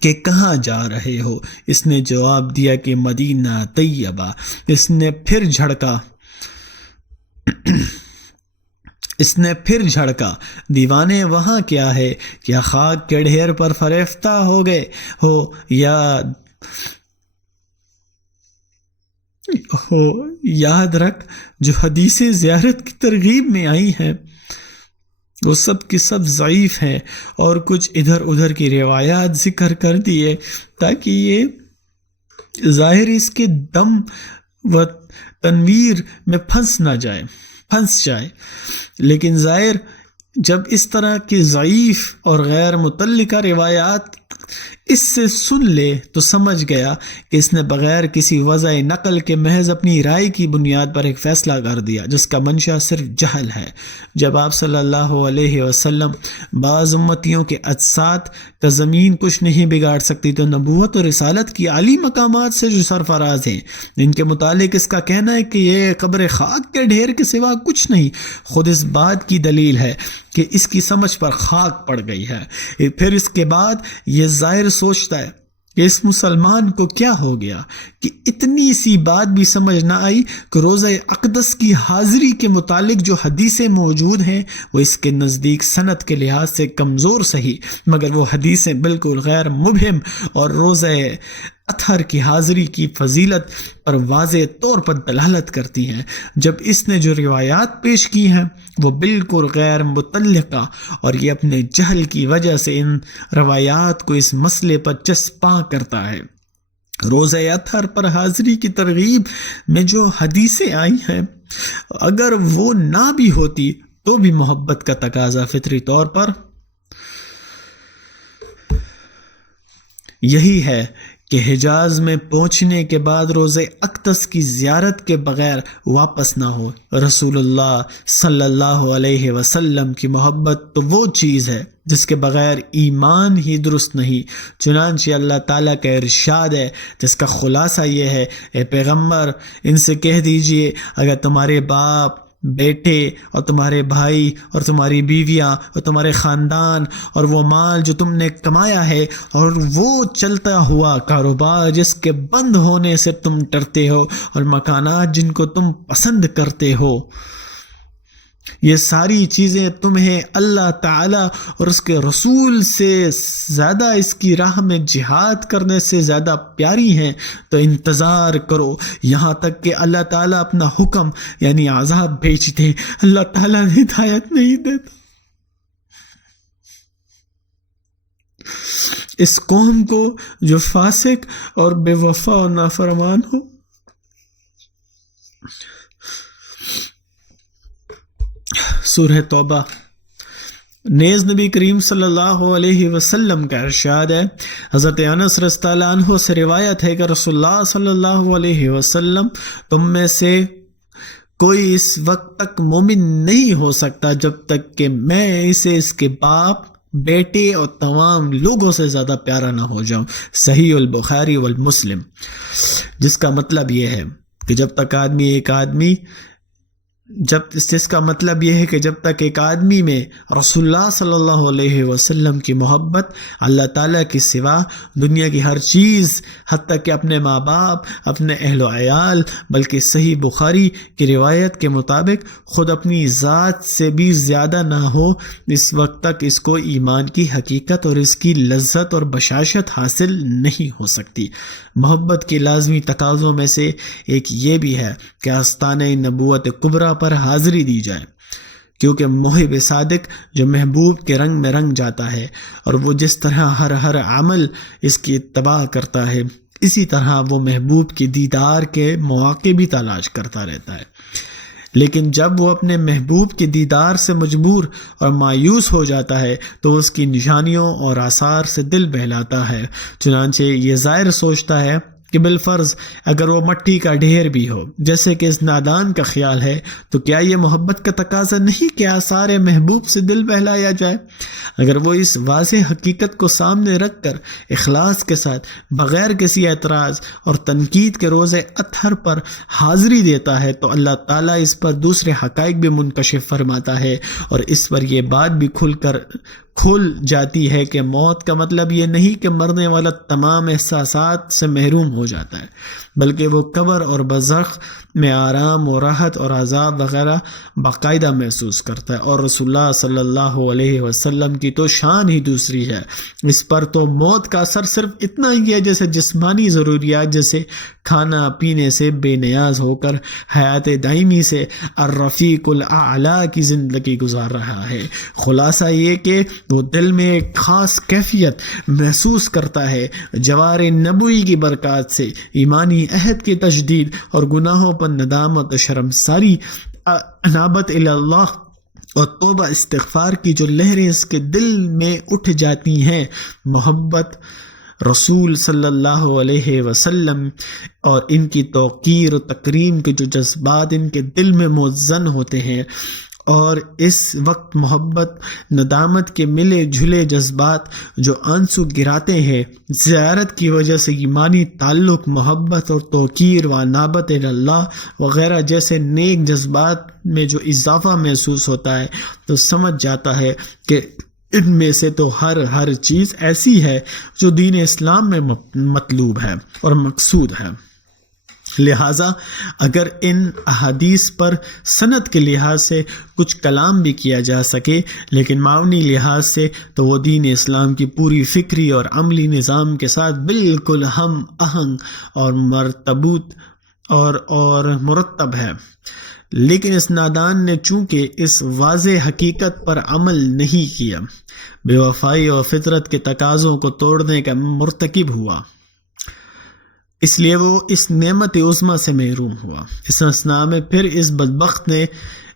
کہ کہاں جا رہے ہو؟ اس نے جواب دیا کہ مدینہ طیبہ۔ اس نے پھر جھڑکا، دیوانے وہاں کیا ہے؟ کیا خاک کے ڈھیر پر فریفتہ ہو گئے ہو یاد رکھ جو حدیثیں زیارت کی ترغیب میں آئی ہیں وہ سب کی سب ضعیف ہیں، اور کچھ ادھر ادھر کی روایات ذکر کر دیے تاکہ یہ ظاہر اس کے دم و تنویر میں پھنس جائے، لیکن ظاہر جب اس طرح کی ضعیف اور غیر متعلقہ روایات اس سے سن لے تو سمجھ گیا کہ اس نے بغیر کسی وضع نقل کے محض اپنی رائے کی بنیاد پر ایک فیصلہ کر دیا جس کا منشا صرف جہل ہے۔ جب آپ صلی اللہ علیہ وسلم بعض امتیوں کے اجساد کا زمین کچھ نہیں بگاڑ سکتی، تو نبوت اور رسالت کی عالی مقامات سے جو سرفراز ہیں ان کے متعلق اس کا کہنا ہے کہ یہ قبر خاک کے ڈھیر کے سوا کچھ نہیں، خود اس بات کی دلیل ہے کہ اس کی سمجھ پر خاک پڑ گئی ہے۔ پھر اس کے بعد یہ ظاہر سوچتا ہے کہ اس مسلمان کو کیا ہو گیا کہ اتنی سی بات بھی سمجھ نہ آئی کہ روزہ اقدس کی حاضری کے متعلق جو حدیثیں موجود ہیں وہ اس کے نزدیک سند کے لحاظ سے کمزور صحیح، مگر وہ حدیثیں بالکل غیر مبہم اور روزہ اطہر کی حاضری کی فضیلت پر واضح طور پر دلالت کرتی ہیں۔ جب اس نے جو روایات پیش کی ہیں وہ بالکل غیر متعلقہ، اور یہ اپنے جہل کی وجہ سے ان روایات کو اس مسئلے پر چسپاں کرتا ہے۔ روزہ اطہر پر حاضری کی ترغیب میں جو حدیثیں آئی ہیں اگر وہ نہ بھی ہوتی تو بھی محبت کا تقاضا فطری طور پر یہی ہے کہ حجاز میں پہنچنے کے بعد روزہ اقدس کی زیارت کے بغیر واپس نہ ہو۔ رسول اللہ صلی اللہ علیہ وسلم کی محبت تو وہ چیز ہے جس کے بغیر ایمان ہی درست نہیں، چنانچہ اللہ تعالیٰ کا ارشاد ہے جس کا خلاصہ یہ ہے، اے پیغمبر ان سے کہہ دیجئے اگر تمہارے باپ، بیٹے اور تمہارے بھائی اور تمہاری بیویاں اور تمہارے خاندان اور وہ مال جو تم نے کمایا ہے اور وہ چلتا ہوا کاروبار جس کے بند ہونے سے تم ڈرتے ہو اور مکانات جن کو تم پسند کرتے ہو، یہ ساری چیزیں تمہیں اللہ تعالیٰ اور اس کے رسول سے زیادہ اس کی راہ میں جہاد کرنے سے زیادہ پیاری ہیں، تو انتظار کرو یہاں تک کہ اللہ تعالیٰ اپنا حکم یعنی عذاب بھیج دے۔ اللہ تعالیٰ ہدایت نہیں دیتا اس قوم کو جو فاسق اور بے وفا اور نافرمان ہو۔ سورہ توبہ۔ نیز نبی کریم صلی اللہ علیہ وسلم کا ارشاد ہے، حضرت انس رضی اللہ عنہ سے روایت ہے کہ رسول اللہ صلی اللہ علیہ وسلم تم میں سے کوئی اس وقت تک مومن نہیں ہو سکتا جب تک کہ میں اسے اس کے باپ، بیٹے اور تمام لوگوں سے زیادہ پیارا نہ ہو جاؤں۔ صحیح البخاری والمسلم۔ جس کا مطلب یہ ہے کہ جب تک ایک آدمی جس کا مطلب یہ ہے کہ جب تک ایک آدمی میں رسول اللہ صلی اللہ علیہ وسلم کی محبت اللہ تعالیٰ کی سوا دنیا کی ہر چیز، حتیٰ کہ اپنے ماں باپ، اپنے اہل و عیال، بلکہ صحیح بخاری کی روایت کے مطابق خود اپنی ذات سے بھی زیادہ نہ ہو، اس وقت تک اس کو ایمان کی حقیقت اور اس کی لذت اور بشاشت حاصل نہیں ہو سکتی۔ محبت کے لازمی تقاضوں میں سے ایک یہ بھی ہے کہ آستانِ نبوت کبریٰ پر حاضری دی جائے، کیونکہ محب صادق جو محبوب کے رنگ میں رنگ جاتا ہے اور وہ جس طرح ہر عمل اس کی اتباع کرتا ہے، اسی طرح وہ محبوب کے دیدار کے مواقع بھی تلاش کرتا رہتا ہے۔ لیکن جب وہ اپنے محبوب کے دیدار سے مجبور اور مایوس ہو جاتا ہے تو اس کی نشانیوں اور آثار سے دل بہلاتا ہے، چنانچہ یہ ظاہر سوچتا ہے کہ بالفرض اگر وہ مٹی کا ڈھیر بھی ہو، جیسے کہ اس نادان کا خیال ہے، تو کیا یہ محبت کا تقاضا نہیں کہ آثار محبوب سے دل بہلایا جائے؟ اگر وہ اس واضح حقیقت کو سامنے رکھ کر اخلاص کے ساتھ بغیر کسی اعتراض اور تنقید کے روز اطہر پر حاضری دیتا ہے تو اللہ تعالیٰ اس پر دوسرے حقائق بھی منکشف فرماتا ہے، اور اس پر یہ بات بھی کھل جاتی ہے کہ موت کا مطلب یہ نہیں کہ مرنے والا تمام احساسات سے محروم ہو جاتا ہے، بلکہ وہ قبر اور برزخ میں آرام و راحت اور عذاب وغیرہ باقاعدہ محسوس کرتا ہے۔ اور رسول اللہ صلی اللہ علیہ وسلم کی تو شان ہی دوسری ہے، اس پر تو موت کا اثر صرف اتنا ہی ہے جیسے جسمانی ضروریات جیسے کھانا پینے سے بے نیاز ہو کر حیات دائمی سے الرفیق الاعلیٰ کی زندگی گزار رہا ہے۔ خلاصہ یہ کہ وہ دل میں ایک خاص کیفیت محسوس کرتا ہے، جوار نبوی کی برکات سے ایمانی عہد کی تجدید اور گناہوں پر ندامت و شرمساری، انابت اللہ اور توبہ استغفار کی جو لہریں اس کے دل میں اٹھ جاتی ہیں۔ محبت رسول صلی اللہ علیہ وسلم اور ان کی توقیر و تکریم کے جو جذبات ان کے دل میں موزن ہوتے ہیں، اور اس وقت محبت ندامت کے ملے جھلے جذبات جو آنسو گراتے ہیں، زیارت کی وجہ سے ایمانی تعلق، محبت اور توقیر و انابت اللہ وغیرہ جیسے نیک جذبات میں جو اضافہ محسوس ہوتا ہے، تو سمجھ جاتا ہے کہ ان میں سے تو ہر چیز ایسی ہے جو دین اسلام میں مطلوب ہے اور مقصود ہے۔ لہٰذا اگر ان احادیث پر سند کے لحاظ سے کچھ کلام بھی کیا جا سکے، لیکن معنوی لحاظ سے تو وہ دین اسلام کی پوری فکری اور عملی نظام کے ساتھ بالکل ہم آہنگ اور مرتب ہے۔ لیکن اس نادان نے چونکہ اس واضح حقیقت پر عمل نہیں کیا، بے وفائی اور فطرت کے تقاضوں کو توڑنے کا مرتکب ہوا، اس لیے وہ اس نعمت عظمیٰ سے محروم ہوا۔ اس اثناء میں پھر اس بدبخت نے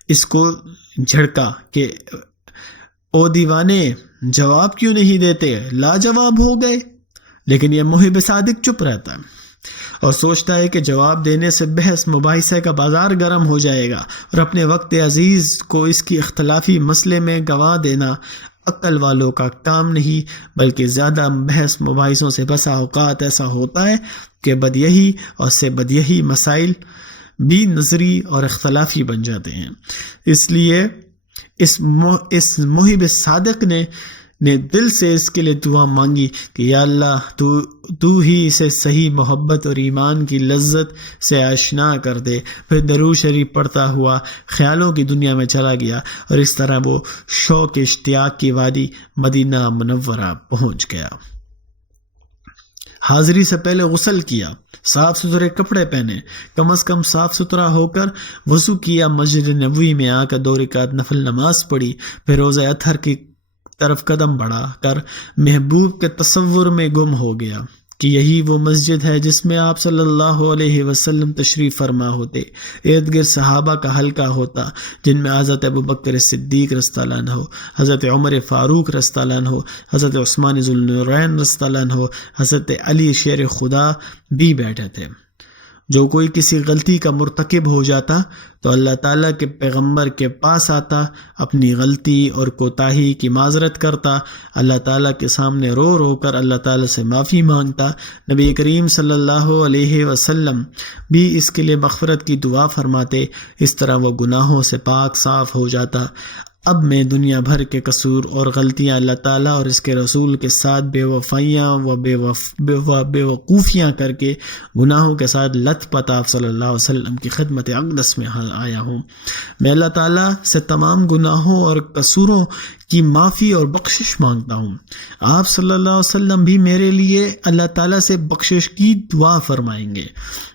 اس کو جھڑکا کہ او دیوانے، جواب کیوں نہیں دیتے، لاجواب ہو گئے۔ لیکن یہ محب صادق چپ رہتا ہے اور سوچتا ہے کہ جواب دینے سے بحث مباحثے کا بازار گرم ہو جائے گا، اور اپنے وقت عزیز کو اس کی اختلافی مسئلے میں گنوا دینا عقل والوں کا کام نہیں، بلکہ زیادہ بحث مباحثوں سے بسا اوقات ایسا ہوتا ہے کہ بدیہی اور سے بدیہی مسائل بھی نظری اور اختلافی بن جاتے ہیں۔ اس لیے اس محب صادق نے دل سے اس کے لیے دعا مانگی کہ یا اللہ تو ہی اسے صحیح محبت اور ایمان کی لذت سے آشنا کر دے۔ پھر درود شریف پڑھتا ہوا خیالوں کی دنیا میں چلا گیا، اور اس طرح وہ شوق اشتیاق کی وادی مدینہ منورہ پہنچ گیا۔ حاضری سے پہلے غسل کیا، صاف ستھرے کپڑے پہنے، کم از کم صاف ستھرا ہو کر وضو کیا، مسجد نبوی میں آ کر 2 رکعت نفل نماز پڑھی، پھر روزہ اطہر کی طرف قدم بڑھا کر محبوب کے تصور میں گم ہو گیا کہ یہی وہ مسجد ہے جس میں آپ صلی اللہ علیہ وسلم تشریف فرما ہوتے، ارد گرد صحابہ کا حلقہ ہوتا، جن میں حضرت ابوبکر صدیق رضی اللہ عنہ، حضرت عمر فاروق رضی اللہ عنہ، حضرت عثمان ذو النورین رضی اللہ عنہ، حضرت علی شیر خدا بھی بیٹھے تھے۔ جو کوئی کسی غلطی کا مرتکب ہو جاتا تو اللہ تعالیٰ کے پیغمبر کے پاس آتا، اپنی غلطی اور کوتاہی کی معذرت کرتا، اللہ تعالیٰ کے سامنے رو رو کر اللہ تعالیٰ سے معافی مانگتا۔ نبی کریم صلی اللہ علیہ وسلم بھی اس کے لیے مغفرت کی دعا فرماتے، اس طرح وہ گناہوں سے پاک صاف ہو جاتا۔ اب میں دنیا بھر کے قصور اور غلطیاں اللہ تعالیٰ اور اس کے رسول کے ساتھ بے وفائیاں و بے وقوفیاں کر کے گناہوں کے ساتھ لت پت آپ صلی اللہ علیہ وسلم کی خدمت اقدس میں آیا ہوں۔ میں اللہ تعالیٰ سے تمام گناہوں اور قصوروں کی معافی اور بخشش مانگتا ہوں۔ آپ صلی اللہ علیہ وسلم بھی میرے لیے اللہ تعالیٰ سے بخشش کی دعا فرمائیں گے۔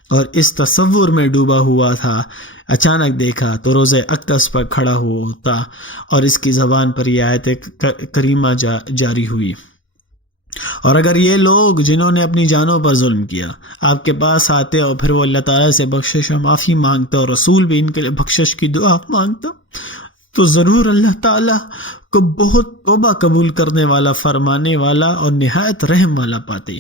اور اس تصور میں ڈوبا ہوا تھا، اچانک دیکھا تو روزہ اقدس پر کھڑا ہوتا اور اس کی زبان پر یہ آیت کریمہ جاری ہوئی، اور اگر یہ لوگ جنہوں نے اپنی جانوں پر ظلم کیا آپ کے پاس آتے اور پھر وہ اللہ تعالیٰ سے بخشش اور معافی مانگتا اور رسول بھی ان کے لیے بخشش کی دعا مانگتا تو ضرور اللہ تعالیٰ کو بہت توبہ قبول کرنے والا، فرمانے والا اور نہایت رحم والا پاتے۔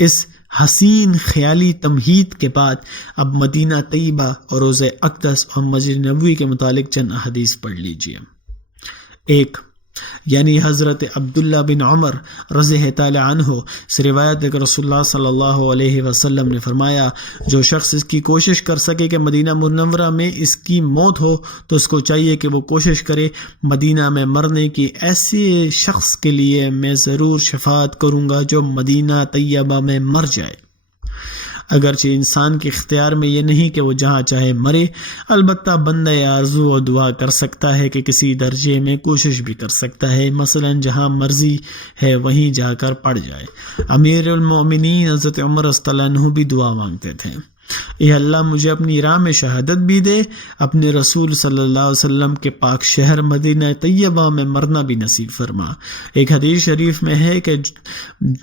اس حسین خیالی تمہید کے بعد اب مدینہ طیبہ اور روزہ اقدس اور مسجد نبوی کے متعلق چند احادیث پڑھ لیجئے۔ ایک، یعنی حضرت عبداللہ بن عمر رضی اللہ تعالی عنہ سے روایت ہے کہ رسول اللہ صلی اللہ علیہ وسلم نے فرمایا، جو شخص اس کی کوشش کر سکے کہ مدینہ منورہ میں اس کی موت ہو تو اس کو چاہیے کہ وہ کوشش کرے مدینہ میں مرنے کی۔ ایسے شخص کے لیے میں ضرور شفاعت کروں گا جو مدینہ طیبہ میں مر جائے۔ اگرچہ انسان کے اختیار میں یہ نہیں کہ وہ جہاں چاہے مرے، البتہ بندہ آرزو و دعا کر سکتا ہے کہ کسی درجے میں کوشش بھی کر سکتا ہے، مثلا جہاں مرضی ہے وہیں جا کر پڑ جائے۔ امیر المومنین حضرت عمر رضی اللہ عنہ بھی دعا مانگتے تھے، اے اللہ مجھے اپنی راہ میں شہادت بھی دے، اپنے رسول صلی اللہ علیہ وسلم کے پاک شہر مدینہ طیبہ میں مرنا بھی نصیب فرما۔ ایک حدیث شریف میں ہے کہ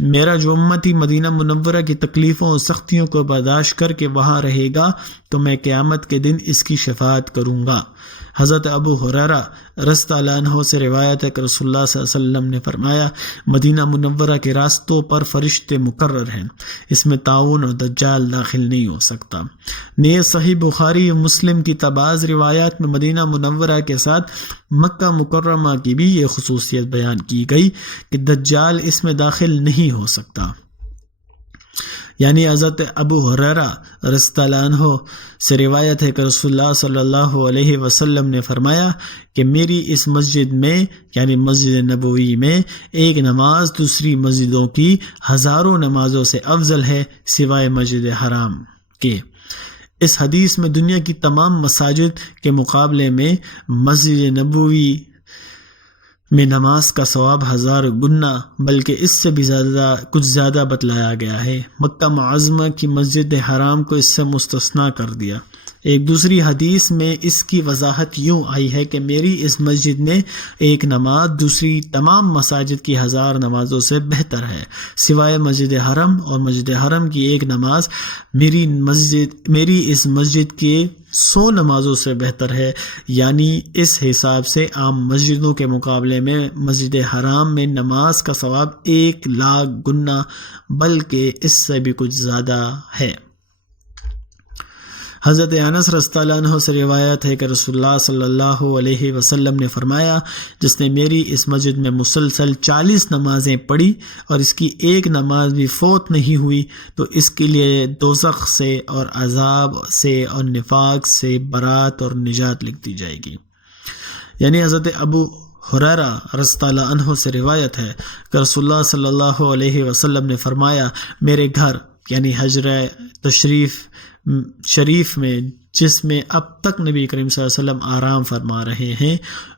میرا جو امتی مدینہ منورہ کی تکلیفوں اور سختیوں کو برداشت کر کے وہاں رہے گا تو میں قیامت کے دن اس کی شفاعت کروں گا۔ حضرت ابو ہریرہ رضی اللہ عنہ سے روایت ہے کہ رسول اللہ صلی اللہ علیہ وسلم نے فرمایا، مدینہ منورہ کے راستوں پر فرشتے مقرر ہیں، اس میں طاعون اور دجال داخل نہیں ہو سکتا۔ نیز صحیح بخاری و مسلم کی بعض روایات میں مدینہ منورہ کے ساتھ مکہ مکرمہ کی بھی یہ خصوصیت بیان کی گئی کہ دجال اس میں داخل نہیں ہو سکتا۔ یعنی حضرت ابو ہریرہ رضی اللہ عنہ سے روایت ہے کہ رسول اللہ صلی اللہ علیہ وسلم نے فرمایا کہ میری اس مسجد میں یعنی مسجد نبوی میں ایک نماز دوسری مسجدوں کی ہزاروں نمازوں سے افضل ہے سوائے مسجد حرام کے۔ اس حدیث میں دنیا کی تمام مساجد کے مقابلے میں مسجد نبوی میں نماز کا ثواب 1000 گنا بلکہ اس سے بھی کچھ زیادہ بتلایا گیا ہے۔ مکہ معظمہ کی مسجد حرام کو اس سے مستثنا کر دیا۔ ایک دوسری حدیث میں اس کی وضاحت یوں آئی ہے کہ میری اس مسجد میں ایک نماز دوسری تمام مساجد کی 1000 نمازوں سے بہتر ہے سوائے مسجد حرم، اور مسجد حرم کی ایک نماز میری اس مسجد کے 100 نمازوں سے بہتر ہے۔ یعنی اس حساب سے عام مسجدوں کے مقابلے میں مسجد حرام میں نماز کا ثواب 1,00,000 گنا بلکہ اس سے بھی کچھ زیادہ ہے۔ حضرت انس رضی اللہ عنہ سے روایت ہے کہ رسول اللہ صلی اللہ علیہ وسلم نے فرمایا، جس نے میری اس مسجد میں مسلسل 40 نمازیں پڑھی اور اس کی ایک نماز بھی فوت نہیں ہوئی تو اس کے لیے دوزخ سے اور عذاب سے اور نفاق سے برات اور نجات لکھ دی جائے گی۔ یعنی حضرت ابو ہریرہ رضی اللہ عنہ سے روایت ہے کہ رسول اللہ صلی اللہ علیہ وسلم نے فرمایا، میرے گھر یعنی حجرہ شریف میں جس میں اب تک نبی کریم صلی اللہ علیہ وسلم آرام فرما رہے ہیں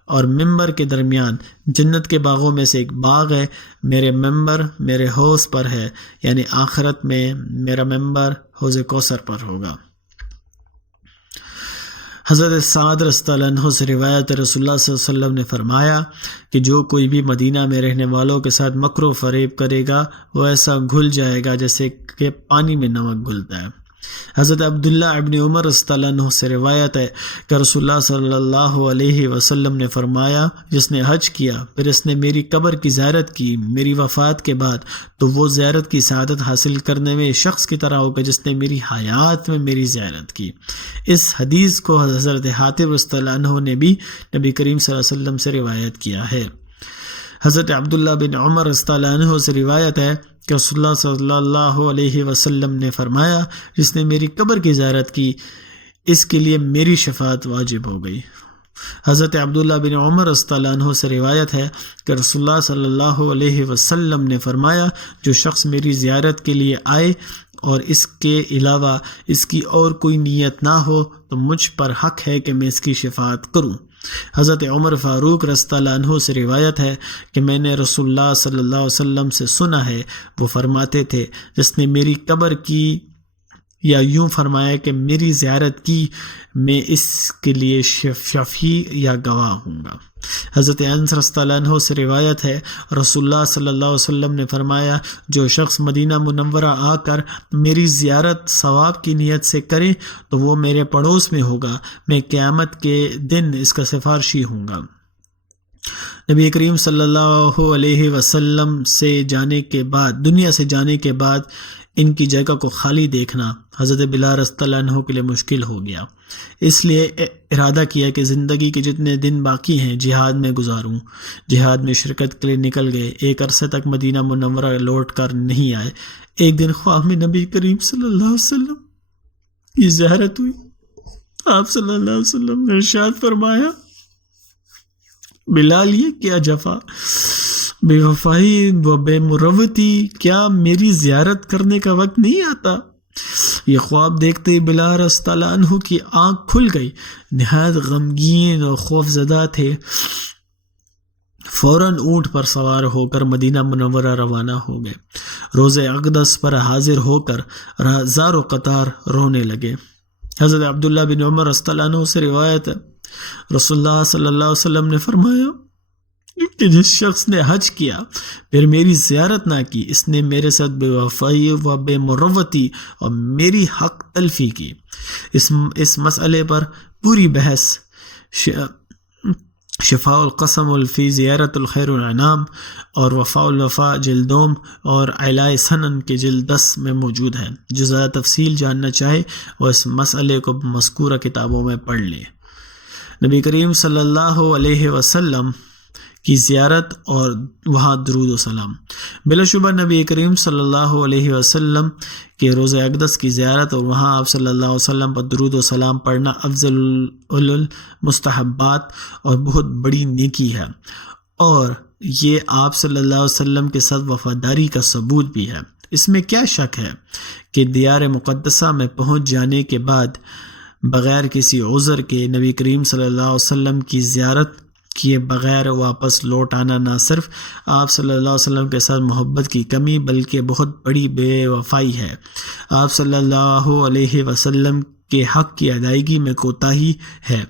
اور ممبر کے درمیان جنت کے باغوں میں سے ایک باغ ہے، میرے ممبر میرے حوض پر ہے، یعنی آخرت میں میرا ممبر حوض کوثر پر ہوگا۔ حضرت سعد رضی اللہ عنہ سے روایت رسول اللہ صلی اللہ علیہ وسلم نے فرمایا کہ جو کوئی بھی مدینہ میں رہنے والوں کے ساتھ مکر و فریب کرے گا وہ ایسا گھل جائے گا جیسے کہ پانی میں نمک گھلتا ہے۔ حضرت عبداللہ ابن عمر رضی اللہ عنہ سے روایت ہے کہ رسول اللہ صلی اللہ علیہ وسلم نے فرمایا، جس نے حج کیا پھر اس نے میری قبر کی زیارت کی میری وفات کے بعد، تو وہ زیارت کی سعادت حاصل کرنے میں شخص کی طرح ہوگا جس نے میری حیات میں میری زیارت کی۔ اس حدیث کو حضرت حاتب رضی اللہ عنہ نے بھی نبی کریم صلی اللہ علیہ وسلم سے روایت کیا ہے۔ حضرت عبداللہ بن عمر رضی اللہ عنہ سے روایت ہے کہ رسول اللہ صلی اللہ علیہ وسلم نے فرمایا، جس نے میری قبر کی زیارت کی اس کے لیے میری شفاعت واجب ہو گئی۔ حضرت عبداللہ بن عمر رضی اللہ عنہ سے روایت ہے کہ رسول اللہ صلی اللہ علیہ وسلم نے فرمایا، جو شخص میری زیارت کے لیے آئے اور اس کے علاوہ اس کی اور کوئی نیت نہ ہو تو مجھ پر حق ہے کہ میں اس کی شفاعت کروں۔ حضرت عمر فاروق رضی اللہ عنہ سے روایت ہے کہ میں نے رسول اللہ صلی اللہ علیہ وسلم سے سنا ہے، وہ فرماتے تھے، جس نے میری قبر کی یا یوں فرمایا کہ میری زیارت کی، میں اس کے لیے شفیع یا گواہ ہوں گا۔ حضرت انس رضی اللہ عنہ سے روایت ہے، رسول اللہ صلی اللہ علیہ وسلم نے فرمایا، جو شخص مدینہ منورہ آ کر میری زیارت ثواب کی نیت سے کرے تو وہ میرے پڑوس میں ہوگا، میں قیامت کے دن اس کا سفارشی ہوں گا۔ نبی کریم صلی اللہ علیہ وسلم سے جانے کے بعد، دنیا سے جانے کے بعد ان کی جگہ کو خالی دیکھنا حضرت بلال رضی اللہ عنہ کے لیے مشکل ہو گیا، اس لیے ارادہ کیا کہ زندگی کے جتنے دن باقی ہیں جہاد میں گزاروں۔ جہاد میں شرکت کے لیے نکل گئے، ایک عرصے تک مدینہ منورہ لوٹ کر نہیں آئے۔ ایک دن خواب میں نبی کریم صلی اللہ علیہ وسلم کی زیارت ہوئی۔ آپ صلی اللہ علیہ وسلم نے ارشاد فرمایا، بلال یہ کیا جفا، بے وفائی و بے مروتی، کیا میری زیارت کرنے کا وقت نہیں آتا؟ یہ خواب دیکھتے ہی بلال رضی اللہ عنہ کی آنکھ کھل گئی، نہایت غمگین اور خوف زدہ تھے۔ فوراً اونٹ پر سوار ہو کر مدینہ منورہ روانہ ہو گئے۔ روز اقدس پر حاضر ہو کر زار و قطار رونے لگے۔ حضرت عبداللہ بن عمر رضی اللہ عنہ سے روایت ہے، رسول اللہ صلی اللہ علیہ وسلم نے فرمایا کہ جس شخص نے حج کیا پھر میری زیارت نہ کی، اس نے میرے ساتھ بے وفائی و بے مروتی اور میری حق تلفی کی۔ اس مسئلے پر پوری بحث شفاء القسم الفی زیارت الخیر الانام اور وفاء الوفا جلدوم اور اعلاء سنن کے جلد 10 میں موجود ہے۔ جو زیادہ تفصیل جاننا چاہے وہ اس مسئلے کو مذکورہ کتابوں میں پڑھ لے۔ نبی کریم صلی اللہ علیہ وسلم کی زیارت اور وہاں درود و سلام۔ بلا شبہ نبی کریم صلی اللہ علیہ وسلم کے روز اقدس کی زیارت اور وہاں آپ صلی اللہ علیہ وسلم پر درود و سلام پڑھنا افضل المستحبات اور بہت بڑی نیکی ہے، اور یہ آپ صلی اللہ علیہ وسلم کے ساتھ وفاداری کا ثبوت بھی ہے۔ اس میں کیا شک ہے کہ دیار مقدسہ میں پہنچ جانے کے بعد بغیر کسی عذر کے نبی کریم صلی اللہ علیہ وسلم کی زیارت کیے بغیر واپس لوٹ آنا نہ صرف آپ صلی اللہ علیہ وسلم کے ساتھ محبت کی کمی بلکہ بہت بڑی بے وفائی ہے۔ آپ صلی اللہ علیہ وسلم کے حق کی ادائیگی میں کوتاہی ہے،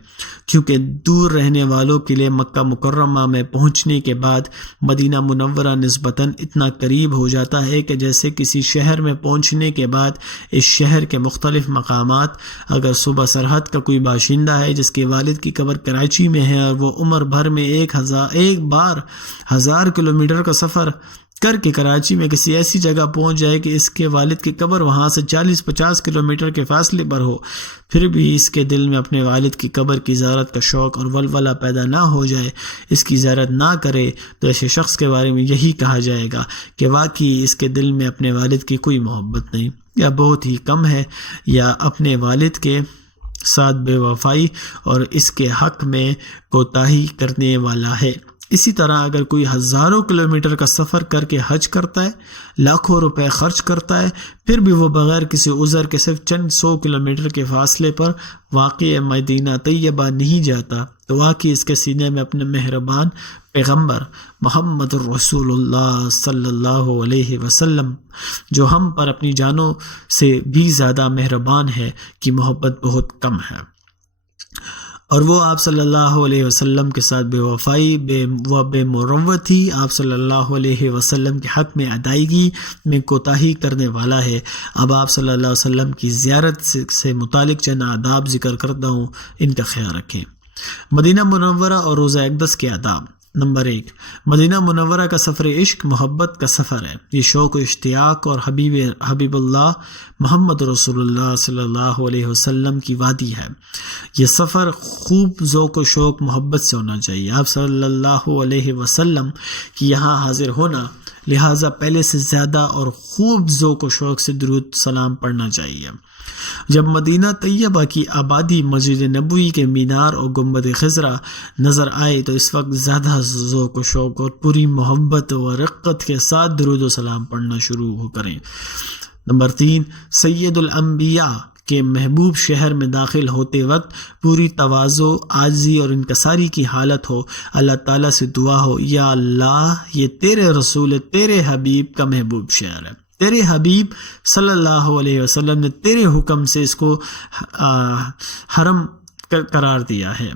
کیونکہ دور رہنے والوں کے لیے مکہ مکرمہ میں پہنچنے کے بعد مدینہ منورہ نسبتاً اتنا قریب ہو جاتا ہے کہ جیسے کسی شہر میں پہنچنے کے بعد اس شہر کے مختلف مقامات، اگر صوبہ سرحد کا کوئی باشندہ ہے جس کے والد کی قبر کراچی میں ہے اور وہ عمر بھر میں ایک بار 1000 کلومیٹر کا سفر کر کے کراچی میں کسی ایسی جگہ پہنچ جائے کہ اس کے والد کی قبر وہاں سے 40-50 کلومیٹر کے فاصلے پر ہو، پھر بھی اس کے دل میں اپنے والد کی قبر کی زیارت کا شوق اور ولولہ پیدا نہ ہو جائے، اس کی زیارت نہ کرے، تو ایسے شخص کے بارے میں یہی کہا جائے گا کہ واقعی اس کے دل میں اپنے والد کی کوئی محبت نہیں، یا بہت ہی کم ہے، یا اپنے والد کے ساتھ بے وفائی اور اس کے حق میں کوتاہی کرنے والا ہے۔ اسی طرح اگر کوئی ہزاروں کلومیٹر کا سفر کر کے حج کرتا ہے، لاکھوں روپے خرچ کرتا ہے، پھر بھی وہ بغیر کسی عذر کے صرف چند 100 کلومیٹر کے فاصلے پر واقع مدینہ طیبہ نہیں جاتا، تو واقعی اس کے سینے میں اپنے مہربان پیغمبر محمد الرسول اللہ صلی اللہ علیہ وسلم، جو ہم پر اپنی جانوں سے بھی زیادہ مہربان ہے، کی محبت بہت کم ہے۔ اور وہ آپ صلی اللہ علیہ وسلم کے ساتھ بے وفائی بے مروت تھی. آپ صلی اللہ علیہ وسلم کے حق میں ادائیگی میں کوتاہی کرنے والا ہے. اب آپ صلی اللہ علیہ وسلم کی زیارت سے متعلق چند آداب ذکر کرتا ہوں، ان کا خیال رکھیں. مدینہ منورہ اور روضہ اقدس کے آداب. نمبر 1، مدینہ منورہ کا سفر عشق محبت کا سفر ہے. یہ شوق و اشتیاق اور حبیب اللہ محمد رسول اللہ صلی اللہ علیہ وسلم کی وادی ہے. یہ سفر خوب ذوق و شوق محبت سے ہونا چاہیے. آپ صلی اللہ علیہ وسلم کی یہاں حاضر ہونا، لہٰذا پہلے سے زیادہ اور خوب ذوق و شوق سے درود سلام پڑھنا چاہیے. جب مدینہ طیبہ کی آبادی، مسجد نبوی کے مینار اور گنبد خضرا نظر آئے تو اس وقت زیادہ ذوق و شوق اور پوری محبت و رقت کے ساتھ درود و سلام پڑھنا شروع کریں. نمبر 3، سید الانبیاء کے محبوب شہر میں داخل ہوتے وقت پوری تواضع، عاجزی اور انکساری کی حالت ہو. اللہ تعالیٰ سے دعا ہو، یا اللہ یہ تیرے رسول تیرے حبیب کا محبوب شہر ہے. تیرے حبیب صلی اللہ علیہ وسلم نے تیرے حکم سے اس کو حرم قرار دیا ہے.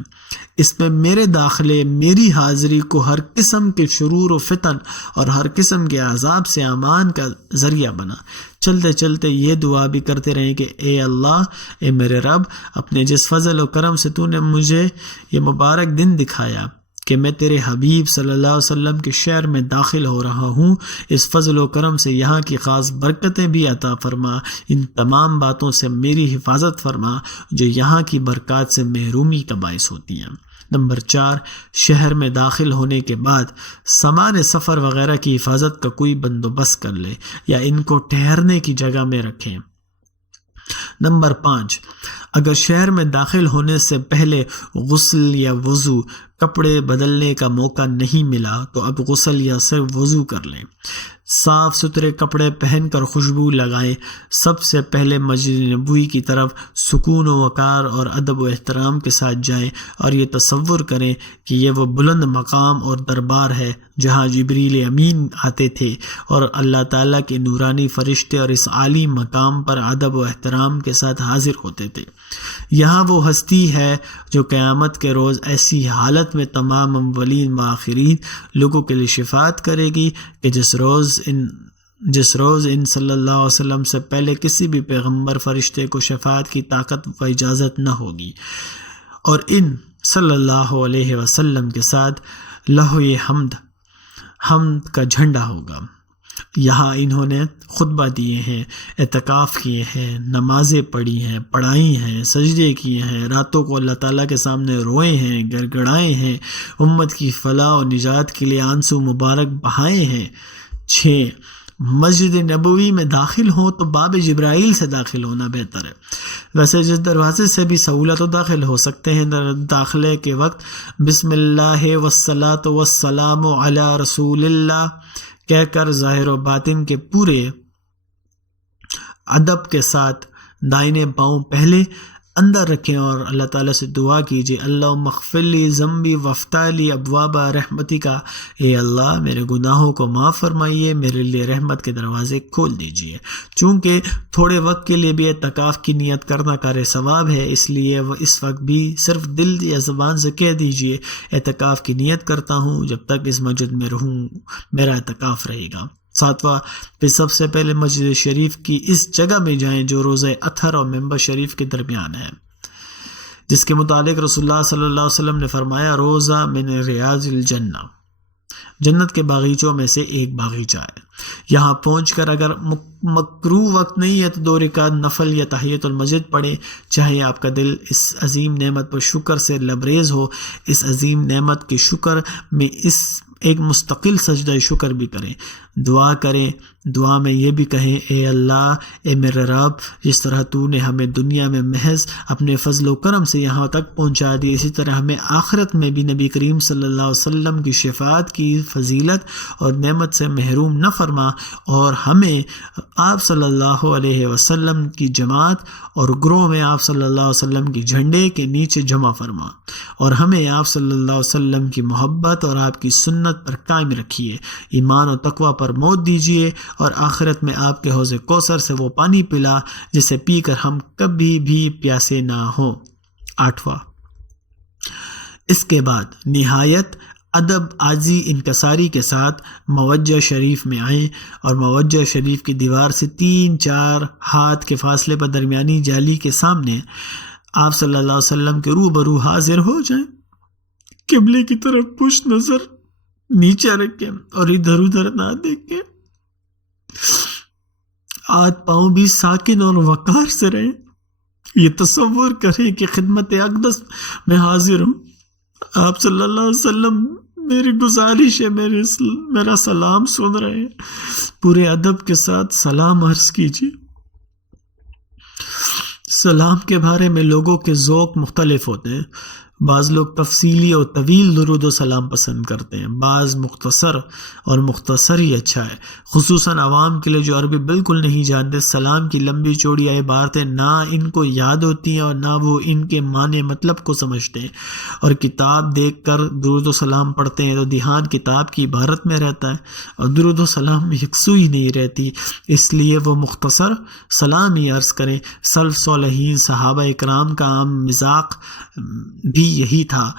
اس میں میرے داخلے، میری حاضری کو ہر قسم کے شرور و فتن اور ہر قسم کے عذاب سے امان کا ذریعہ بنا. چلتے چلتے یہ دعا بھی کرتے رہیں کہ اے اللہ، اے میرے رب، اپنے جس فضل و کرم سے تو نے مجھے یہ مبارک دن دکھایا کہ میں تیرے حبیب صلی اللہ علیہ وسلم کے شہر میں داخل ہو رہا ہوں، اس فضل و کرم سے یہاں کی خاص برکتیں بھی عطا فرما. ان تمام باتوں سے میری حفاظت فرما جو یہاں کی برکات سے محرومی کا باعث ہوتی ہیں. نمبر 4، شہر میں داخل ہونے کے بعد سامان سفر وغیرہ کی حفاظت کا کوئی بندوبست کر لے یا ان کو ٹھہرنے کی جگہ میں رکھیں. نمبر 5، اگر شہر میں داخل ہونے سے پہلے غسل یا وضو، کپڑے بدلنے کا موقع نہیں ملا تو اب غسل یا صرف وضو کر لیں. صاف ستھرے کپڑے پہن کر خوشبو لگائیں. سب سے پہلے مسجد نبوی کی طرف سکون و وقار اور ادب و احترام کے ساتھ جائیں اور یہ تصور کریں کہ یہ وہ بلند مقام اور دربار ہے جہاں جبریل امین آتے تھے اور اللہ تعالیٰ کے نورانی فرشتے اور اس عالی مقام پر ادب و احترام کے ساتھ حاضر ہوتے تھے. یہاں وہ ہستی ہے جو قیامت کے روز ایسی حالت میں تمام اولین و آخرین لوگوں کے لیے شفاعت کرے گی کہ جس روز ان صلی اللہ علیہ وسلم سے پہلے کسی بھی پیغمبر فرشتے کو شفاعت کی طاقت و اجازت نہ ہوگی، اور ان صلی اللہ علیہ وسلم کے ساتھ لوح حمد کا جھنڈا ہوگا. یہاں انہوں نے خطبہ دیے ہیں، اعتکاف کیے ہیں، نمازیں پڑھی ہیں، پڑھائی ہیں، سجدے کیے ہیں، راتوں کو اللہ تعالیٰ کے سامنے روئے ہیں، گڑگڑائے ہیں، امت کی فلاح و نجات کے لیے آنسو مبارک بہائے ہیں. 6، مسجد نبوی میں داخل ہوں تو باب جبرائیل سے داخل ہونا بہتر ہے. ویسے جس دروازے سے بھی سہولت و داخل ہو سکتے ہیں، داخلے کے وقت بسم اللہ والصلاۃ والسلام علی رسول اللہ کہہ کر ظاہر و باطن کے پورے ادب کے ساتھ دائنے پاؤں پہلے اندر رکھیں اور اللہ تعالیٰ سے دعا کیجیے، اللہم اغفر لی ذنبی وافتح لی ابواب رحمتی کا، اے اللہ میرے گناہوں کو معاف فرمائیے، میرے لیے رحمت کے دروازے کھول دیجیے. چونکہ تھوڑے وقت کے لیے بھی اعتکاف کی نیت کرنا کار ثواب ہے، اس لیے وہ اس وقت بھی صرف دل یا زبان سے کہہ دیجیے اعتکاف کی نیت کرتا ہوں، جب تک اس مسجد میں رہوں میرا اعتکاف رہے گا. 7واں، پھر سب سے پہلے مسجد شریف کی اس جگہ میں جائیں جو روضہ اطہر اور منبر شریف کے درمیان ہے، جس کے متعلق رسول اللہ صلی اللہ علیہ وسلم نے فرمایا روضہ من ریاض الجنہ، جنت کے باغیچوں میں سے ایک باغیچہ ہے. یہاں پہنچ کر اگر مکروہ وقت نہیں ہے تو 2 رکعت نفل یا تحیۃ المسجد پڑھیں. چاہے آپ کا دل اس عظیم نعمت پر شکر سے لبریز ہو، اس عظیم نعمت کے شکر میں اس ایک مستقل سجدہ شکر بھی کریں، دعا کریں. دعا میں یہ بھی کہیں اے اللہ، اے میرے رب، جس طرح تو نے ہمیں دنیا میں محض اپنے فضل و کرم سے یہاں تک پہنچا دی، اسی طرح ہمیں آخرت میں بھی نبی کریم صلی اللہ علیہ وسلم کی شفاعت کی فضیلت اور نعمت سے محروم نہ فرما، اور ہمیں آپ صلی اللہ علیہ وسلم کی جماعت اور گروہ میں آپ صلی اللہ علیہ وسلم کی جھنڈے کے نیچے جمع فرما، اور ہمیں آپ صلی اللہ علیہ وسلم کی محبت اور آپ کی سنت پر قائم رکھیے. ایمان و تقوی پر موت دیجیے اور آخرت میں آپ کے حوض کوثر سے وہ پانی پلا جسے پی کر ہم کبھی بھی پیاسے نہ ہوں. 8واں، اس کے بعد نہایت ادب عاجزی انکساری کے ساتھ موجہ شریف میں آئیں اور موجہ شریف کی دیوار سے 3-4 ہاتھ کے فاصلے پر درمیانی جالی کے سامنے آپ صلی اللہ علیہ وسلم کے روبرو حاضر ہو جائیں. قبلے کی طرف پشت نظر نیچے رکھیں اور ادھر ادھر نہ دیکھیں. ہاتھ پاؤں بھی ساکن اور وقار سے رہیں. یہ تصور کریں کہ خدمت اقدس میں حاضر ہوں. آپ صلی اللہ علیہ وسلم میری گزارش ہے، میرا سلام سن رہے ہیں. پورے ادب کے ساتھ سلام عرض کیجیے. سلام کے بارے میں لوگوں کے ذوق مختلف ہوتے ہیں. بعض لوگ تفصیلی اور طویل درود و سلام پسند کرتے ہیں، بعض مختصر، اور مختصر ہی اچھا ہے. خصوصاً عوام کے لیے جو عربی بالکل نہیں جانتے، سلام کی لمبی چوڑی عبارتیں نہ ان کو یاد ہوتی ہیں اور نہ وہ ان کے معنی مطلب کو سمجھتے ہیں، اور کتاب دیکھ کر درود و سلام پڑھتے ہیں تو دھیان کتاب کی عبارت میں رہتا ہے اور درود و سلام میں یکسوئی نہیں رہتی. اس لیے وہ مختصر سلام ہی عرض کریں. سلف صالحین صحابہ اکرام کا عام مذاق بھی یہی تھا.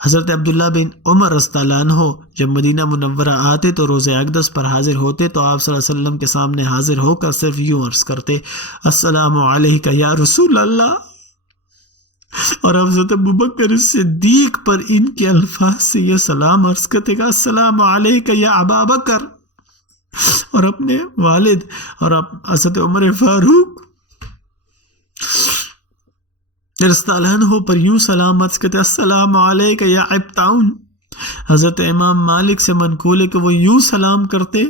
حضرت عبداللہ بن عمر رضی اللہ عنہ جب مدینہ منورہ آتے تو روزہ اقدس پر حاضر ہوتے تو آپ صلی اللہ علیہ وسلم کے سامنے حاضر ہو کر صرف یوں عرض کرتے، السلام علیکہ یا رسول اللہ. اور حضرت ابوبکر صدیق پر ان کے الفاظ سے یہ سلام عرض کرتے کہ السلام علیکہ یا ابا بکر. اور اپنے والد اور حضرت عمر فاروق رضی اللہ عنہ پر یوں سلام عرض کرتے، السلام علیکہ یا ابتعون. حضرت امام مالک سے منقول ہے کہ وہ یوں سلام کرتے،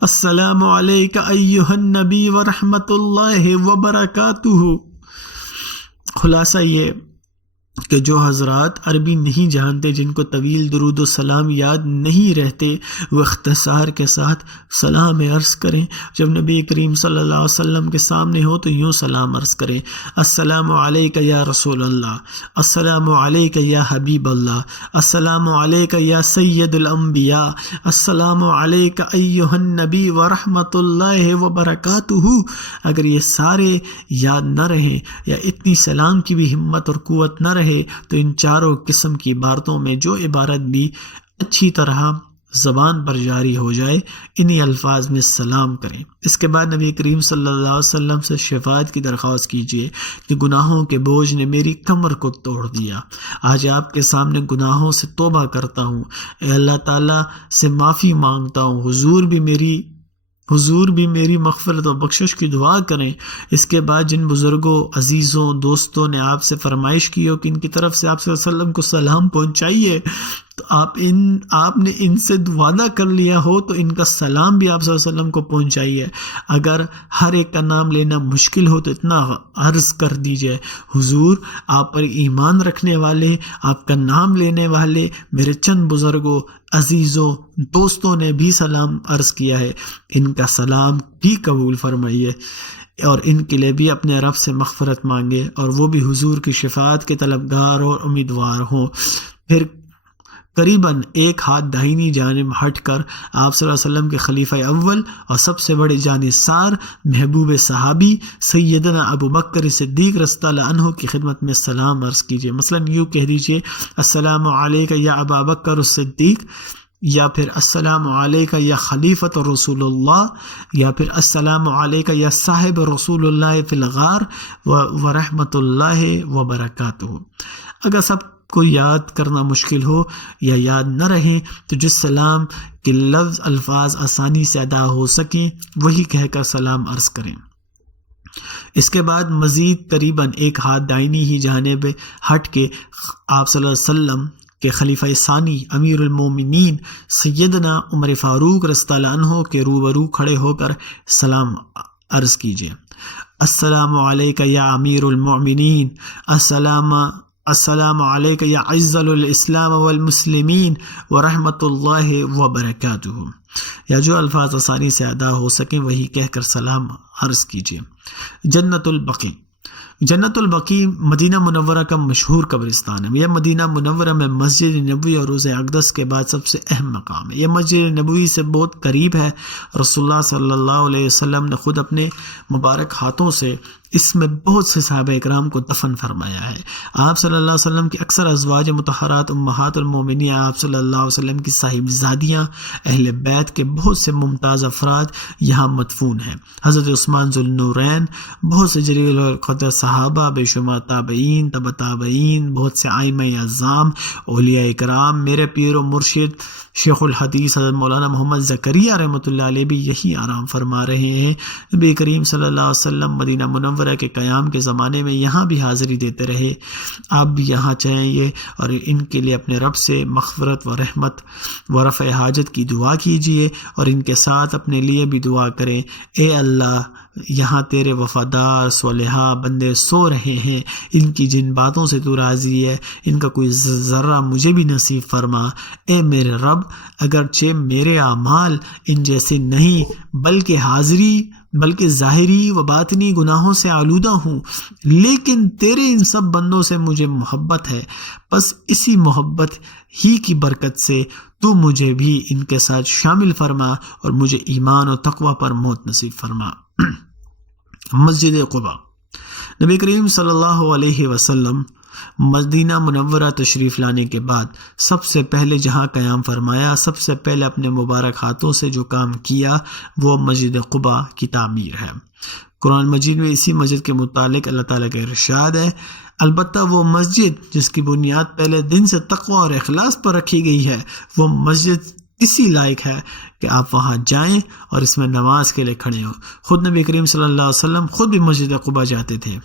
السلام علیکہ ایہا النبی ورحمۃ اللہ وبرکاتہ. خلاصہ یہ کہ جو حضرات عربی نہیں جانتے، جن کو طویل درود و سلام یاد نہیں رہتے، وہ اختصار کے ساتھ سلام عرض کریں. جب نبی کریم صلی اللہ علیہ وسلم کے سامنے ہو تو یوں سلام عرض کریں، السلام علیکہ یا رسول اللہ، السلام علیکہ یا حبیب اللہ، السلام علیکہ یا سید الانبیاء، السلام علیکہ ایہا النبی ورحمۃ اللہ وبرکاتہ. اگر یہ سارے یاد نہ رہیں یا اتنی سلام کی بھی ہمت اور قوت نہ رہے تو ان چاروں قسم کی عبارتوں میں جو عبارت بھی اچھی طرح زبان پر جاری ہو جائے، انہی الفاظ میں سلام کریں. اس کے بعد نبی کریم صلی اللہ علیہ وسلم سے شفاعت کی درخواست کیجیے کہ گناہوں کے بوجھ نے میری کمر کو توڑ دیا. آج آپ کے سامنے گناہوں سے توبہ کرتا ہوں، اے اللہ تعالیٰ سے معافی مانگتا ہوں. حضور بھی میری مغفرت و بخشش کی دعا کریں. اس کے بعد جن بزرگوں، عزیزوں، دوستوں نے آپ سے فرمائش کی ہو کہ ان کی طرف سے آپ صلی اللہ علیہ وسلم کو سلام پہنچائیے، تو آپ نے ان سے وعدہ کر لیا ہو تو ان کا سلام بھی آپ صلی اللہ علیہ وسلم کو پہنچائیے. اگر ہر ایک کا نام لینا مشکل ہو تو اتنا عرض کر دیجئے، حضور آپ پر ایمان رکھنے والے، آپ کا نام لینے والے میرے چند بزرگوں، عزیزوں، دوستوں نے بھی سلام عرض کیا ہے، ان کا سلام بھی قبول فرمائیے اور ان کے لیے بھی اپنے رب سے مغفرت مانگے اور وہ بھی حضور کی شفاعت کے طلبگار اور امیدوار ہوں. پھر قریباً ایک ہاتھ داہنی جانب ہٹ کر آپ صلی اللہ علیہ وسلم کے خلیفہ اول اور سب سے بڑے جانثار محبوب صحابی سیدنا ابو بکر صدیق رضی اللہ عنہ کی خدمت میں سلام عرض کیجیے. مثلاً یوں کہہ دیجیے، السلام علیکہ یا ابا بکر الصدیق، یا پھر السلام علیکہ یا خلیفۃ رسول اللہ، یا پھر السلام علیکہ یا صاحب رسول اللہ فی الغار ورحمۃ اللہ وبرکاتہ. اگر سب کو یاد کرنا مشکل ہو یا یاد نہ رہیں تو جس سلام کے لفظ الفاظ آسانی سے ادا ہو سکیں وہی کہہ کر سلام عرض کریں. اس کے بعد مزید قریباً ایک ہاتھ دائنی ہی جانب ہٹ کے آپ صلی اللہ علیہ وسلم کہ خلیفہ ثانی امیر المومنین سیدنا عمر فاروق رضی اللہ عنہ کے روبرو کھڑے ہو کر سلام عرض کیجیے، السلام علیکہ یا امیر المومنین، السلام علیکہ یا عز الاسلام والمسلمین ورحمۃ اللہ وبرکاتہ. یا جو الفاظ آسانی سے ادا ہو سکیں وہی کہہ کر سلام عرض کیجیے. جنت البقیع مدینہ منورہ کا مشہور قبرستان ہے. یہ مدینہ منورہ میں مسجد نبوی اور روضہ اقدس کے بعد سب سے اہم مقام ہے. یہ مسجد نبوی سے بہت قریب ہے. رسول اللہ صلی اللہ علیہ وسلم نے خود اپنے مبارک ہاتھوں سے اس میں بہت سے صحابہ اکرام کو دفن فرمایا ہے۔ آپ صلی اللہ علیہ وسلم کی اکثر ازواج مطہرات امہات المومنین، آپ صلی اللہ علیہ وسلم کی صاحبزادیاں، اہل بیت کے بہت سے ممتاز افراد یہاں مدفون ہیں۔ حضرت عثمان ذو النورین، بہت سے جلیل القدر صحابہ، بے شمار تابعین، تبع تابعین، بہت سے ائمہ اعظام، اولیاء اکرام، میرے پیر و مرشد شیخ الحدیث حضرت مولانا محمد زکریا رحمۃ اللہ علیہ بھی یہی آرام فرما رہے ہیں۔ نبی کریم صلی اللہ علیہ وسلم مدینہ منورہ کے قیام کے زمانے میں یہاں بھی حاضری دیتے رہے۔ آپ بھی یہاں چاہیے اور ان کے لیے اپنے رب سے مغفرت و رحمت و رفع حاجت کی دعا کیجیے، اور ان کے ساتھ اپنے لیے بھی دعا کریں۔ اے اللہ، یہاں تیرے وفادار صالحہ بندے سو رہے ہیں، ان کی جن باتوں سے تو راضی ہے ان کا کوئی ذرہ مجھے بھی نصیب فرما۔ اے میرے رب، اگرچہ میرے اعمال ان جیسے نہیں بلکہ ظاہری و باطنی گناہوں سے آلودہ ہوں، لیکن تیرے ان سب بندوں سے مجھے محبت ہے، بس اسی محبت ہی کی برکت سے تو مجھے بھی ان کے ساتھ شامل فرما اور مجھے ایمان و تقوی پر موت نصیب فرما۔ مسجد قباء۔ نبی کریم صلی اللہ علیہ وسلم مدینہ منورہ تشریف لانے کے بعد سب سے پہلے جہاں قیام فرمایا، سب سے پہلے اپنے مبارک ہاتھوں سے جو کام کیا وہ مسجد قباء کی تعمیر ہے۔ قرآن مجید میں اسی مسجد کے متعلق اللہ تعالیٰ کا ارشاد ہے، البتہ وہ مسجد جس کی بنیاد پہلے دن سے تقوی اور اخلاص پر رکھی گئی ہے، وہ مسجد اسی لائق ہے کہ آپ وہاں جائیں اور اس میں نماز کے لیے کھڑے ہوں۔ خود نبی کریم صلی اللہ علیہ وسلم خود بھی مسجد قباء جاتے تھے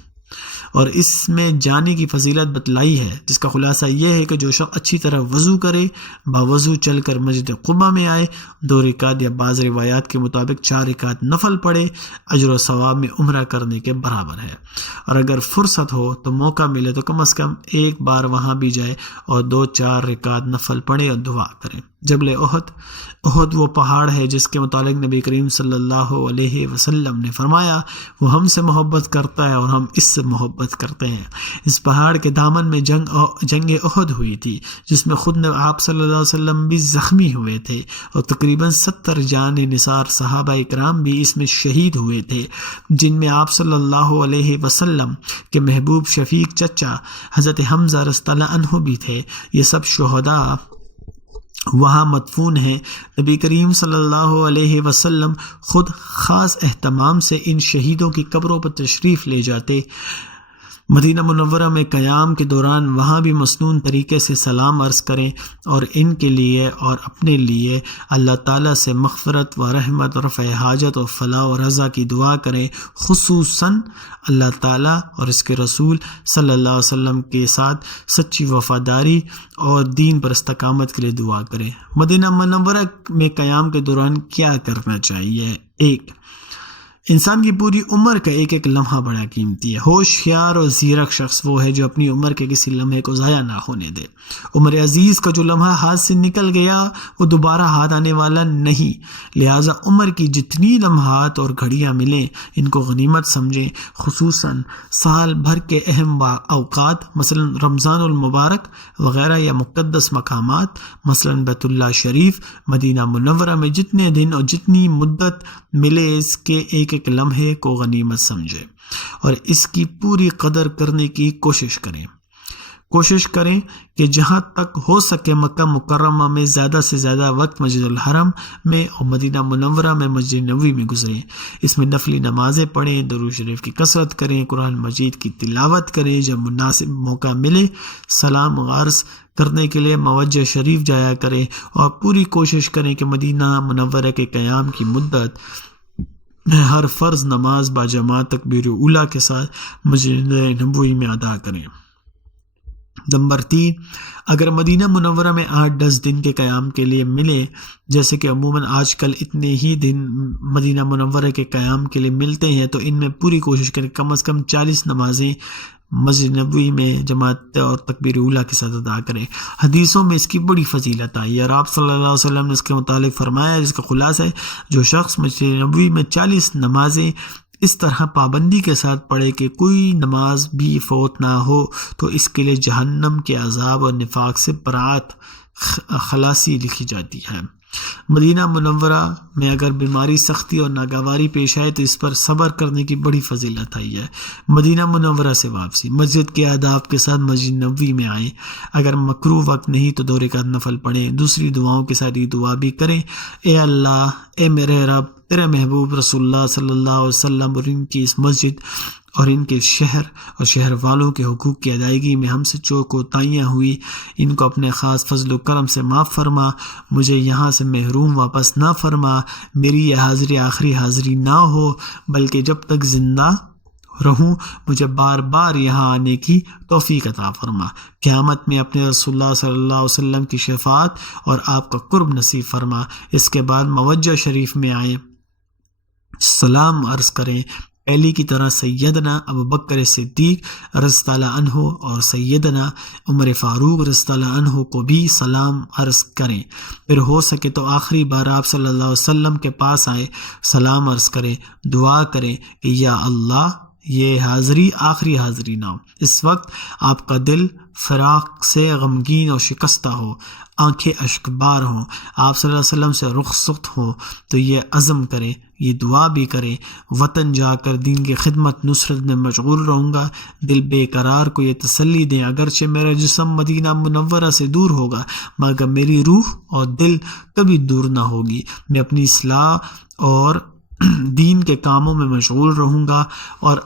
اور اس میں جانے کی فضیلت بتلائی ہے، جس کا خلاصہ یہ ہے کہ جو شخص اچھی طرح وضو کرے، باوضو چل کر مسجد قباء میں آئے، 2 رکعت یا بعض روایات کے مطابق 4 رکعت نفل پڑھے، اجر و ثواب میں عمرہ کرنے کے برابر ہے۔ اور اگر فرصت ہو تو موقع ملے تو کم از کم ایک بار وہاں بھی جائے اور 2-4 رکعت نفل پڑھے اور دعا کریں۔ جبل احد وہ پہاڑ ہے جس کے متعلق نبی کریم صلی اللہ علیہ وسلم نے فرمایا، وہ ہم سے محبت کرتا ہے اور ہم اس سے محبت کرتے ہیں۔ اس پہاڑ کے دامن میں جنگ احد ہوئی تھی، جس میں خود آپ صلی اللہ علیہ وسلم بھی زخمی ہوئے تھے اور تقریباً 70 جان نثار صحابہ اکرام بھی اس میں شہید ہوئے تھے، جن میں آپ صلی اللہ علیہ وسلم کے محبوب شفیق چچا حضرت حمزہ رضی اللہ عنہ بھی تھے۔ یہ سب شہداء وہاں مدفون ہیں۔ نبی کریم صلی اللہ علیہ وسلم خود خاص اہتمام سے ان شہیدوں کی قبروں پر تشریف لے جاتے۔ مدینہ منورہ میں قیام کے دوران وہاں بھی مسنون طریقے سے سلام عرض کریں اور ان کے لیے اور اپنے لیے اللہ تعالیٰ سے مغفرت و رحمت اور رفع حاجت و فلاح و رضا کی دعا کریں، خصوصاً اللہ تعالیٰ اور اس کے رسول صلی اللہ علیہ وسلم کے ساتھ سچی وفاداری اور دین پر استقامت کے لیے دعا کریں۔ مدینہ منورہ میں قیام کے دوران کیا کرنا چاہیے؟ 1، انسان کی پوری عمر کا ایک ایک لمحہ بڑا قیمتی ہے۔ ہوشیار اور زیرک شخص وہ ہے جو اپنی عمر کے کسی لمحے کو ضائع نہ ہونے دے۔ عمر عزیز کا جو لمحہ ہاتھ سے نکل گیا وہ دوبارہ ہاتھ آنے والا نہیں، لہٰذا عمر کی جتنی لمحات اور گھڑیاں ملیں ان کو غنیمت سمجھیں، خصوصاً سال بھر کے اہم اوقات مثلا رمضان المبارک وغیرہ یا مقدس مقامات مثلا بیت اللہ شریف، مدینہ منورہ میں جتنے دن اور جتنی مدت ملے اس کے ایک لمحے کو غنیمت سمجھے اور اس کی پوری قدر کرنے کی کوشش کریں کہ جہاں تک ہو سکے مکہ مکرمہ میں زیادہ سے زیادہ وقت مسجد الحرم میں اور مدینہ منورہ میں مسجد نبوی میں گزریں۔ اس میں نفلی نمازیں پڑھیں، درود شریف کی کثرت کریں، قرآن مجید کی تلاوت کریں، جب مناسب موقع ملے سلام عرض کرنے کے لیے موجہ شریف جایا کریں اور پوری کوشش کریں کہ مدینہ منورہ کے قیام کی مدت ہر فرض نماز باجماعت تکبیر اولیٰ کے ساتھ مسجد نبوی میں ادا کریں۔ نمبر 3، اگر مدینہ منورہ میں 8-10 دن کے قیام کے لیے ملے، جیسے کہ عموماً آج کل اتنے ہی دن مدینہ منورہ کے قیام کے لیے ملتے ہیں، تو ان میں پوری کوشش کریں کم از کم 40 نمازیں مسجد نبوی میں جماعت اور تکبیر اولیٰ کے ساتھ ادا کریں۔ حدیثوں میں اس کی بڑی فضیلت آئی اور آپ صلی اللہ علیہ وسلم نے اس کے متعلق فرمایا، جس کا خلاصہ ہے جو شخص مسجد نبوی میں 40 نمازیں اس طرح پابندی کے ساتھ پڑھے کہ کوئی نماز بھی فوت نہ ہو تو اس کے لیے جہنم کے عذاب اور نفاق سے برات خلاصی لکھی جاتی ہے۔ مدینہ منورہ میں اگر بیماری، سختی اور ناگواری پیش آئے تو اس پر صبر کرنے کی بڑی فضیلت آئی ہے۔ مدینہ منورہ سے واپسی، مسجد کے آداب کے ساتھ مسجد نبوی میں آئیں۔ اگر مکروہ وقت نہیں تو 2 رکعت نفل پڑھیں، دوسری دعاؤں کے ساتھ یہ دعا بھی کریں: اے اللہ، اے میرے رب، تیرے محبوب رسول اللہ صلی اللہ علیہ وسلم اور ان کی اس مسجد اور ان کے شہر اور شہر والوں کے حقوق کی ادائیگی میں ہم سے جو کوتاہیاں ہوئی ان کو اپنے خاص فضل و کرم سے معاف فرما، مجھے یہاں سے محروم واپس نہ فرما، میری یہ حاضری آخری حاضری نہ ہو، بلکہ جب تک زندہ رہوں مجھے بار بار یہاں آنے کی توفیق عطا فرما، قیامت میں اپنے رسول اللہ صلی اللہ علیہ وسلم کی شفاعت اور آپ کا قرب نصیب فرما۔ اس کے بعد موجہ شریف میں آئیں، سلام عرض کریں، پہلی کی طرح سیدنا ابوبکر صدیق رضی اللہ عنہ اور سیدنا عمر فاروق رضی اللہ عنہ کو بھی سلام عرض کریں، پھر ہو سکے تو آخری بار آپ صلی اللہ علیہ وسلم کے پاس آئے، سلام عرض کریں، دعا کریں کہ یا اللہ یہ حاضری آخری حاضری نہ ہو۔ اس وقت آپ کا دل فراق سے غمگین اور شکستہ ہو، آنکھیں اشکبار ہوں، آپ صلی اللہ علیہ وسلم سے رخصت ہو تو یہ عزم کریں، یہ دعا بھی کریں: وطن جا کر دین کی خدمت نصرت میں مشغول رہوں گا۔ دل بے قرار کو یہ تسلی دیں: اگرچہ میرا جسم مدینہ منورہ سے دور ہوگا مگر میری روح اور دل کبھی دور نہ ہوگی، میں اپنی اصلاح اور دین کے کاموں میں مشغول رہوں گا اور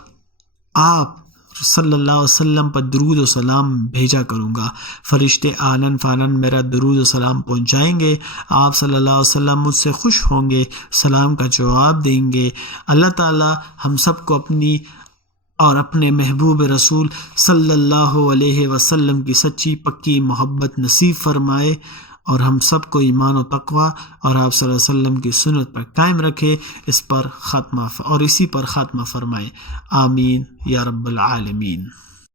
آپ صلی اللہ علیہ وسلم پر درود و سلام بھیجا کروں گا، فرشتے آنن فانن میرا درود و سلام پہنچائیں گے، آپ صلی اللہ علیہ وسلم مجھ سے خوش ہوں گے، سلام کا جواب دیں گے۔ اللہ تعالی ہم سب کو اپنی اور اپنے محبوب رسول صلی اللہ علیہ وسلم کی سچی پکی محبت نصیب فرمائے اور ہم سب کو ایمان و تقوی اور آپ صلی اللہ علیہ وسلم کی سنت پر قائم رکھے، اسی پر خاتمہ فرمائے، آمین یا رب العالمین۔